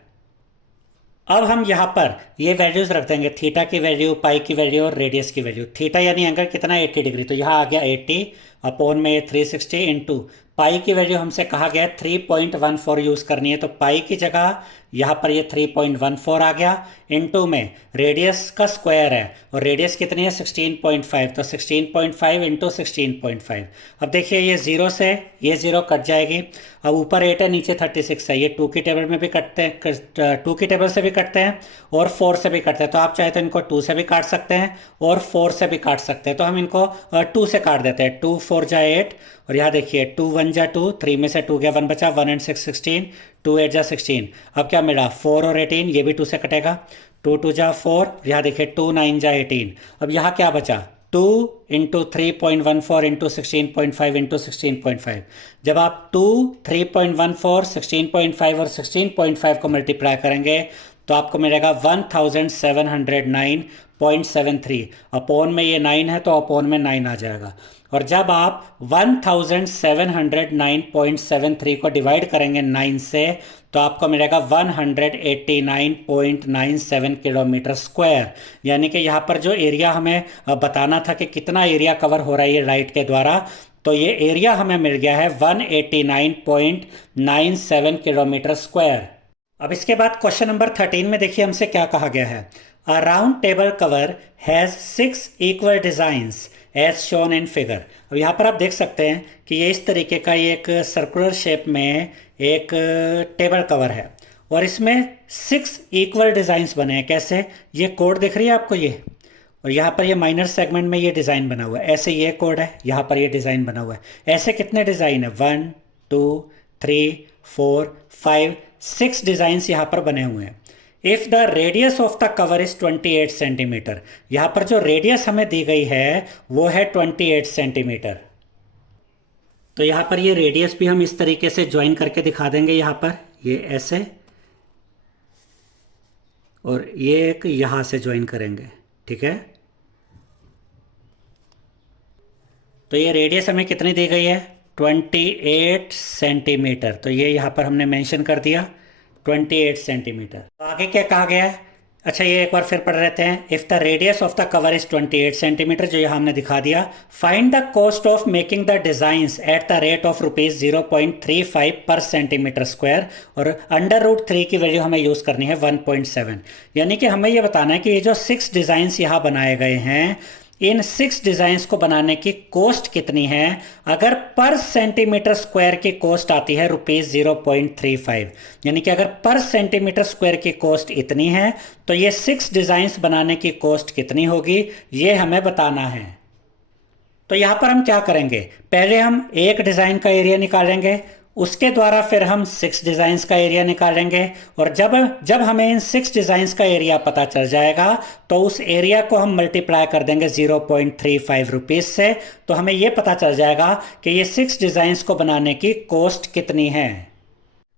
अब हम यहाँ पर ये वैल्यूज रख देंगे, थीटा की वैल्यू, पाई की वैल्यू और रेडियस की वैल्यू। थीटा यानी एंगल कितना 80 डिग्री, तो यहाँ आ गया 80 अपॉन में 360 इंटू पाई की वैल्यू हमसे कहा गया है 3.14 यूज़ करनी है, तो पाई की जगह यहाँ पर ये 3.14 आ गया। इनटू में रेडियस का स्क्वायर है और रेडियस कितनी है 16.5, तो 16.5 इंटू 16.5। अब देखिए ये जीरो से ये जीरो कट जाएगी। अब ऊपर 8 है नीचे 36 है, ये 2 की टेबल में भी कटते हैं, 2 की टेबल से भी कटते हैं और 4 से भी कटते हैं। तो आप चाहे तो इनको 2 से भी काट सकते हैं और 4 से भी काट सकते हैं। तो हम इनको 2 से काट देते हैं। 2 4 जा 8 और यहाँ देखिए 2 1 जा 2, 3 में से 2 गया 1 बचा, 1 एंड 6 16, 2 8 जा 16। अब क्या मिला 4 और 18, ये भी 2 से कटेगा। 2 2 जा 4, यहाँ देखिए 2 9 जा 18। अब यहाँ क्या बचा 2 इंटू 3.14 इंटू 16.5 इंटू 16.5। जब आप 2 3.14 16.5 और 16.5 को मल्टीप्लाई करेंगे तो आपको मिलेगा 1709.73। अपोन में ये 9 है तो अपोन में 9 आ जाएगा। और जब आप 1709.73 को डिवाइड करेंगे 9 से तो आपको मिलेगा 189.97 किलोमीटर स्क्वायर। यानी कि यहाँ पर जो एरिया हमें बताना था कि कितना एरिया कवर हो रहा है ये लाइट के द्वारा, तो ये एरिया हमें मिल गया है 189.97 किलोमीटर स्क्वायर। अब इसके बाद क्वेश्चन नंबर 13 में देखिए हमसे क्या कहा गया है। A round table cover has 6 equal designs as shown in figure. अब यहाँ पर आप देख सकते हैं कि ये इस तरीके का ये एक सर्कुलर शेप में एक टेबल कवर है और इसमें 6 इक्वल डिज़ाइंस बने हैं। कैसे, ये कोड दिख रही है आपको ये, और यहाँ पर ये माइनर सेगमेंट में ये डिज़ाइन बना हुआ है। ऐसे ये कोड है, यहाँ पर ये डिज़ाइन बना हुआ है। ऐसे कितने डिज़ाइन है 1 2 3 4 5 6 डिज़ाइंस यहाँ पर बने हुए हैं। If the radius of the cover is 28 centimetre, यहाँ पर जो रेडियस हमें दी गई है वो है 28 सेंटीमीटर। तो यहाँ पर ये रेडियस भी हम इस तरीके से ज्वाइन करके दिखा देंगे। यहाँ पर ये ऐसे और ये एक यहाँ से ज्वाइन करेंगे, ठीक है। तो ये रेडियस हमें कितनी दी गई है 28 सेंटीमीटर, तो ये यहाँ पर हमने मेंशन कर दिया 28 सेंटीमीटर। तो आगे क्या कहा गया है, अच्छा ये एक बार फिर पढ़ लेते हैं। If the radius of the cover is 28 centimetre, जो यहाँ हमने दिखा दिया। Find the cost of making the designs at the rate of ₹0.35 पर सेंटीमीटर स्क्वायर, और √3 की वैल्यू हमें यूज़ करनी है 1.7। यानी कि हमें ये बताना है कि ये जो 6 डिज़ाइंस यहाँ बनाए गए हैं, इन 6 डिज़ाइंस को बनाने की कॉस्ट कितनी है। अगर पर सेंटीमीटर स्क्वायर की कॉस्ट आती है ₹0.35, यानी कि अगर पर सेंटीमीटर स्क्वायर की कॉस्ट इतनी है तो ये 6 डिज़ाइंस बनाने की कॉस्ट कितनी होगी, ये हमें बताना है। तो यहाँ पर हम क्या करेंगे, पहले हम एक डिज़ाइन का एरिया निकालेंगे, उसके द्वारा फिर हम 6 डिज़ाइंस का एरिया निकालेंगे, और जब हमें इन 6 डिज़ाइंस का एरिया पता चल जाएगा तो उस एरिया को हम मल्टीप्लाई कर देंगे 0.35 रुपीज़ से, तो हमें यह पता चल जाएगा कि ये 6 डिज़ाइंस को बनाने की कॉस्ट कितनी है।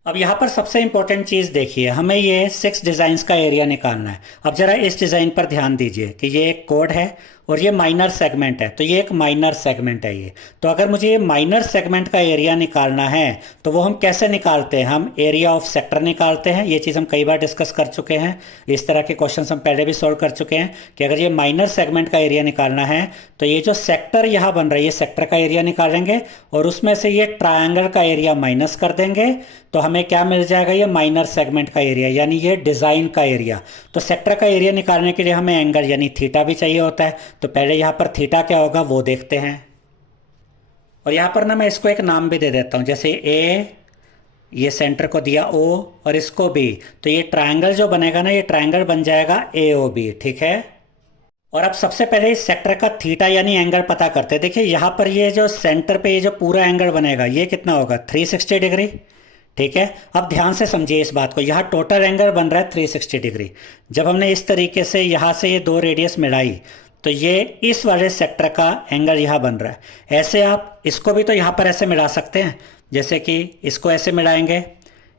अब यहाँ पर सबसे इंपॉर्टेंट चीज़ देखिए, हमें ये 6 डिज़ाइंस का एरिया निकालना है। अब जरा इस डिज़ाइन पर ध्यान दीजिए कि ये एक कोड है और ये माइनर सेगमेंट है, तो ये एक माइनर सेगमेंट है ये। तो अगर मुझे ये माइनर सेगमेंट का एरिया निकालना है तो वो हम कैसे निकालते हैं, हम एरिया ऑफ सेक्टर निकालते हैं। ये चीज़ हम कई बार डिस्कस कर चुके हैं, इस तरह के क्वेश्चन हम पहले भी सॉल्व कर चुके हैं कि अगर ये माइनर सेगमेंट का एरिया निकालना है तो ये जो सेक्टर यहाँ बन रहा है ये सेक्टर का एरिया निकालेंगे और उसमें से ये ट्रायंगल का एरिया माइनस कर देंगे, तो हमें क्या मिल जाएगा, ये माइनर सेगमेंट का एरिया, यानी ये डिज़ाइन का एरिया। तो सेक्टर का एरिया निकालने के लिए हमें एंगल यानी थीटा भी चाहिए होता है, तो पहले यहाँ पर थीटा क्या होगा वो देखते हैं। और यहाँ पर ना मैं इसको एक नाम भी दे देता हूँ, जैसे ए, ये सेंटर को दिया ओ और इसको बी, तो ये ट्रायंगल जो बनेगा ना ये ट्रायंगल बन जाएगा AOB, ठीक है। और अब सबसे पहले इस सेक्टर का थीटा यानी एंगल पता करते हैं। देखिए यहाँ पर ये जो सेंटर पे ये जो पूरा एंगल बनेगा ये कितना होगा 360 डिग्री, ठीक है। अब ध्यान से समझिए इस बात को, यहाँ टोटल एंगल बन रहा है 360 डिग्री। जब हमने इस तरीके से यहाँ से ये 2 रेडियस मिलाई तो ये इस वाले सेक्टर का एंगल यहाँ बन रहा है। ऐसे आप इसको भी तो यहाँ पर ऐसे मिला सकते हैं, जैसे कि इसको ऐसे मिलाएंगे,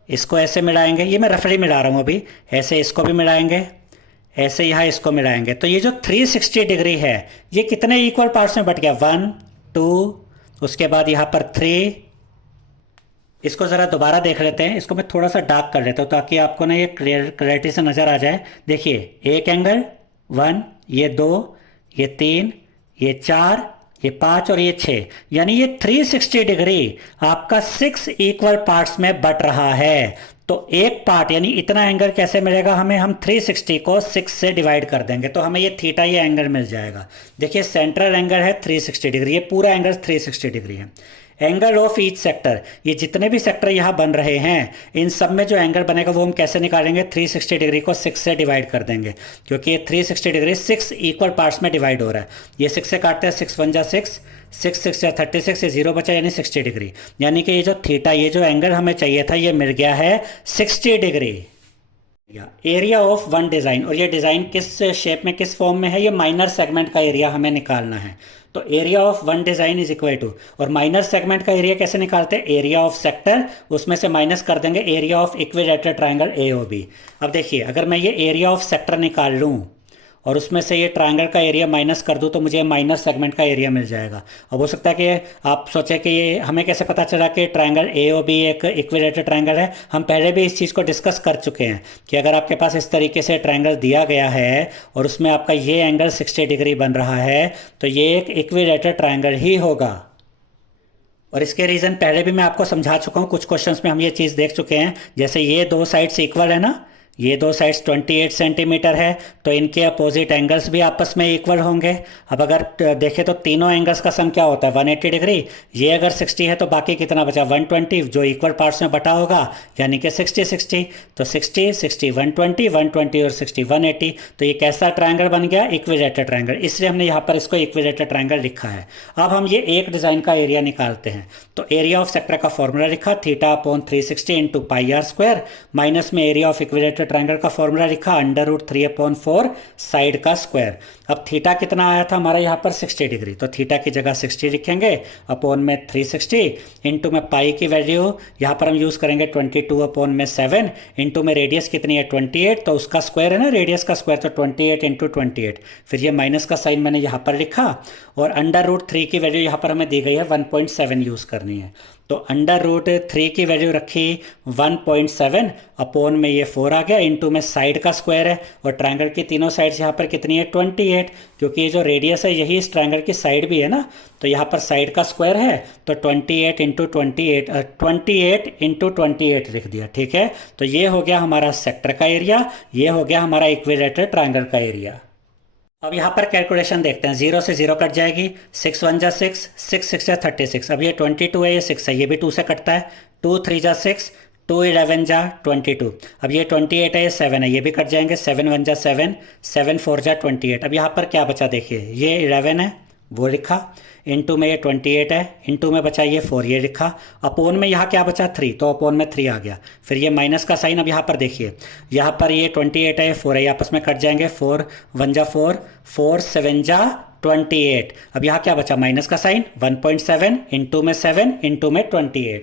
इसको ऐसे मिलाएंगे, ये मैं रफली मिला रहा हूँ अभी, ऐसे इसको भी मिलाएंगे, ऐसे यहाँ इसको मिलाएंगे, तो ये जो 360 डिग्री है ये कितने इक्वल पार्ट्स में बट गया 1 2, उसके बाद यहाँ पर 3। इसको ज़रा दोबारा देख लेते हैं, इसको मैं थोड़ा सा डार्क कर लेता हूँ ताकि आपको ना ये क्लियरिटी से नज़र आ जाए। देखिए एक एंगल 1, ये 2, ये 3, ये 4, ये 5 और ये 6, यानी ये 360 डिग्री आपका 6 इक्वल पार्ट्स में बट रहा है। तो एक पार्ट यानी इतना एंगल कैसे मिलेगा हमें, हम 360 को 6 से डिवाइड कर देंगे तो हमें ये थीटा ये एंगल मिल जाएगा। देखिए सेंट्रल एंगल है 360 डिग्री, ये पूरा एंगल 360 डिग्री है। एंगल ऑफ ईच सेक्टर, ये जितने भी सेक्टर यहाँ बन रहे हैं इन सब में जो एंगल बनेगा वो हम कैसे निकालेंगे, 360 डिग्री को 6 से डिवाइड कर देंगे, क्योंकि ये 360 डिग्री 6 इक्वल पार्ट्स में डिवाइड हो रहा है। ये 6 से काटते हैं, 6 1 जा 6, 6 6 जा 36, ये 0 बचा यानी 60 डिग्री। यानी कि ये जो थीटा, ये जो एंगल हमें चाहिए था ये मिल गया है 60 degree. Area of one design, और ये डिज़ाइन किस शेप में किस फॉर्म में है, ये माइनर सेगमेंट का एरिया हमें निकालना है। तो area of one design is equal to, और माइनर सेगमेंट का एरिया कैसे निकालते हैं, एरिया ऑफ सेक्टर, उसमें से माइनस कर देंगे area of equilateral triangle A O B. अब देखिए अगर मैं ये एरिया ऑफ सेक्टर निकाल लूँ और उसमें से ये ट्रायंगल का एरिया माइनस कर दूं तो मुझे माइनर सेगमेंट का एरिया मिल जाएगा। अब हो सकता है कि आप सोचें कि ये हमें कैसे पता चला कि ट्रायंगल ए ओ बी एक इक्विलेटरल ट्रायंगल है। हम पहले भी इस चीज़ को डिस्कस कर चुके हैं कि अगर आपके पास इस तरीके से ट्रायंगल दिया गया है और उसमें आपका ये एंगल 60 डिग्री बन रहा है तो ये एक इक्विलेटरल ट्रायंगल ही होगा। और इसके रीज़न पहले भी मैं आपको समझा चुका हूँ, कुछ क्वेश्चंस में हम ये चीज़ देख चुके हैं। जैसे ये दो साइड्स इक्वल है ना, ये दो साइड्स 28 सेंटीमीटर है तो इनके अपोजिट एंगल्स भी आपस में इक्वल होंगे। अब अगर देखें तो तीनों एंगल्स का सम क्या होता है 180 डिग्री। ये अगर 60 है तो बाकी कितना बचा 120, जो इक्वल पार्ट्स में बटा होगा, यानी कि 60 60। तो 60 60 120 120 और 60 180। तो ये कैसा ट्रायंगल बन गया, इक्विलेटरल ट्रायंगल, इसलिए हमने यहाँ पर इसको इक्विलेटरल ट्रायंगल लिखा है। अब हम ये एक डिज़ाइन का एरिया निकालते हैं। तो एरिया ऑफ सेक्टर का फॉर्मूला लिखा theta upon 360 into pi r square, minus में एरिया ऑफ इक्विलेटरल ट्रायंगल का फॉर्मूला लिखा √3/4 साइड का स्क्वायर। अब थीटा कितना आया था हमारा यहाँ पर 60 डिग्री, तो थीटा की जगह 60 लिखेंगे, अपॉन में 360 इंटू में पाई की वैल्यू यहाँ पर हम यूज़ करेंगे 22 अपॉन में 7, इंटू में रेडियस कितनी है 28, तो उसका स्क्वायर है ना रेडियस का स्क्वायर, तो 28 इंटू 28। फिर ये माइनस का साइन मैंने यहाँ पर लिखा और √3 की वैल्यू यहाँ पर हमें दी गई है 1.7 यूज़ करनी है। तो √3 की वैल्यू रखी 1.7, अपॉन में ये 4 आ गया, इंटू में साइड का स्क्वायर है और ट्रायंगल की तीनों साइड्स यहाँ पर कितनी है 28, क्योंकि ये जो रेडियस है यही इस ट्रायंगल की साइड भी है ना, तो यहाँ पर साइड का स्क्वायर है तो 28 इंटू 28 लिख दिया। ठीक है, तो ये हो गया हमारा सेक्टर का एरिया, ये हो गया हमारा इक्विलेटरल ट्रायंगल का एरिया। अब यहाँ पर कैलकुलेशन देखते हैं, 0 से 0 कट जाएगी, 6 1 जा 6, 6 6 जा 36। अब ये 22 है, ये 6 है, ये भी 2 से कटता है, 2 3 जा 6, 2 11 जा 22। अब ये 28 है, ये 7 है, ये भी कट जाएंगे, 7 1 जा 7, 7 4 जा 28। अब यहाँ पर क्या बचा देखिए, ये 11 है वो लिखा, इंटू में ये 28 है, इंटू में बचा ये 4 ये लिखा, अपोन में यहाँ क्या बचा 3, तो अपोन में 3 आ गया। फिर ये माइनस का साइन, अब यहाँ पर देखिए, यहाँ पर ये 28 है, 4 है, आपस में कट जाएंगे, 4 1 जा 4, 4 7 जा 28। अब यहाँ क्या बचा माइनस का साइन, 1.7 इंटू में 7 इंटू में 28।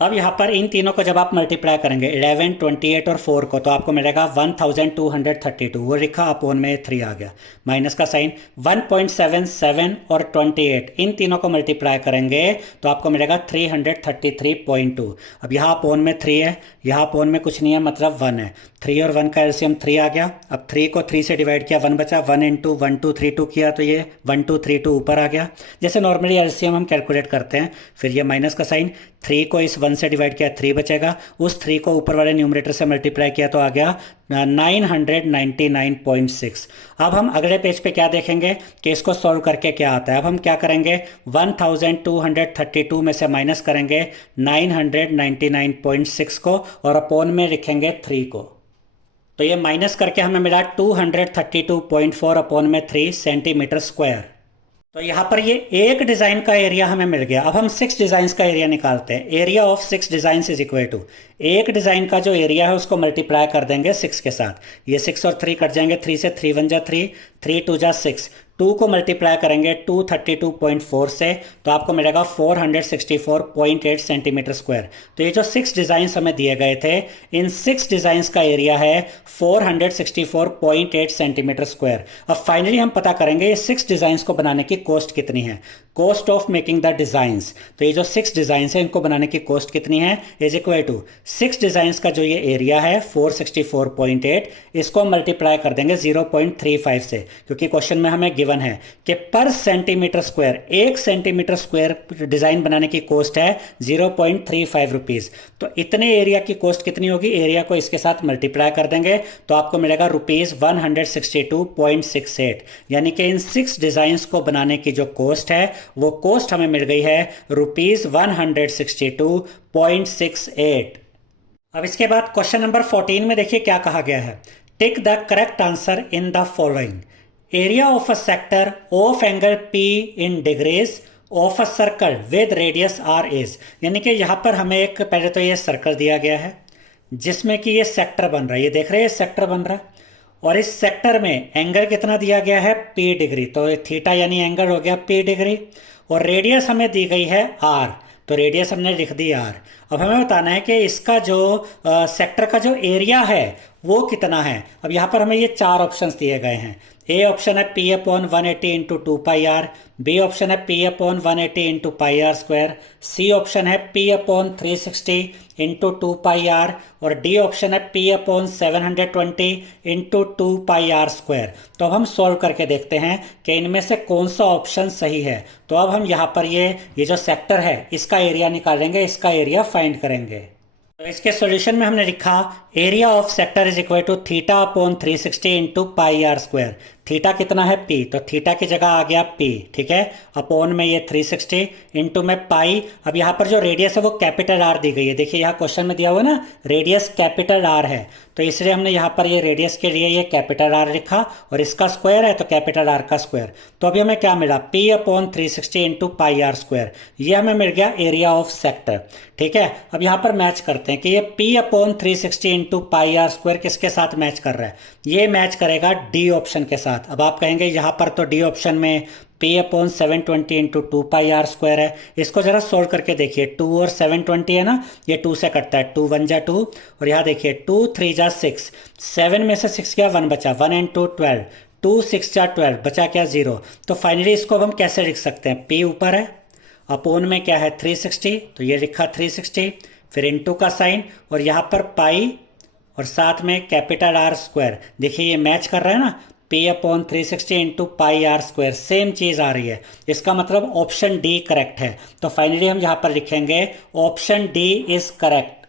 अब यहाँ पर इन तीनों को जब आप मल्टीप्लाई करेंगे 11 28 और 4 को, तो आपको मिलेगा 1232, वो लिखा, अपोन में 3 आ गया, माइनस का साइन, 1.77 और 28 इन तीनों को मल्टीप्लाई करेंगे तो आपको मिलेगा 333.2। अब यहाँ अपोन में 3 है, यहाँ अपोन में कुछ नहीं है, मतलब 1 है, 3 और 1 का एलसीएम 3 आ गया। अब 3 को 3 से डिवाइड किया, 1 बचा, 1 इंटू 1232 किया तो ये 1232 ऊपर आ गया, जैसे नॉर्मली एलसीएम हम कैलकुलेट करते हैं। फिर ये माइनस का साइन, 3 को इस 1 से डिवाइड किया 3 बचेगा, उस 3 को ऊपर वाले न्यूमरेटर से मल्टीप्लाई किया तो आ गया 999.6। अब हम अगले पेज पे क्या देखेंगे कि इसको सॉल्व करके क्या आता है। अब हम क्या करेंगे, 1232 में से माइनस करेंगे 999.6 को और अपोन में लिखेंगे 3 को, तो ये माइनस करके हमें मिला 232.4 अपॉन में 3 सेंटीमीटर स्क्वायर। तो यहाँ पर ये एक डिज़ाइन का एरिया हमें मिल गया। अब हम 6 डिज़ाइंस का एरिया निकालते हैं। Area of 6 designs is equal to, एक डिज़ाइन का जो एरिया है उसको मल्टीप्लाई कर देंगे 6 के साथ, ये 6 और 3 कट जाएंगे, 3 से 3 1 जा 3, 3 2 जा 6, 2 को मल्टीप्लाई करेंगे 232.4 से तो आपको मिलेगा 464.8 सेंटीमीटर स्क्वायर। तो ये जो 6 डिज़ाइंस हमें दिए गए थे, इन 6 डिज़ाइंस का एरिया है 464.8 सेंटीमीटर स्क्वायर। अब फाइनली हम पता करेंगे ये 6 डिज़ाइंस को बनाने की कॉस्ट कितनी है, cost of making the designs. तो ये जो 6 डिज़ाइंस है इनको बनाने की कॉस्ट कितनी है, इज इक्वल टू 6 डिज़ाइंस का जो ये एरिया है 464.8, इसको हम मल्टीप्लाई कर देंगे 0.35 से, क्योंकि क्वेश्चन में हमें गिवन है कि पर centimetre square, 1 centimetre square design बनाने की कॉस्ट है 0.35 रुपीज़। तो इतने एरिया की कॉस्ट कितनी होगी, एरिया को इसके साथ मल्टीप्लाई कर देंगे तो आपको मिलेगा ₹162.68। यानी कि इन 6 डिज़ाइंस को बनाने की जो कॉस्ट है वो कॉस्ट हमें मिल गई है ₹162.68। अब इसके बाद क्वेश्चन नंबर 14 में देखिए क्या कहा गया है। Tick the correct answer in the following. Area of a sector of angle P in degrees of a circle with radius R is. यानी कि यहाँ पर हमें एक पहले तो ये सर्कल दिया गया है जिसमें कि ये सेक्टर बन रहा है, ये देख रहे हैं सेक्टर बन रहा है, और इस सेक्टर में एंगल कितना दिया गया है P डिग्री, तो थीटा यानी एंगल हो गया P डिग्री, और रेडियस हमें दी गई है R, तो रेडियस हमने लिख दी R। अब हमें बताना है कि इसका जो सेक्टर का जो एरिया है वो कितना है। अब यहाँ पर हमें ये 4 ऑप्शंस दिए गए हैं। ए ऑप्शन है P/180 into 2πr, B option है P/180 into πr², C option है P/360 इंटू 2πr, और डी ऑप्शन है P/720 इंटू 2πr²। तो अब हम सॉल्व करके देखते हैं कि इनमें से कौन सा ऑप्शन सही है। तो अब हम यहाँ पर ये जो सेक्टर है इसका एरिया निकालेंगे, इसका एरिया फाइंड करेंगे। तो इसके सॉल्यूशन में हमने लिखा area of sector is equal to θ/360 into πr²। Theta कितना है P, तो थीटा की जगह आ गया P, ठीक है, अपॉन में ये 360 इंटू में पाई। अब यहाँ पर जो रेडियस है वो कैपिटल R दी गई है। देखिए यहाँ क्वेश्चन में दिया हुआ ना रेडियस कैपिटल R है, तो इसलिए हमने यहाँ पर ये रेडियस के लिए ये कैपिटल R लिखा, और इसका स्क्वायर है तो कैपिटल R का स्क्वायर। तो अभी हमें क्या मिला P/360 इंटू πr², ये हमें मिल गया एरिया ऑफ सेक्टर, ठीक है। अब यहाँ पर मैच करते हैं कि ये P/360 इंटू πr² किसके साथ मैच कर रहा है, ये मैच करेगा डी ऑप्शन के साथ। अब आप कहेंगे यहाँ पर तो डी ऑप्शन में P/720 इंटू 2πr² है, इसको जरा सोल्व करके देखिए। 2 और 720 है ना, ये 2 से कटता है, 2 1 जा 2, और यहाँ देखिए 2 3 जा 6, 7 में से 6 गया 1 बचा, 1 and 2 12, 2 6 जा 12, बचा क्या 0। तो फाइनली इसको हम कैसे लिख सकते हैं, P ऊपर है, अपोन में क्या है 360, तो ये लिखा 360, फिर इंटू का साइन, और यहाँ पर पाई, और साथ में कैपिटल R²। देखिए ये मैच कर रहा है ना, P/360 इंटू πr², सेम चीज़ आ रही है। इसका मतलब ऑप्शन डी करेक्ट है। तो फाइनली हम यहाँ पर लिखेंगे ऑप्शन डी इज करेक्ट।